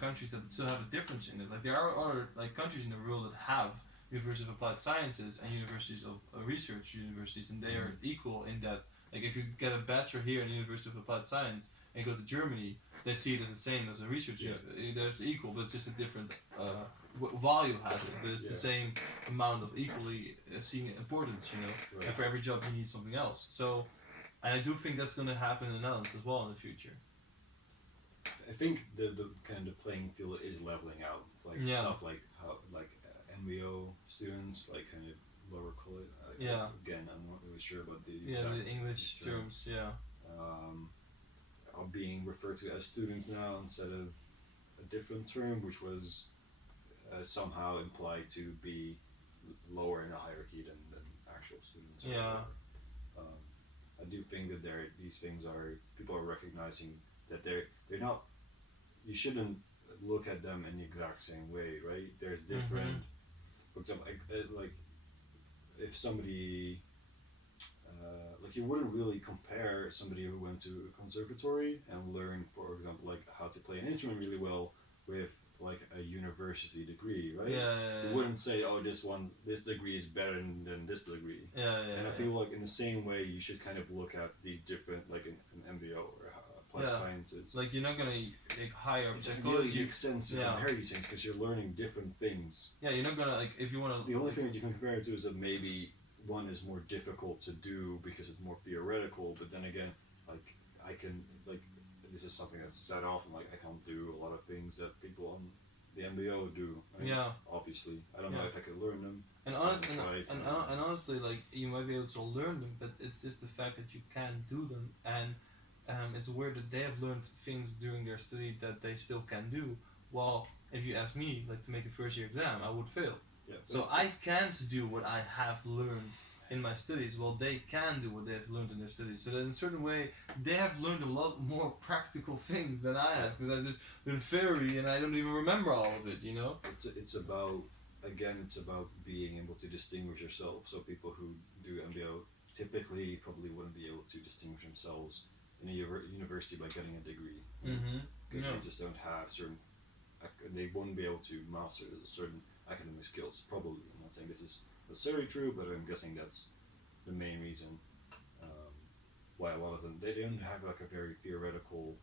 countries that still have a difference in it. Like there are other like countries in the world that have University of Applied Sciences and universities of research universities, and they are equal in that. Like if you get a bachelor here in the University of Applied Science and go to Germany, they see it as the same as a research. There's equal, but it's just a different value has it. But it's the same amount of equally seeing importance, you know. Right. And for every job you need something else. So, and I do think that's going to happen in the Netherlands as well in the future. I think the kind of the playing field is leveling out. Like stuff like how MBO students, like kind of lower college. Again, I'm not really sure about the the English terms. Are being referred to as students now instead of a different term, which was somehow implied to be lower in the hierarchy than actual students. I do think that these things are people are recognizing that they're not. You shouldn't look at them in the exact same way, right? There's different. For example, like if somebody, like you wouldn't really compare somebody who went to a conservatory and learned, for example, like how to play an instrument really well with like a university degree, right? You wouldn't say, oh, this degree is better than this degree. And I feel like in the same way, you should kind of look at the different, like an MBO or applied sciences. Like you're not gonna like hire it doesn't really make sense to compare these things because you're learning different things. Yeah, you're not gonna like if you wanna. The only thing that you can compare it to is that maybe one is more difficult to do because it's more theoretical, but then again, like I can like this is something that's said often. Like I can't do a lot of things that people on the MBO do. Obviously, I don't know if I could learn them. And honestly, like you might be able to learn them, but it's just the fact that you can do them, and it's weird that they have learned things during their study that they still can do. While if you ask me, like to make a first year exam, I would fail. So I can't do what I have learned in my studies, while they can do what they have learned in their studies. So that in a certain way, they have learned a lot more practical things than I have, because I just learned theory and I don't even remember all of it, you know? It's about being able to distinguish yourself. So people who do MBO typically probably wouldn't be able to distinguish themselves in a university by getting a degree. Because they just don't have they won't be able to master certain academic skills, probably. I'm not saying this is necessarily true, but I'm guessing that's the main reason why a lot of them, they don't have like a very theoretical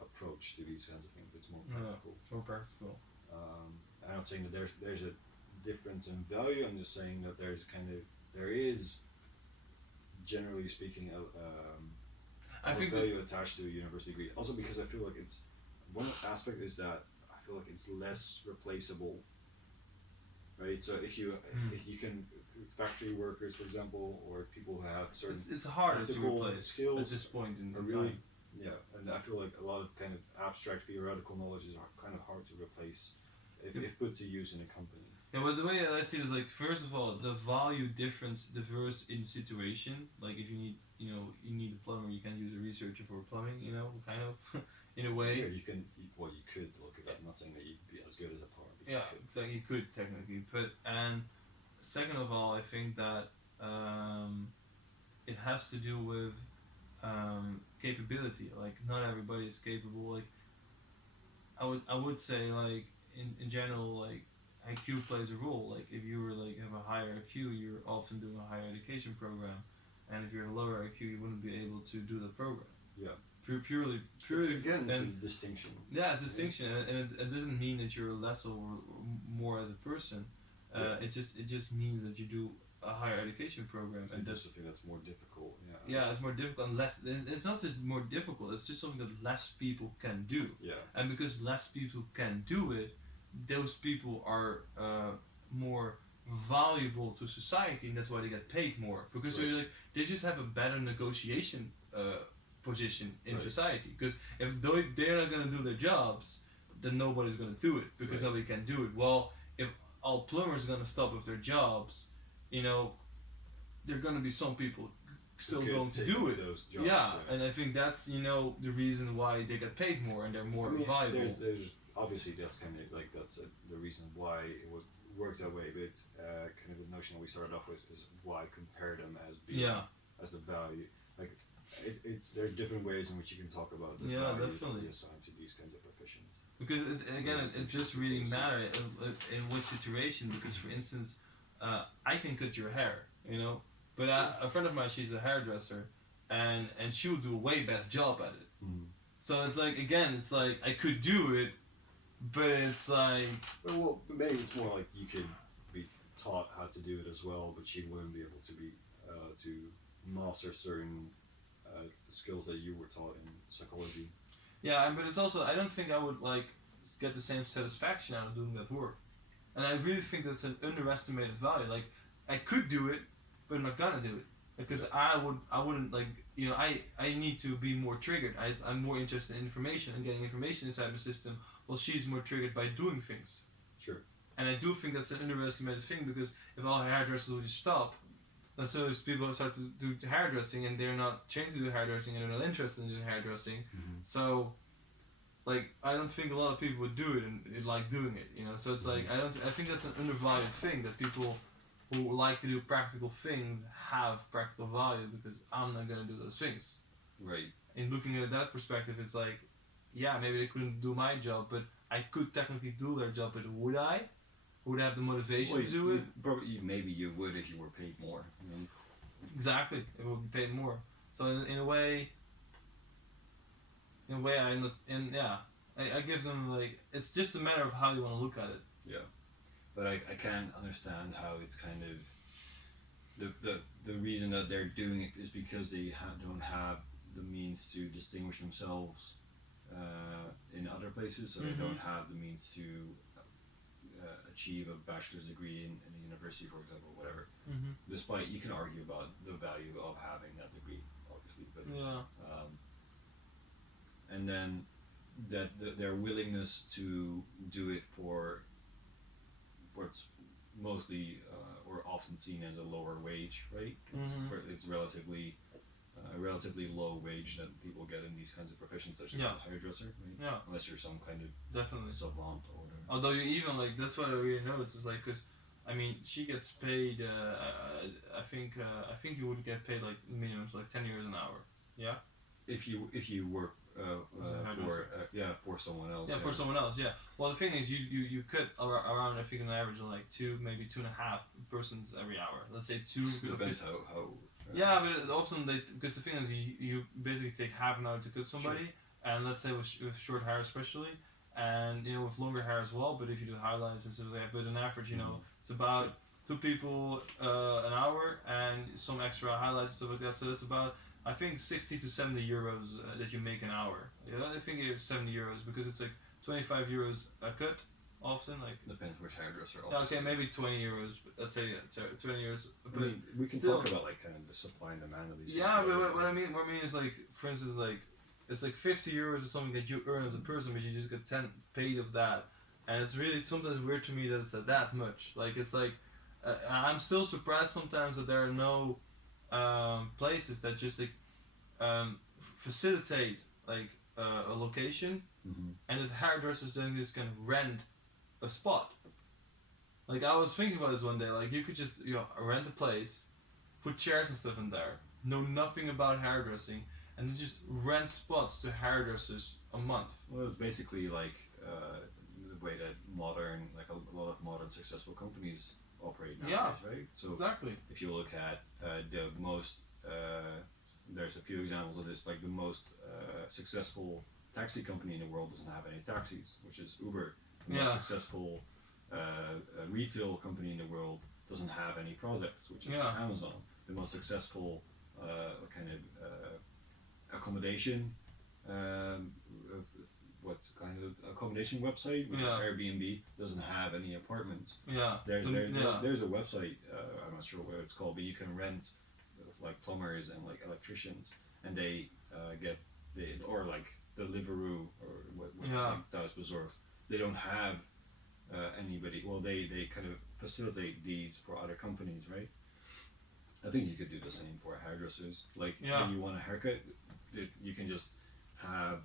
approach to these kinds of things. It's more practical. More practical. I'm not saying that there's a difference in value. I'm just saying that there is, generally speaking, I think value attached to a university degree. Also because I feel like it's one aspect is that I feel like it's less replaceable. Right. So if you can factory workers, for example, or people who have certain it's harder to replace skills at this point in really time. yeah, and I feel like a lot of kind of abstract theoretical knowledge is kind of hard to replace if put to use in a company. Yeah, but the way I see it is like, first of all, the value difference differs in situation. Like if you need a plumber, you can use a researcher for plumbing, kind of, in a way. Yeah, you could look it up. I'm not saying that you'd be as good as a plumber. Yeah, exactly. You could technically, and second of all, I think that it has to do with capability. Like not everybody is capable. Like I would say like in general like IQ plays a role. Like if you were like have a higher IQ, you're often doing a higher education program, and if you're a lower IQ, you wouldn't be able to do the program. Yeah. Purely. Again, this is distinction. Yeah, it's distinction, and it doesn't mean that you're less or more as a person. It just means that you do a higher education program, and that's something that's more difficult. Yeah, it's more difficult and less. It's not just more difficult. It's just something that less people can do. Yeah. And because less people can do it, those people are more valuable to society, and that's why they get paid more. Because they just have a better negotiation position in society. Because if they're not gonna do their jobs, then nobody's gonna do it because nobody can do it. Well, if all plumbers are gonna stop with their jobs, there are gonna be some people still going to do it. Those jobs, yeah, and I think that's the reason why they get paid more and they're more valuable. There's obviously that's kind of like the reason why it would work that way. But kind of the notion that we started off with is why compare them as being as the value. Like there's different ways in which you can talk about the value that we assign to these kinds of professions. Because it just really matters in which situation. Because for instance, I can cut your hair, but a friend of mine, she's a hairdresser, and she will do a way better job at it. Mm. So it's like I could do it, but it's like well, maybe it's more like you could be taught how to do it as well, but she wouldn't be able to be to master certain skills that you were taught in psychology. Yeah, but it's also I don't think I would get the same satisfaction out of doing that work, and I really think that's an underestimated value. Like I could do it, but I'm not gonna do it because I wouldn't I need to be more triggered. I'm more interested in information and getting information inside the system. Well, she's more triggered by doing things. Sure. And I do think that's an underestimated thing because if all hairdressers would just stop, then so those people start to do hairdressing and they're not trained to do hairdressing and they're not interested in doing hairdressing. Mm-hmm. So, I don't think a lot of people would do it and like doing it. So it's like I think that's an undervalued thing that people who like to do practical things have practical value because I'm not gonna do those things. Right. And looking at that perspective, it's like, yeah, maybe they couldn't do my job, but I could technically do their job. But would I? Would I have the motivation to do it? Probably, maybe you would if you were paid more. Exactly, it would be paid more. So in a way, I give them it's just a matter of how you want to look at it. Yeah, but I can understand how it's kind of the reason that they're doing it is because they don't have the means to distinguish themselves in other places, so they don't have the means to achieve a bachelor's degree in a university, for example, whatever. Mm-hmm. Despite you can argue about the value of having that degree, obviously, but and then that their willingness to do it for what's mostly or often seen as a lower wage, right? It's relatively a relatively low wage that people get in these kinds of professions, such as a hairdresser, right? Yeah. Unless you're some kind of definitely savant or whatever. Although you even that's what I really noticed is because she gets paid. I think you would get paid minimum 10 euros an hour. Yeah. If you work for someone else. Yeah, for someone else. Yeah. Well, the thing is, you cut around I think on average two, maybe 2.5 persons every hour. Let's say two. Depends how. Yeah, but often because the thing is, you basically take half an hour to cut somebody, and let's say with short hair especially, and with longer hair as well. But if you do highlights and stuff like that, but on average, it's about 2 people an hour and some extra highlights and stuff like that. So that's about, I think, 60 to 70 euros that you make an hour. I think it's 70 euros because it's like 25 euros a cut. Often, like depends which hairdresser. Okay, maybe 20 euros. But let's say 20 euros. But I mean, we can talk about like kind of the supply and demand of these. Yeah, but what I mean is like, for instance, like it's like 50 euros or something that you earn as a person, but you just get 10 paid of that, and it's really sometimes weird to me that it's that much. Like it's like I'm still surprised sometimes that there are no places that just like facilitate like a location, and that hairdressers then just can rent a spot. Like I was thinking about this one day, like you could just rent a place, put chairs and stuff in there, know nothing about hairdressing, and then just rent spots to hairdressers a month. Well, it's basically like the way that a lot of modern successful companies operate nowadays, right? So exactly. If you look at the most, there's a few examples of this, like the most successful taxi company in the world doesn't have any taxis, which is Uber. The most successful retail company in the world doesn't have any products, which is Amazon. The most successful kind of accommodation, accommodation website, which is Airbnb, doesn't have any apartments. There's a website, I'm not sure what it's called, but you can rent like plumbers and like electricians, and they or like Deliveroo or what like Thuis Bezorgd. They don't have anybody. Well, they kind of facilitate these for other companies, right? I think you could do the same for hairdressers. Like when you want a haircut, you can just have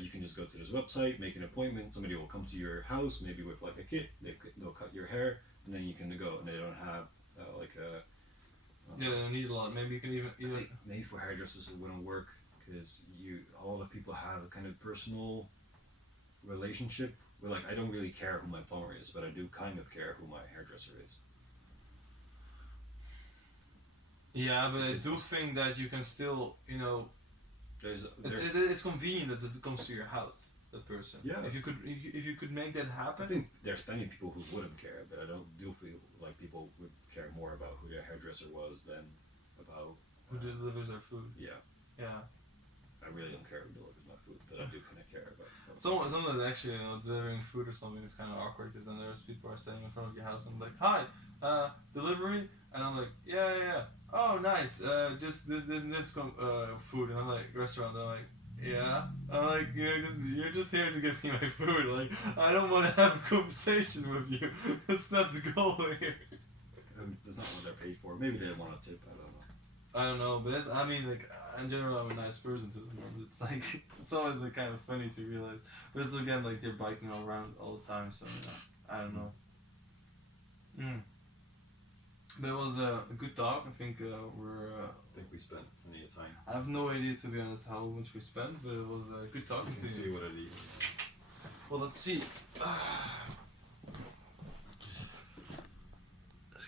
you can just go to this website, make an appointment. Somebody will come to your house, maybe with like a kit. They'll cut your hair, and then you can go. And they don't have like a they don't need a lot. Maybe you can even I think maybe for hairdressers it wouldn't work because a lot of people have a kind of personal relationship with, like, I don't really care who my plumber is, but I do kind of care who my hairdresser is. Yeah, but I do think that you can still, it's convenient that it comes to your house, that person. Yeah. If you could make that happen. I think there's plenty of people who wouldn't care, but I do feel like people would care more about who their hairdresser was than about who delivers their food. Yeah. Yeah. I really don't care who delivers my food, but I do kind of care about. Sometimes actually, delivering food or something is kind of awkward because then there's people are standing in front of your house and I'm like, "Hi, delivery," and I'm like, "Yeah. Oh, nice. Just this food," and I'm like, "Restaurant." And I'm like, "Yeah." I'm like, "You're just here to give me my food. Like, I don't want to have a conversation with you. That's not the goal here." That's not what they're paid for. Maybe they want a tip. I don't know, but in general, I'm a nice person to them. It's like, it's always like kind of funny to realize. But it's again like they're biking all around all the time, so I don't know. But it was a good talk. I think I think we spent plenty of time. I have no idea, to be honest, how much we spent, but it was good talking to you. See what it is. Well, let's see. Even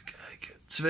kijken. 2